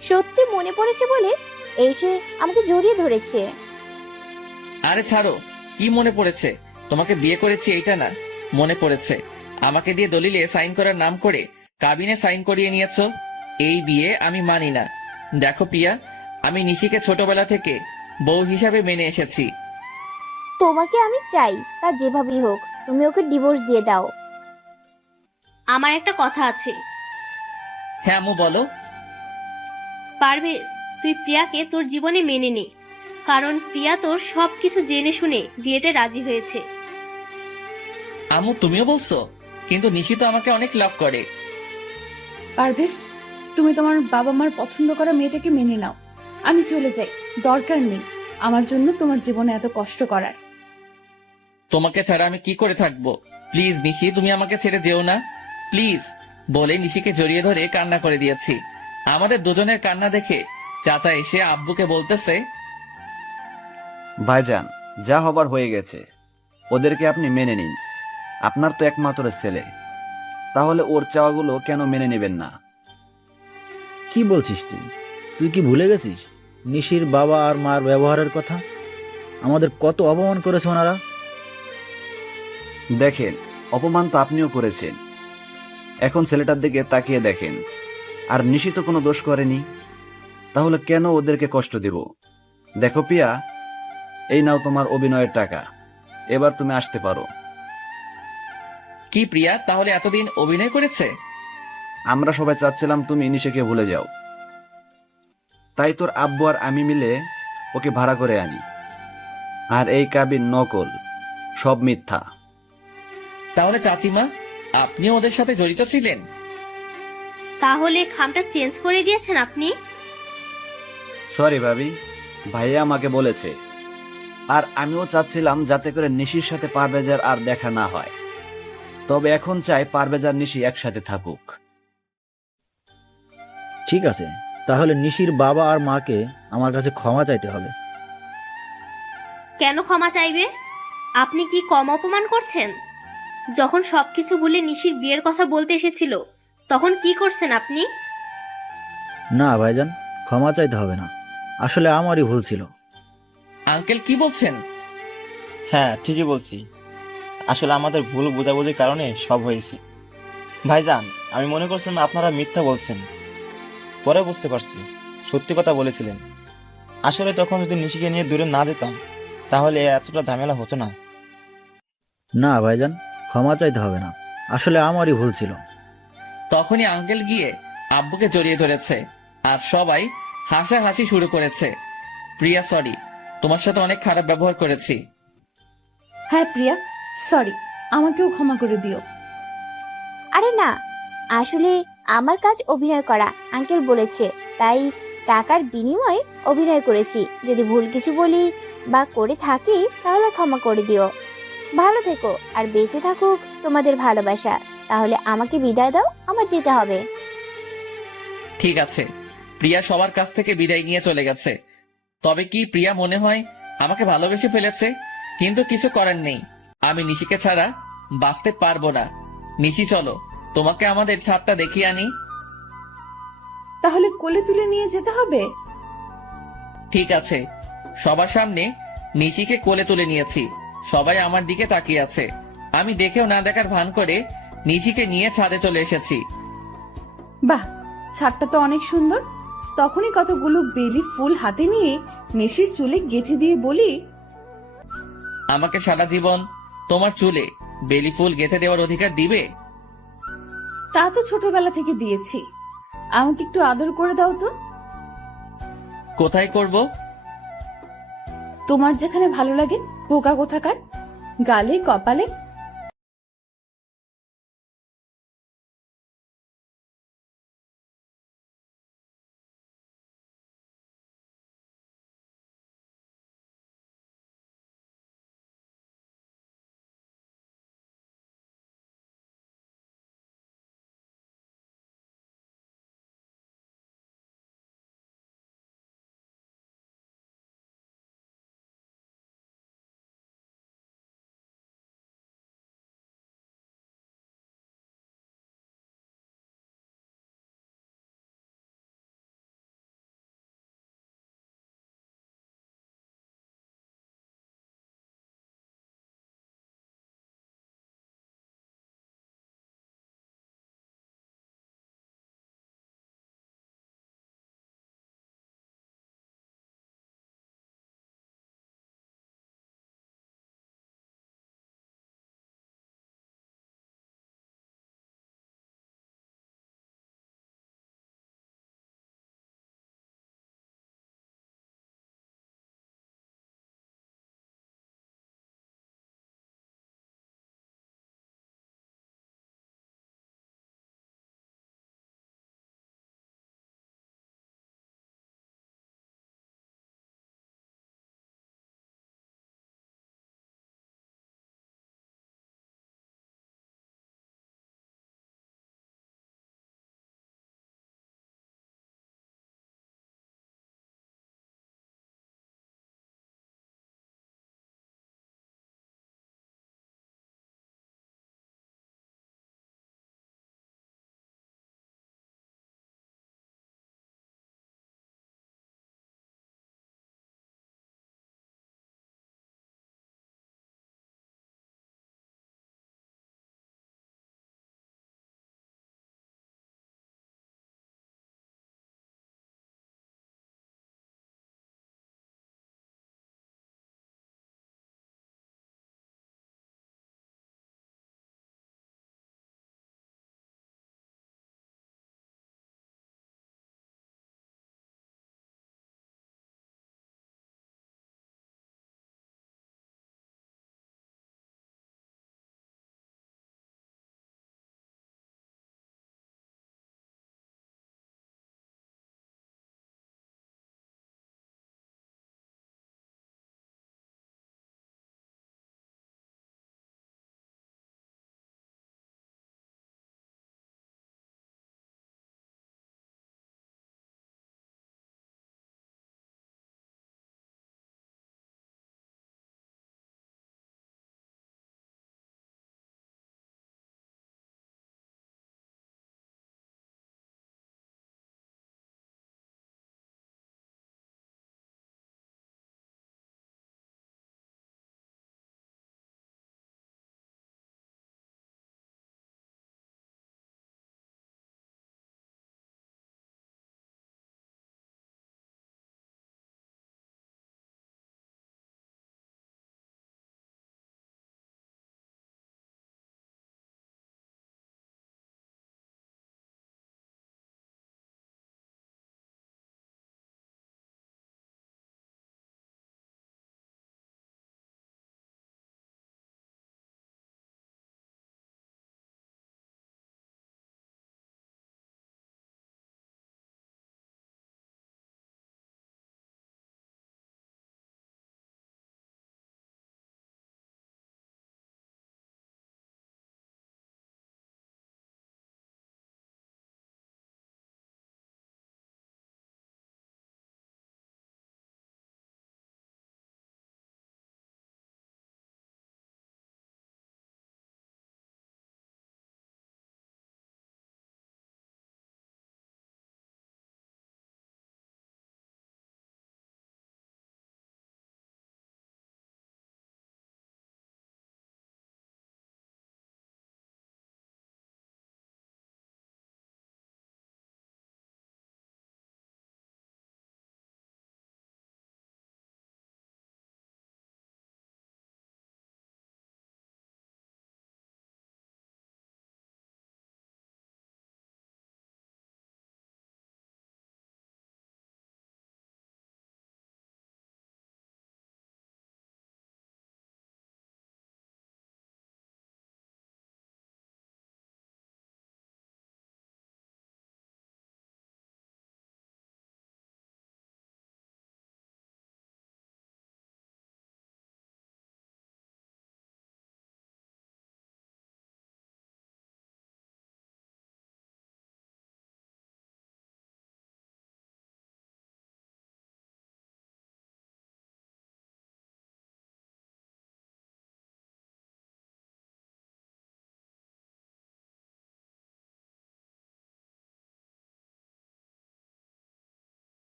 সত্যি মনে পড়েছে বলে এসে আমাকে জড়িয়ে ধরেছে। আরে ছাড়ো, কি মনে পড়েছে? তোমাকে বিয়ে করেছি এইটা না, মনে পড়েছে আমাকে দিয়ে দলিলে সাইন করার নাম করে কাবিনে সাইন করিয়ে নিয়েছো। এই বিয়ে আমি মানি না। দেখো প্রিয়া, আমি নিশিকে ছোটবেলা থেকে বউ হিসাবে মেনে এসেছি। তোমাকে আমি চাই, তা যেভাবেই হোক তুমি ওকে ডিভোর্স দিয়ে দাও। আমার একটা কথা আছে। হ্যাঁ আম্মু, বলো। পারভেজ, তুই প্রিয়াকে তোর জীবনে মেনে নে, কারণ প্রিয়া তোর সবকিছু জেনে শুনে বিয়েতে রাজি হয়েছে। আম্মু, তুমিও বলছো? কিন্তু নিশি তো আমাকে অনেক লাভ করে। পারভেজ, তুমি তোমার বাবা মার পছন্দ করা মেয়েটাকে মেনে নাও। আমি চলে যাই, দরকার নেই আমার জন্য তোমার জীবনে এত কষ্ট করার। তোমাকে ছাড়া আমি কি করে থাকবো? প্লিজ নিশি, তুমি আমাকে ছেড়ে যেও না প্লিজ। বলে নিশিকে জড়িয়ে ধরে কান্না করে দিয়েছি। আমাদের দুজনের কান্না দেখে চাচা এসে আব্বুকে বলতেছে, ভাইজান, যা হবার হয়ে গেছে, ওদেরকে আপনি মেনে নিন। আপনার তো একমাত্র ছেলে, তাহলে ওর চাওয়াগুলো কেন মেনে নেবেন না? কি বলছিস তুই? তুই কি ভুলে গেছিস নিশির বাবা আর মার ব্যবহারের কথা? আমাদের কত অপমান করেছে ওনারা। দেখেন, অপমান তো আপনিও করেছেন। এখন ছেলেটার দিকে তাকিয়ে দেখেন, আর নিশি তো কোনো দোষ করেনি, তাহলে কেন ওদেরকে কষ্ট দেব? দেখো পিয়া, এই নাও তোমার অভিনয়ের টাকা, এবার তুমি আসতে পারো। কি প্রিয়া তাহলে এতদিন অভিনয় করেছে? আমরা সবাই চাচ্ছিলাম তুমি নিশিকে ভুলে যাও, তাই তোর আব্বু আর আমি মিলে ওকে ভাড়া করে আনি। আর এই কাবিন নকল, সব মিথ্যা। তাহলে চাচিমা, আপনিও ওদের সাথে জড়িত ছিলেন? তাহলে খামটা চেঞ্জ করে দিয়েছেন আপনি? সরি ভাবি, ভাইয়া আমাকে বলেছে। আর আমিও চাচ্ছিলাম যাতে করে নিশির সাথে পারভেজের আর দেখা না হয়। তবে এখন চাই পারভেজ আর নিশি একসাথে থাকুক। ঠিক আছে, তাহলে নিশির বাবা আর মাকে আমার কাছে ক্ষমা চাইতে হবে। কেন ক্ষমা চাইবে? আপনি কি কম অপমান করছেন? যখন সবকিছু ভুলে নিশির বিয়ের কথা বলতে এসেছিল তখন কি করছেন আপনি? না ভাইজান, ক্ষমা চাইতে হবে না, আসলে আমারই ভুল ছিল। আঙ্কেল কি বলছেন? হ্যাঁ, ঠিকই বলছি। আসলে আমাদের ভুল বোঝাবুঝির কারণে সব হয়েছে। ভাইজান, আমি মনে করছিলাম আপনারা মিথ্যা বলছেন, পরে বুঝতে পারছি সত্যি কথা বলেছিলেন। আসলে তখন যদি নিশিকে নিয়ে দূরে না যেতাম তাহলে এতটা ঝামেলা হতো না। না ভাইজান, ক্ষমা চাইতে হবে না, আসলে আমারই ভুল ছিল। তখনই আঙ্কেল গিয়ে আব্বুকে জড়িয়ে ধরেছে আর সবাই হাসাহাসি শুরু করেছে। প্রিয়া সরি, তোমার সাথে অনেক খারাপ ব্যবহার করেছি। হ্যাঁ প্রিয়া, সরি, আমাকেও ক্ষমা করে দিও। আরে না, আসলে আমার কাজ অভিনয় করা, আঙ্কেল বলেছে, তাই টাকার বিনিময়ে অভিনয় করেছি। যদি ভুল কিছু বলি বা করে থাকি তাহলে ক্ষমা করে দিও। ভালো থেকো আর বেঁচে থাকুক তোমাদের ভালোবাসা। তাহলে আমাকে বিদায় দাও, আমার যেতে হবে। ঠিক আছে, প্রিয়া সবার কাছ থেকে বিদায় নিয়ে চলে গেছে। তবে কি প্রিয়া মনে হয় আমাকে ভালোবেসে ফেলেছে? কিন্তু কিছু করার নেই, আমি নিশিকে ছাড়া বাঁচতে পারবো না। নিশি চলো, তোমাকে আমাদের ছাদটা দেখিয়ে আনি। তাহলে কোলে তুলে নিয়ে যেতে হবে? ঠিক আছে। সবার সামনে নিশিকে কোলে তুলে নিয়েছি, সবাই আমার দিকে তাকিয়ে আছে। আমি দেখেও না দেখার ভান করে নিশিকে নিয়ে ছাদে চলে এসেছি। বাহ, ছাদটা তো অনেক সুন্দর। তখনই কতগুলো বেলি ফুল হাতে নিয়ে নিশির চুলে গেঁথে দিয়ে বলি, আমাকে সারা জীবন তোমার চুলে বেলি ফুল গেঁথে দেওয়ার অধিকার দিবে? তা তো ছোটবেলা থেকে দিয়েছি, আমাকে একটু আদর করে দাও তো। কোথায় করব? তোমার যেখানে ভালো লাগে, পোকা কোথাকার, গালে, কপালে,